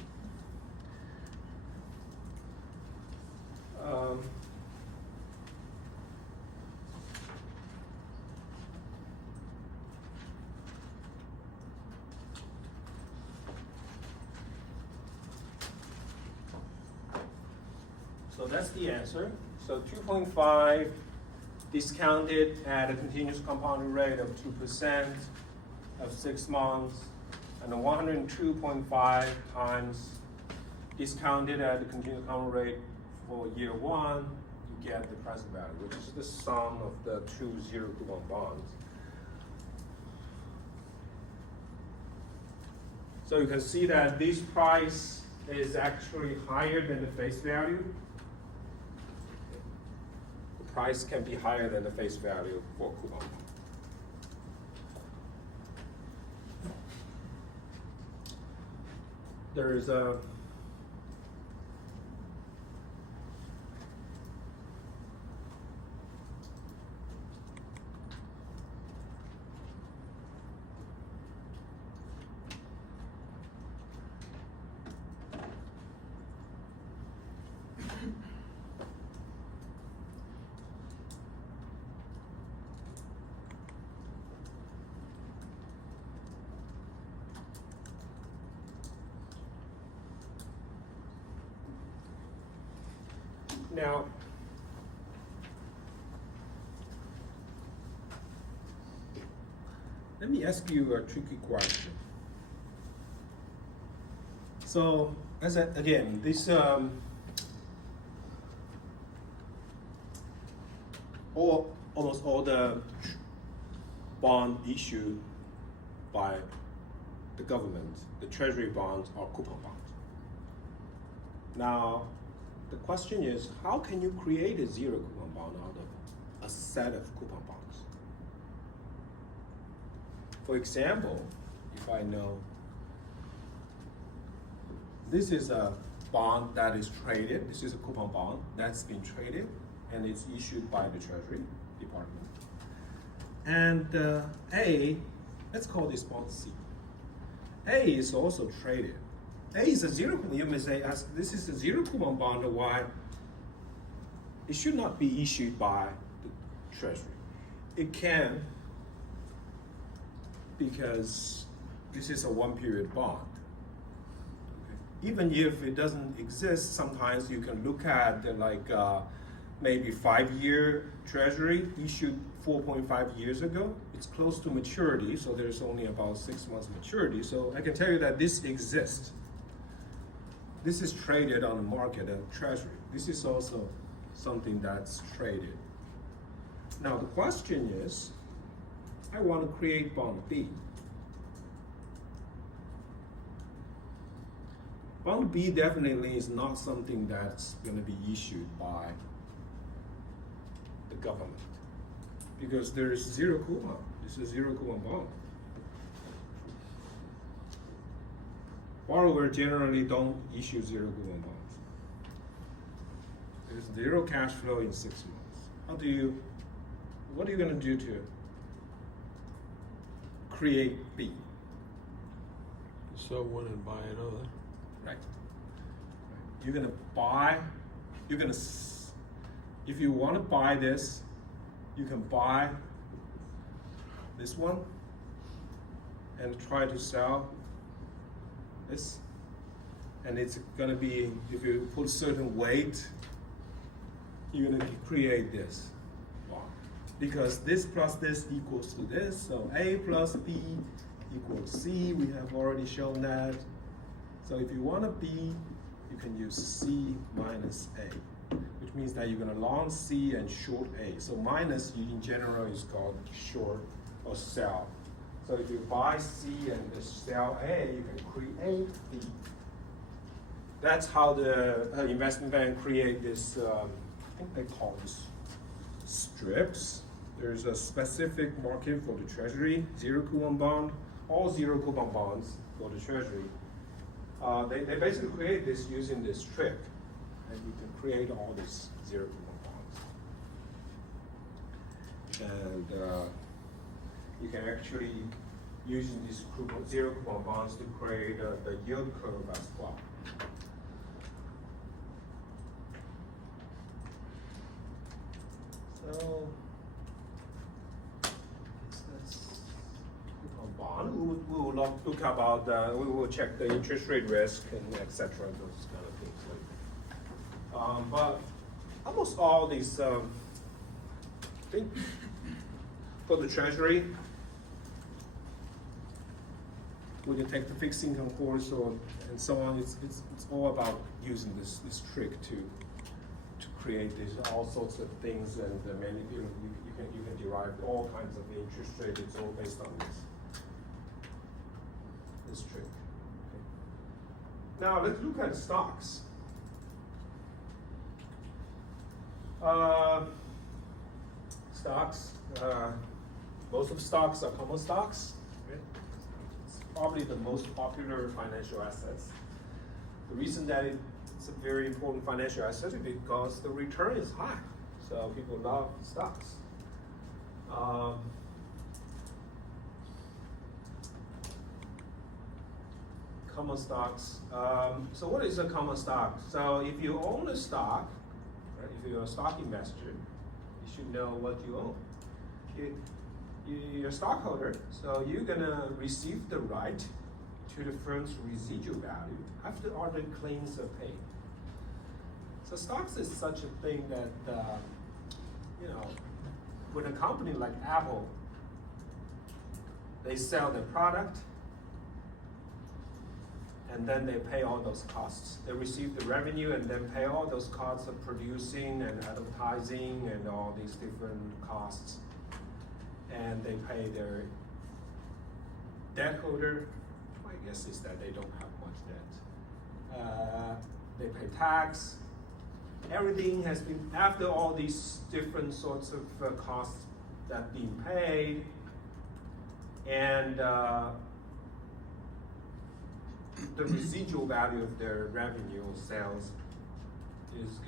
So that's the answer. So 2.5 discounted at a continuous compounding rate of 2% of 6 months, and 102.5 times discounted at a continuous compounding rate for year 1, you get the present value, which is the sum of the two zero coupon bonds. So you can see that this price is actually higher than the face value. The price can be higher than the face value for coupon bond. There is a Now, let me ask you a tricky question. So, again, this almost all the bond issued by the government, the treasury bonds are coupon bonds. Now, the question is, how can you create a zero coupon bond out of a set of coupon bonds? For example, if I know this is a bond that is traded, this is a coupon bond that's been traded, and it's issued by the Treasury Department. And A, let's call this bond C. A is also traded. A is a zero coupon. You may say, this is a zero coupon bond, why? It should not be issued by the Treasury. It can, because this is a one-period bond. Okay. Even if it doesn't exist, sometimes you can look at maybe 5-year Treasury issued 4.5 years ago. It's close to maturity, so there's only about 6 months maturity. So I can tell you that this exists. This is traded on the market at Treasury. This is also something that's traded. Now the question is, I want to create bond B. Bond B definitely is not something that's going to be issued by the government, because there is zero coupon. This is zero coupon bond. Borrowers generally don't issue zero coupon bonds. There's zero cash flow in 6 months. What are you going to do to create B? Sell one and buy another. Right. You're going to buy, if you want to buy this, you can buy this one and try to sell this. And it's going to be, if you put certain weight, you're going to create this bond. Because this plus this equals to this, so A plus B equals C. We have already shown that. So if you want a B, you can use C minus A, which means that you're going to long C and short A. So minus in general is called short or sell. So if you buy C and sell A, you can create B. That's how the investment bank create this, I think they call this strips. There's a specific market for the Treasury, zero coupon bond. All zero coupon bonds for the Treasury. They basically create this using this trick, and you can create all these zero coupon bonds. And you can actually using these zero coupon bonds to create the yield curve as well. So that's coupon bond. We will look about we will check the interest rate risk and etc. Those kind of things later. But almost all these, I think, for the Treasury, we can take the fixed income course and so on. It's all about using this trick to create all sorts of things, and you can derive all kinds of interest rate. It's all based on this trick. Okay. Now let's look at stocks. Most of stocks are common stocks. Right? It's probably the most popular financial assets. The reason that it's a very important financial asset is because the return is high. So people love stocks. Common stocks. So what is a common stock? So if you own a stock, right, if you're a stock investor, you should know what you own. You're a stockholder, so you're gonna receive the right to the firm's residual value after all the claims are paid. So stocks is such a thing that, you know, with a company like Apple, they sell their product, and then they pay all those costs. They receive the revenue and then pay all those costs of producing and advertising and all these different costs. And they pay their debt holder. My guess is that they don't have much debt. They pay tax. Everything has been, after all these different sorts of costs that being paid, and the residual value of their revenue or sales is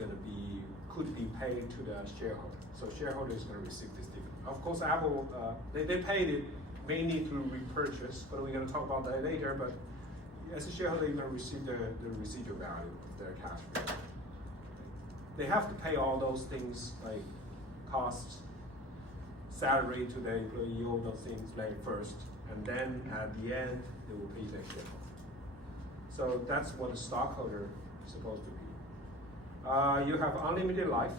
could be paid to the shareholder. So shareholder is gonna receive this dividend. Of course, Apple, they paid it mainly through repurchase, but we're gonna talk about that later, but as a shareholder, you're gonna receive the residual value of their cash flow. They have to pay all those things like costs, salary to the employee, all those things like first, and then at the end, they will pay their shareholder. So that's what a stockholder is supposed to be. You have unlimited life,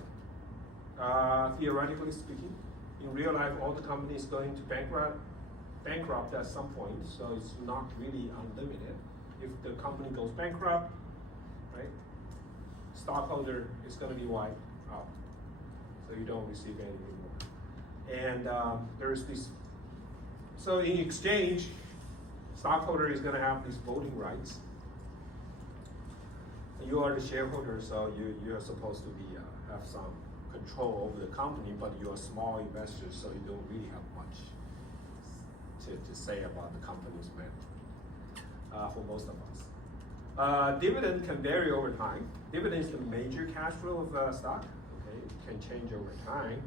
theoretically speaking. In real life, all the companies going to bankrupt at some point, so it's not really unlimited. If the company goes bankrupt, right, stockholder is going to be wiped out, so you don't receive anything more. And there's this, so in exchange, stockholder is going to have these voting rights. You are the shareholder, so you are supposed to be have some control over the company, but you're a small investor, so you don't really have much to say about the company's management for most of us. Dividend can vary over time. Dividend is the major cash flow of stock. Okay, it can change over time.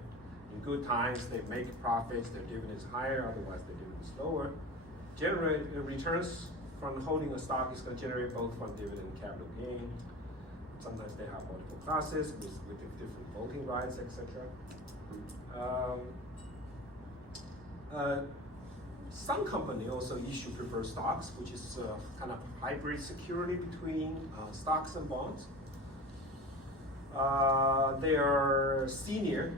In good times, they make profits, their dividend is higher, otherwise their dividend is lower. Generate returns from holding a stock is going to generate both from dividend and capital gain. Sometimes they have multiple classes with different voting rights, etc. Some company also issue preferred stocks, which is kind of hybrid security between stocks and bonds. They are senior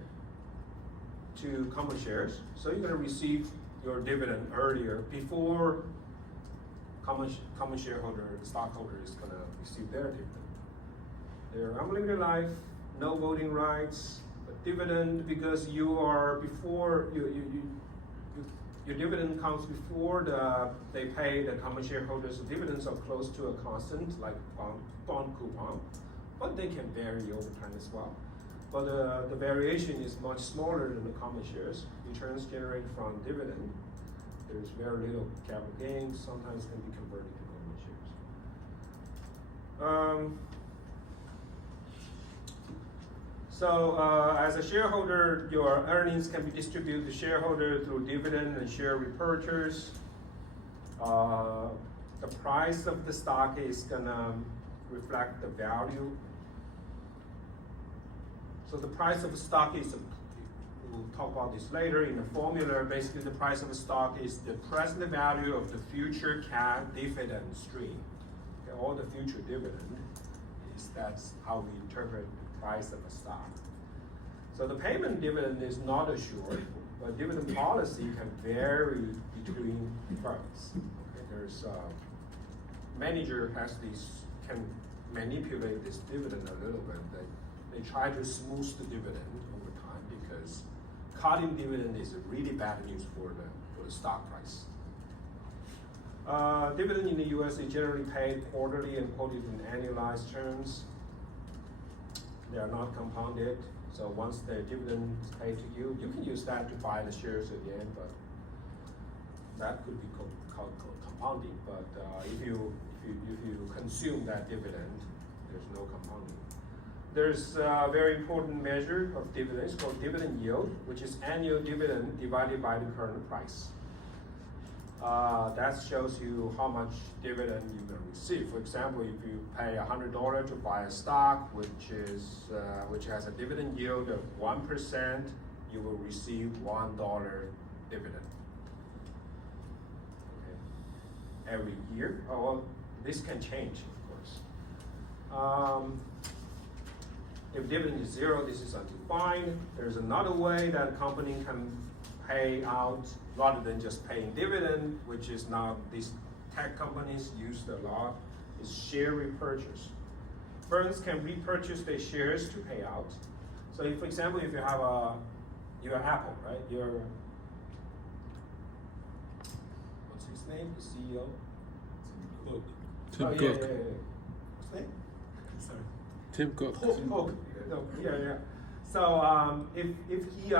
to common shares, so you're going to receive your dividend earlier before common shareholder, stockholder is going to receive their dividend. They're unlimited life, no voting rights, but dividend because you are before your dividend comes before they pay the common shareholders. The dividends are close to a constant, like bond coupon, but they can vary over time as well. But the variation is much smaller than the common shares. Returns generated from dividend, there's very little capital gains, sometimes can be converted to common shares. So as a shareholder, your earnings can be distributed to shareholder through dividend and share repurchase. The price of the stock is gonna reflect the value. So the price of the stock is, we'll talk about this later in the formula. Basically, the price of a stock is the present value of the future cash dividend stream. Okay, all the future dividend that's how we interpret the price of a stock. So the payment dividend is not assured, but dividend policy can vary between firms. Okay, there's manager can manipulate this dividend a little bit. They try to smooth the dividend over time because cutting dividend is really bad news for the stock price. Dividend in the US is generally paid quarterly and quoted in annualized terms. They are not compounded, so once the dividend is paid to you, you can use that to buy the shares at the end, but that could be called compounding. But if you consume that dividend, there's no compounding. There's a very important measure of dividends called dividend yield, which is annual dividend divided by the current price. That shows you how much dividend you're going to receive. For example, if you pay $100 to buy a stock, which has a dividend yield of 1%, you will receive $1 dividend. Okay. Every year. Oh, well, this can change, of course. If dividend is zero, this is undefined. There's another way that a company can pay out rather than just paying dividend, which is now these tech companies use a lot, is share repurchase. Firms can repurchase their shares to pay out. So if, for example, if you have you're Apple, right? You're, what's his name? The CEO? Tim Oh, Cook. yeah. What's his name? Sorry. Tim Cook. Cook. No, yeah. So if he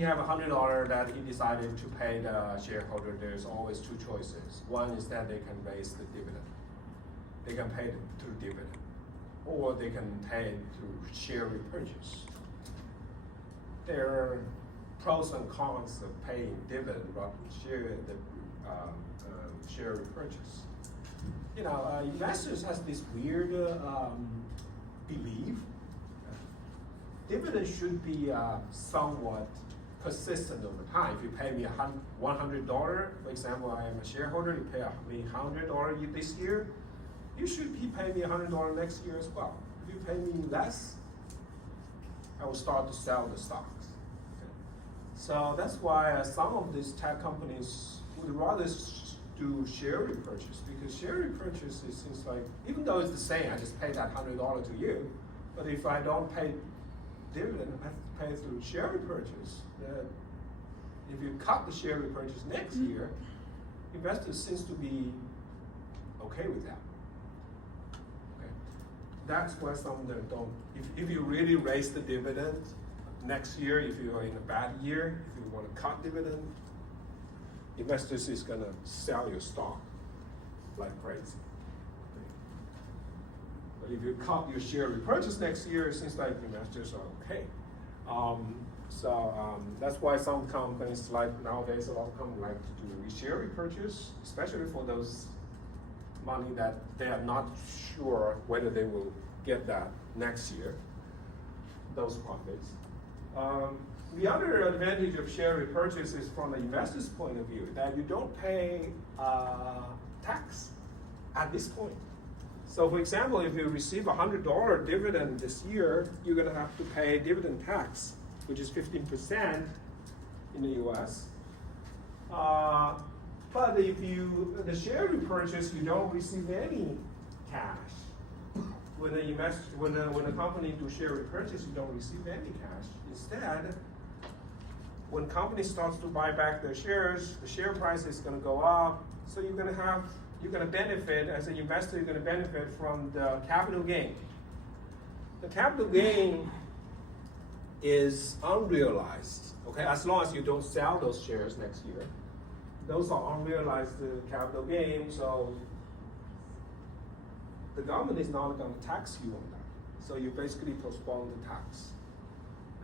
have $100 that he decided to pay the shareholder, there's always two choices. One is that they can raise the dividend. They can pay it through dividend, or they can pay it through share repurchase. There are pros and cons of paying dividend rather than share repurchase. You know, investors has this weird belief. Dividend should be somewhat persistent over time. If you pay me $100, for example, I am a shareholder, you pay me $100 this year, you should be paying me $100 next year as well. If you pay me less, I will start to sell the stocks. Okay? So that's why some of these tech companies would rather do share repurchase, because share repurchase it seems like, even though it's the same, I just pay that $100 to you, but if I don't pay dividend, I have to pay through share repurchase. That if you cut the share repurchase next year, investors seems to be okay with that. Okay, that's why some of them don't. If you really raise the dividend next year, if you are in a bad year, if you want to cut dividend, investors is gonna sell your stock like crazy. But if you cut your share repurchase next year, it seems like investors are okay. That's why some companies like nowadays, a lot of companies like to do share repurchase, especially for those money that they are not sure whether they will get that next year, those profits. The other advantage of share repurchase is from the investor's point of view, that you don't pay tax at this point. So for example, if you receive a $100 dividend this year, you're gonna have to pay dividend tax, which is 15% in the US. But if the share repurchase, you don't receive any cash. When a company do share repurchase, you don't receive any cash. Instead, when company starts to buy back their shares, the share price is gonna go up, so you're gonna benefit, as an investor, you're gonna benefit from the capital gain. The capital gain is unrealized, okay? As long as you don't sell those shares next year. Those are unrealized capital gain, so the government is not gonna tax you on that. So you basically postpone the tax.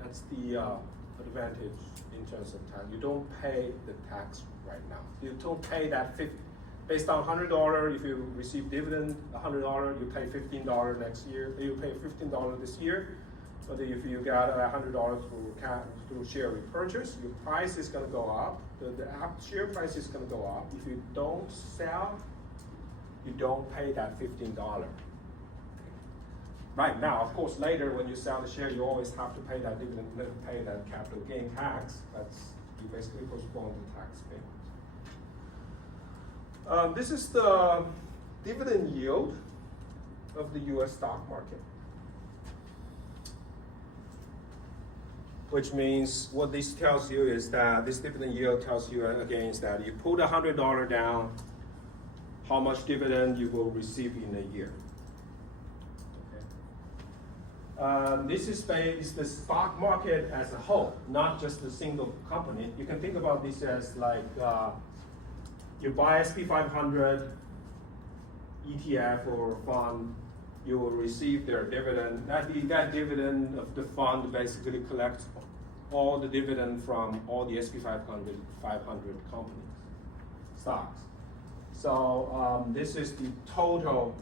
That's the advantage in terms of tax. You don't pay the tax right now. You don't pay that based on $100, if you receive dividend, $100, you pay $15 next year. You pay $15 this year. But if you got $100 through share repurchase, your price is going to go up. The share price is going to go up. If you don't sell, you don't pay that $15. Right now, of course, later when you sell the share, you always have to pay that dividend, pay that capital gain tax. You basically postpone the tax payment. This is the dividend yield of the US stock market. Which means what this tells you is that this dividend yield tells you again is that you put $100 down, how much dividend you will receive in a year. Okay. This is the stock market as a whole, not just a single company. You can think about this as like you buy SP 500 ETF or fund, you will receive their dividend. That dividend of the fund basically collects all the dividend from all the SP 500 companies, stocks. So this is the total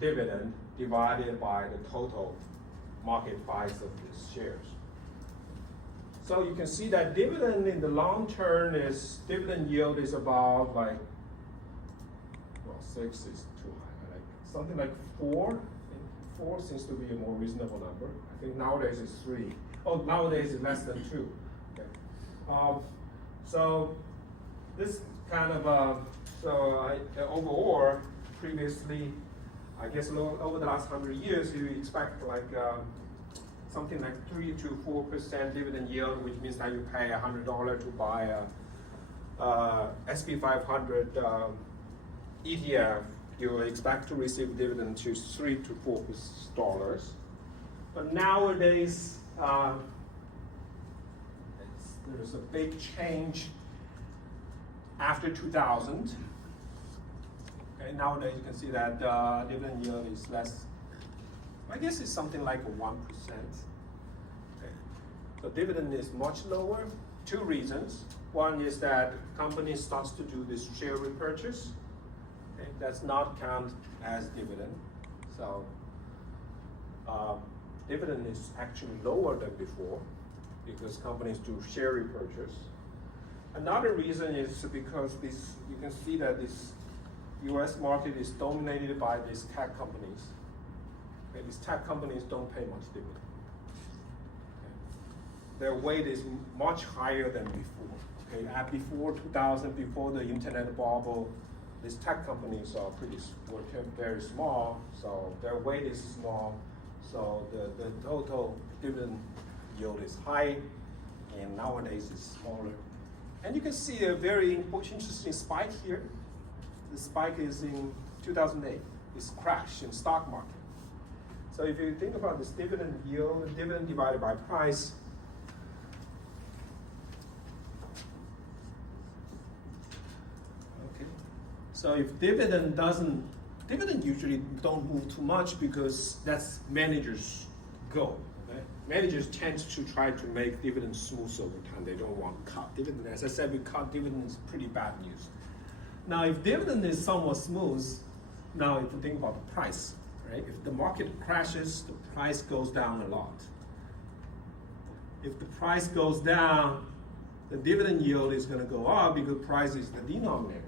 dividend divided by the total market price of these shares. So you can see that dividend in the long term dividend yield is about like, well, 6 is too high. I like something like 4. I think 4 seems to be a more reasonable number. I think nowadays it's 3. Oh, nowadays it's less than 2. Okay. So this kind of overall, previously, I guess over the last 100 years, you expect like something like 3 to 4% dividend yield, which means that you pay $100 to buy a SP 500 ETF. You expect to receive dividend to $3 to $4. But nowadays, there's a big change after 2000. Okay, nowadays you can see that dividend yield is less. I guess it's something like 1%. Okay. So dividend is much lower. 2 reasons. One is that company starts to do this share repurchase. Okay, that's not counted as dividend. So dividend is actually lower than before because companies do share repurchase. Another reason is because you can see that this US market is dominated by these tech companies. Okay, these tech companies don't pay much dividend. Okay. Their weight is much higher than before. Okay, before 2000, before the internet bubble, these tech companies were very small, so their weight is small, so the total dividend yield is high, and nowadays it's smaller. And you can see a very interesting spike here. The spike is in 2008. It's crashed in stock market. So if you think about this dividend yield, dividend divided by price, okay. So if dividend usually don't move too much because that's managers' goal. Okay? Managers tend to try to make dividends smooth over time. They don't want to cut dividend. As I said, we cut dividend is pretty bad news. Now, if dividend is somewhat smooth, now if you think about the price, right? If the market crashes, the price goes down a lot. If the price goes down, the dividend yield is going to go up because price is the denominator.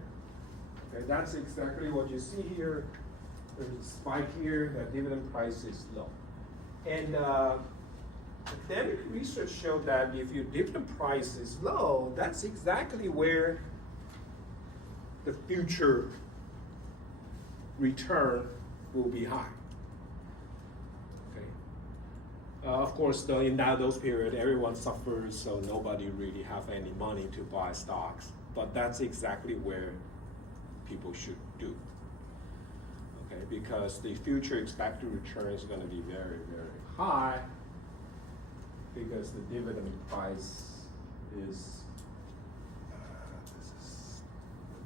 Okay, that's exactly what you see here. There's a spike here. The dividend price is low, and academic research showed that if your dividend price is low, that's exactly where the future return will be high. Okay. Of course, in those periods, everyone suffers, so nobody really have any money to buy stocks. But that's exactly where people should do. Okay, because the future expected return is going to be very, very high because the dividend price is.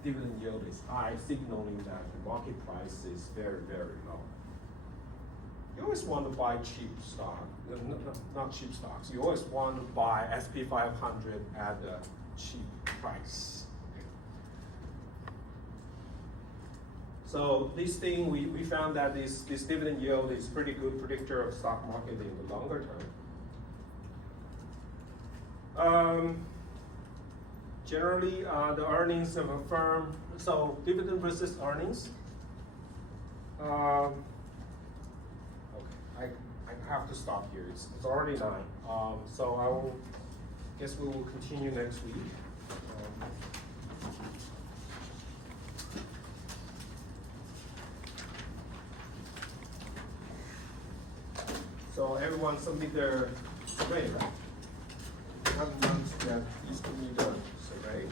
Dividend yield is high, signaling that the market price is very, very low. You always want to buy cheap stock, not cheap stocks. You always want to buy SP 500 at a cheap price. Okay. So this thing, we found that this dividend yield is pretty good predictor of stock market in the longer term. Generally, the earnings of a firm, so dividend versus earnings. Okay, I have to stop here. It's already 9. So I guess we will continue next week. So everyone submit their survey, right? Haven't done yet, please give me the survey.